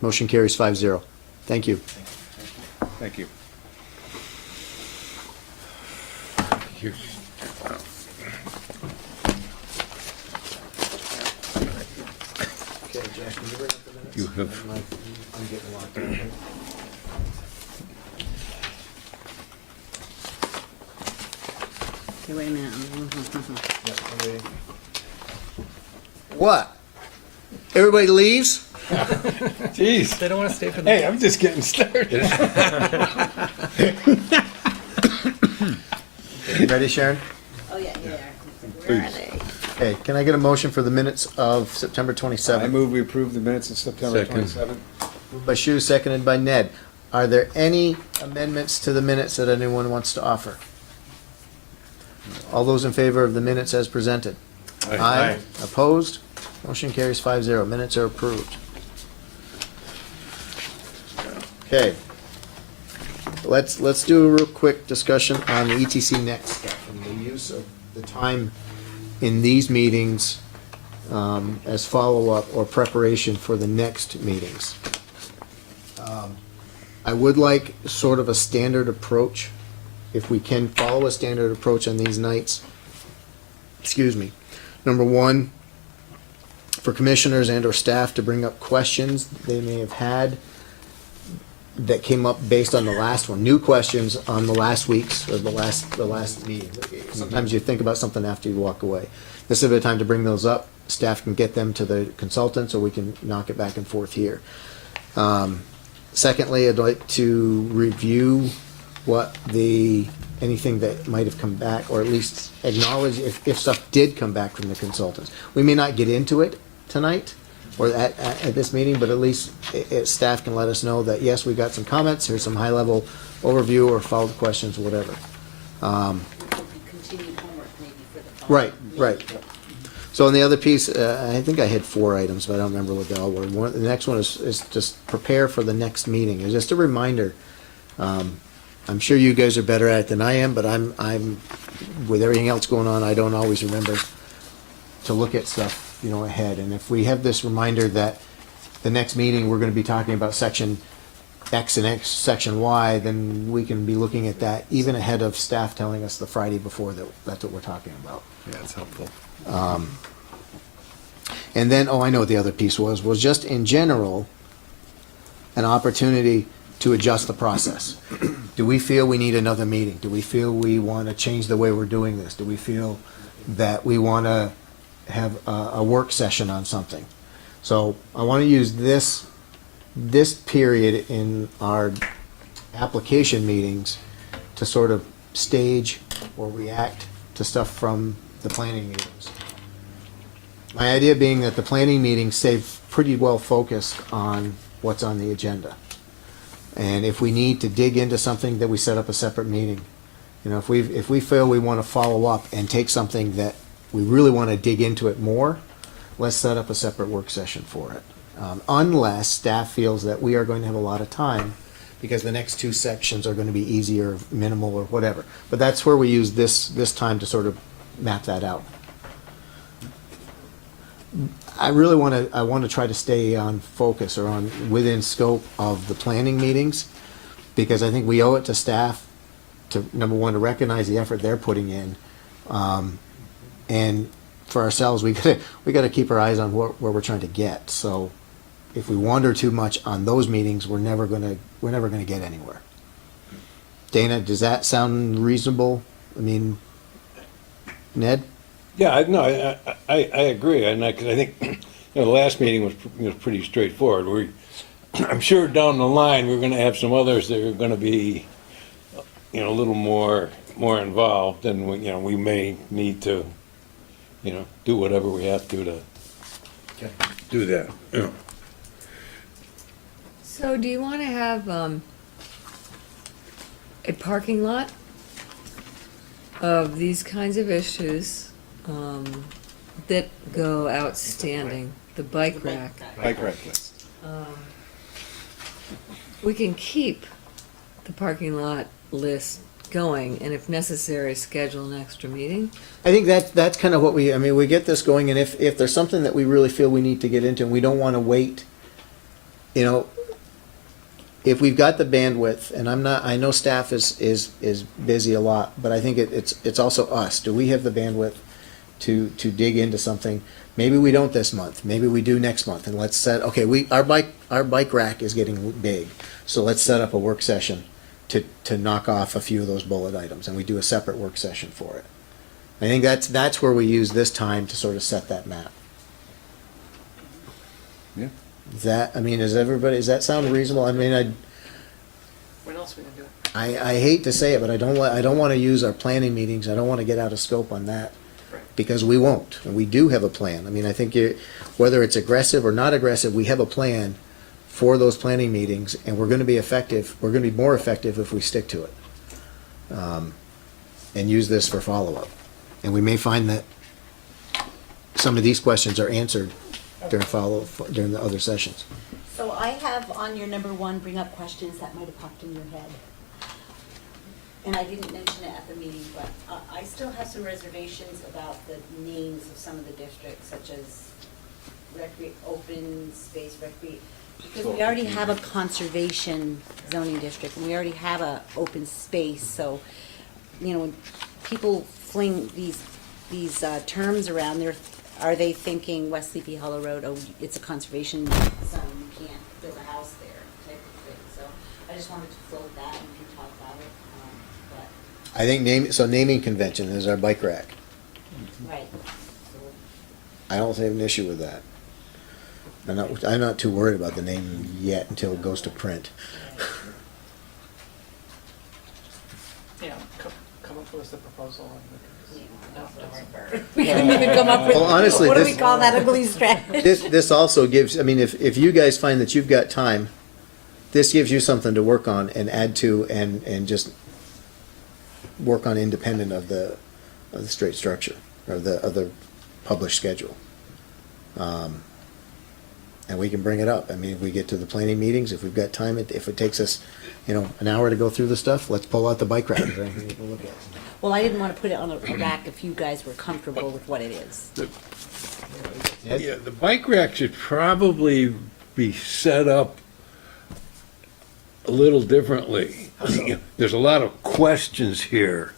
Motion carries 5-0. Thank you. Thank you. Okay, Jack, can you bring up the minutes? You have- I'm getting locked in. Okay, wait a minute. What? Everybody leaves? Jeez. They don't want to stay for the. Hey, I'm just getting started. Ready, Sharon? Oh, yeah, where are they? Okay, can I get a motion for the minutes of September I 27th? move we approve the minutes of September Second. 27th. Moved by Shu, seconded by Ned. Are there any amendments to the minutes that anyone wants to offer? All those in favor of the minutes as presented? Aye. Opposed? Motion carries 5-0. Minutes are approved. Okay. Let's do a real quick discussion on the ETC next step and the use of the time in these meetings as follow-up or preparation for the next meetings. I would like sort of a standard approach, if we can follow a standard approach on these nights. Excuse me. Number one, for commissioners and or staff to bring up questions they may have had that came up based on the last one, new questions on the last week's or the last meeting. Sometimes you think about something after you walk away. This is a time to bring those up. Staff can get them to the consultants, or we can knock it back and forth here. Secondly, I'd like to review anything that might have come back, or at least acknowledge if stuff did come back from the consultants. We may not get into it tonight or at this meeting, but at least staff can let us know that, yes, we got some comments, here's some high-level overview or follow-up questions, whatever. Continued homework maybe for the following Right. So on the other piece, I think I had 4 items, but I don't remember what they all were. The next one is just prepare for the next meeting. It's just a reminder. I'm sure you guys are better at it than I am, but I'm with everything else going on, I don't always remember to look at stuff, ahead. And if we have this reminder that the next meeting, we're gonna be talking about section X and section Y, then we can be looking at that even ahead of staff telling us the Friday before that that's what we're talking about. Yeah, it's helpful. And then, I know what the other piece was just in general, an opportunity to adjust the process. Do we feel we need another meeting? Do we feel we want to change the way we're doing this? Do we feel that we want to have a work session on something? So I want to use this period in our application meetings to sort of stage or react to stuff from the planning meetings. My idea being that the planning meetings stay pretty well focused on what's on the agenda. And if we need to dig into something, that we set up a separate meeting. If we feel we want to follow up and take something that we really want to dig into it more, let's set up a separate work session for it. Unless staff feels that we are going to have a lot of time, because the next 2 sections are going to be easier, minimal, or whatever. But that's where we use this time to sort of map that out. I really want to try to stay on focus or within scope of the planning meetings, because I think we owe it to staff to, number one, to recognize the effort they're putting in, and for ourselves, we got to keep our eyes on where we're trying to get. So if we wander too much on those meetings, we're never gonna get anywhere. Dana, does that sound reasonable? I mean, Ned? Yeah, I agree, and 'cause I think, the last meeting was pretty straightforward. I'm sure down the line, we're gonna have some others that are gonna be, a little more involved, and we may need to, do whatever we have to do that, So do you want to have a parking lot of these kinds of issues that go outstanding? The bike rack. Bike rack list. We can keep the parking lot list going, and if necessary, schedule an extra meeting. I think that's kind of what we get this going, and if there's something that we really feel we need to get into, and we don't want to wait, if we've got the bandwidth, and I know staff is busy a lot, but I think it's also us. Do we have the bandwidth to dig into something? Maybe we don't this month. Maybe we do next month, and let's set. Okay, our bike rack is getting big, so let's set up a work session to knock off a few of those bullet items, and we do a separate work session for it. I think that's where we use this time to sort of set that map. Yeah. Does that sound reasonable? I mean, When else are we gonna do it? I hate to say it, but I don't want to use our planning meetings. I don't want to get out of scope on that, because we won't. And we do have a plan. I mean, I think whether it's aggressive or not aggressive, we have a plan for those planning meetings, and we're going to be effective. We're going to be more effective if we stick to it, and use this for follow-up. And we may find that some of these questions are answered during the other sessions. So I have on your number 1, bring up questions that might have popped in your head. And I didn't mention it at the meeting, but I still have some reservations about the names of some of the districts, such as open space because we already have a conservation zoning district, and we already have a open space, so, when people fling these terms around, are they thinking West Sleepy Hollow Road, oh, it's a conservation zone, you can't build a house there, type of thing, so I just wanted to float that, and we can talk about it, I think naming convention is our bike rack. right. I don't have an issue with that. I'm not too worried about the name yet until it goes to print. Yeah, come up with a proposal and We couldn't even come up with, Well, honestly, what do this- we call that ugly strategy? This also gives, if you guys find that you've got time, this gives you something to work on and add to and just work on independent of the straight structure, or the published schedule. And we can bring it up. I mean, if we get to the planning meetings, if we've got time, if it takes us, an hour to go through the stuff, let's pull out the bike rack. Is there anything you can look at? Well, I didn't want to put it on a rack if you guys were comfortable with what it is. Yeah, the bike rack should probably be set up a little differently. There's a lot of questions here.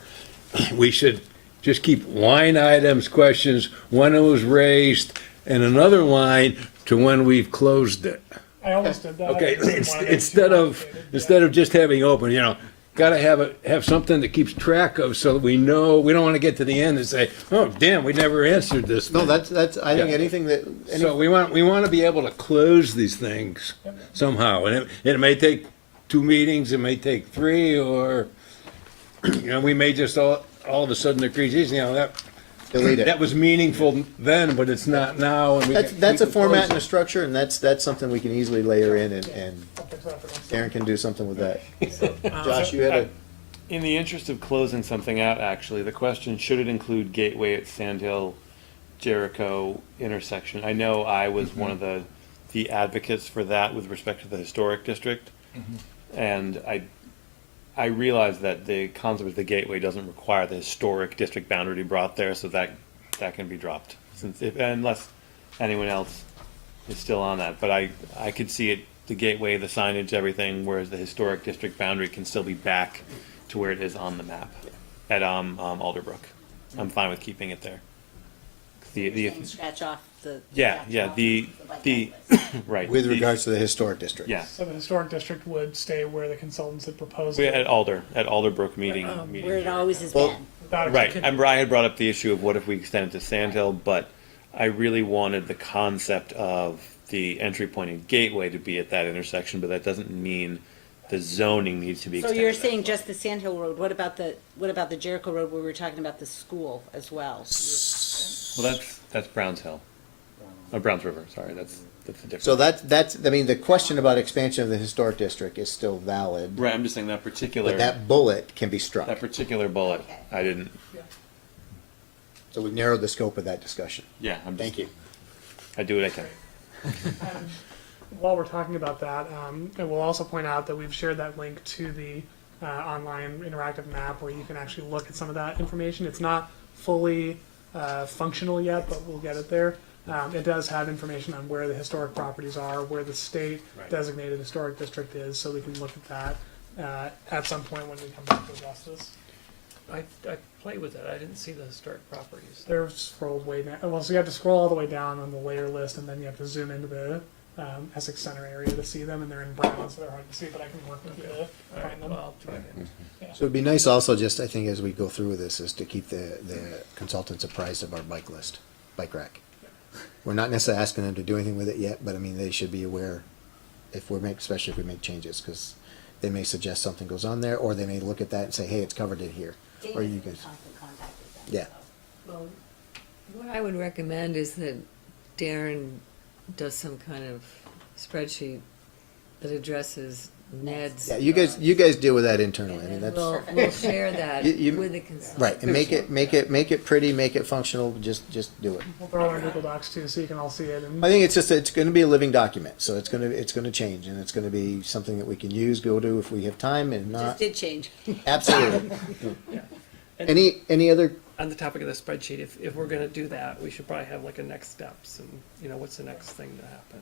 We should just keep line items, questions, when it was raised, and another line to when we've closed it. I almost did that. Okay, I just didn't wanna get instead too of complicated. just having open, gotta have something that keeps track of, so that we know, we don't wanna get to the end and say, oh, damn, we never answered this No, thing. that's, I think Yeah. anything that, So we want to be able to close these things somehow, and it may take 2 meetings, it may take 3, or, we may just all of a sudden agree, geez, delete it. that was meaningful then, but it's not now, and we That's can- that's we a can format close and a it. structure, and that's something we can easily layer in, and Aaron can do something with that. Josh, you had a, In the interest of closing something out, actually, the question, should it include Gateway at Sandhill, Jericho intersection? I know I was one of the advocates for that with respect to the historic district. And I realize that the concept of the Gateway doesn't require the historic district boundary to be brought there, so that can be dropped, unless anyone else is still on that. But I could see it, the Gateway, the signage, everything, whereas the historic district boundary can still be back to where it is on the map at Alderbrook. I'm fine with keeping it there. You're saying scratch off the. Yeah, the, right. With the- regards to the historic district. Yeah, So the historic district would stay where the consultants had proposed. we it. at Alderbrook meeting. Where it always has Well, been. Without Right, exception. I had brought up the issue of what if we extend it to Sandhill, but I really wanted the concept of the entry point and gateway to be at that intersection, but that doesn't mean the zoning needs to be So extended. you're saying just the Sandhill Road, what about the Jericho Road where we were talking about the school as well? Well, that's Browns Hill. Browns River, sorry, that's a different. So that's, I mean, the question about expansion of the historic district is still valid, Right, I'm just saying that particular, but that bullet can be struck. that particular bullet, Okay. I didn't, So we've narrowed the scope of that discussion. yeah, I'm just. Thank you. I do what I can. While we're talking about that, I will also point out that we've shared that link to the online interactive map where you can actually look at some of that information. It's not fully functional yet, but we'll get it there. It does have information on where the historic properties are, where the state Right. designated historic district is, so we can look at that at some point when we come back to address this. I played with it. I didn't see the historic properties. They're scrolled way down. Well, so you have to scroll all the way down on the layer list, and then you have to zoom into the Essex Center area to see them, and they're in brown, so they're hard to see. But I can work with you to All right, find them. well, I'll try again. So it'd be nice also, just, I think, as we go through this, is to keep the consultants apprised of our bike list, bike rack. We're not necessarily asking them to do anything with it yet, but I mean, they should be aware if especially if we make changes, because they may suggest something goes on there, or they may look at that and say, hey, it's covered in here. Or you Dana's in guys, constant contact with them. yeah. Well, what I would recommend is that Darren does some kind of spreadsheet that addresses Ned's. Yeah, you guys deal with that internally. I mean, that's, We'll share that You- with the consultant. right, and make it pretty, make it functional, just do it. We'll throw it on Google Docs too, so you can all see it. And I think it's gonna be a living document, so it's gonna change, and it's gonna be something that we can use, go to if we have time, and Just not, did change. absolutely. Yeah. And Any other, on the topic of the spreadsheet, if we're gonna do that, we should probably have like a next steps and, what's the next thing to happen.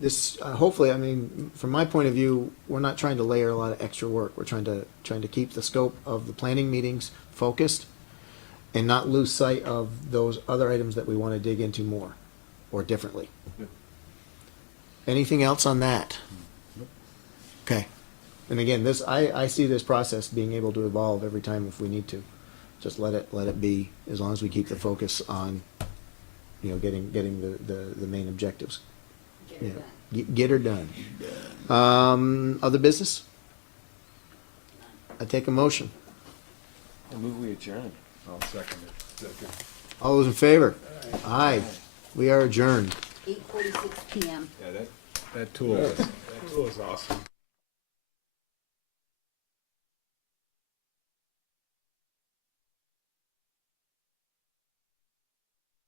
this, hopefully, I mean, from my point of view, we're not trying to layer a lot of extra work. We're trying to keep the scope of the planning meetings focused and not lose sight of those other items that we want to dig into more or differently. Anything else on that? Okay. And again, I see this process being able to evolve every time if we need to. Just let it be, as long as we keep the focus on, getting the main objectives. Get it Yeah. done. Get her done. Other business? I take a motion. I move we adjourn. I'll second it. All those in favor? Aye. We are adjourned. 8:46 PM. Yeah, that tool is awesome.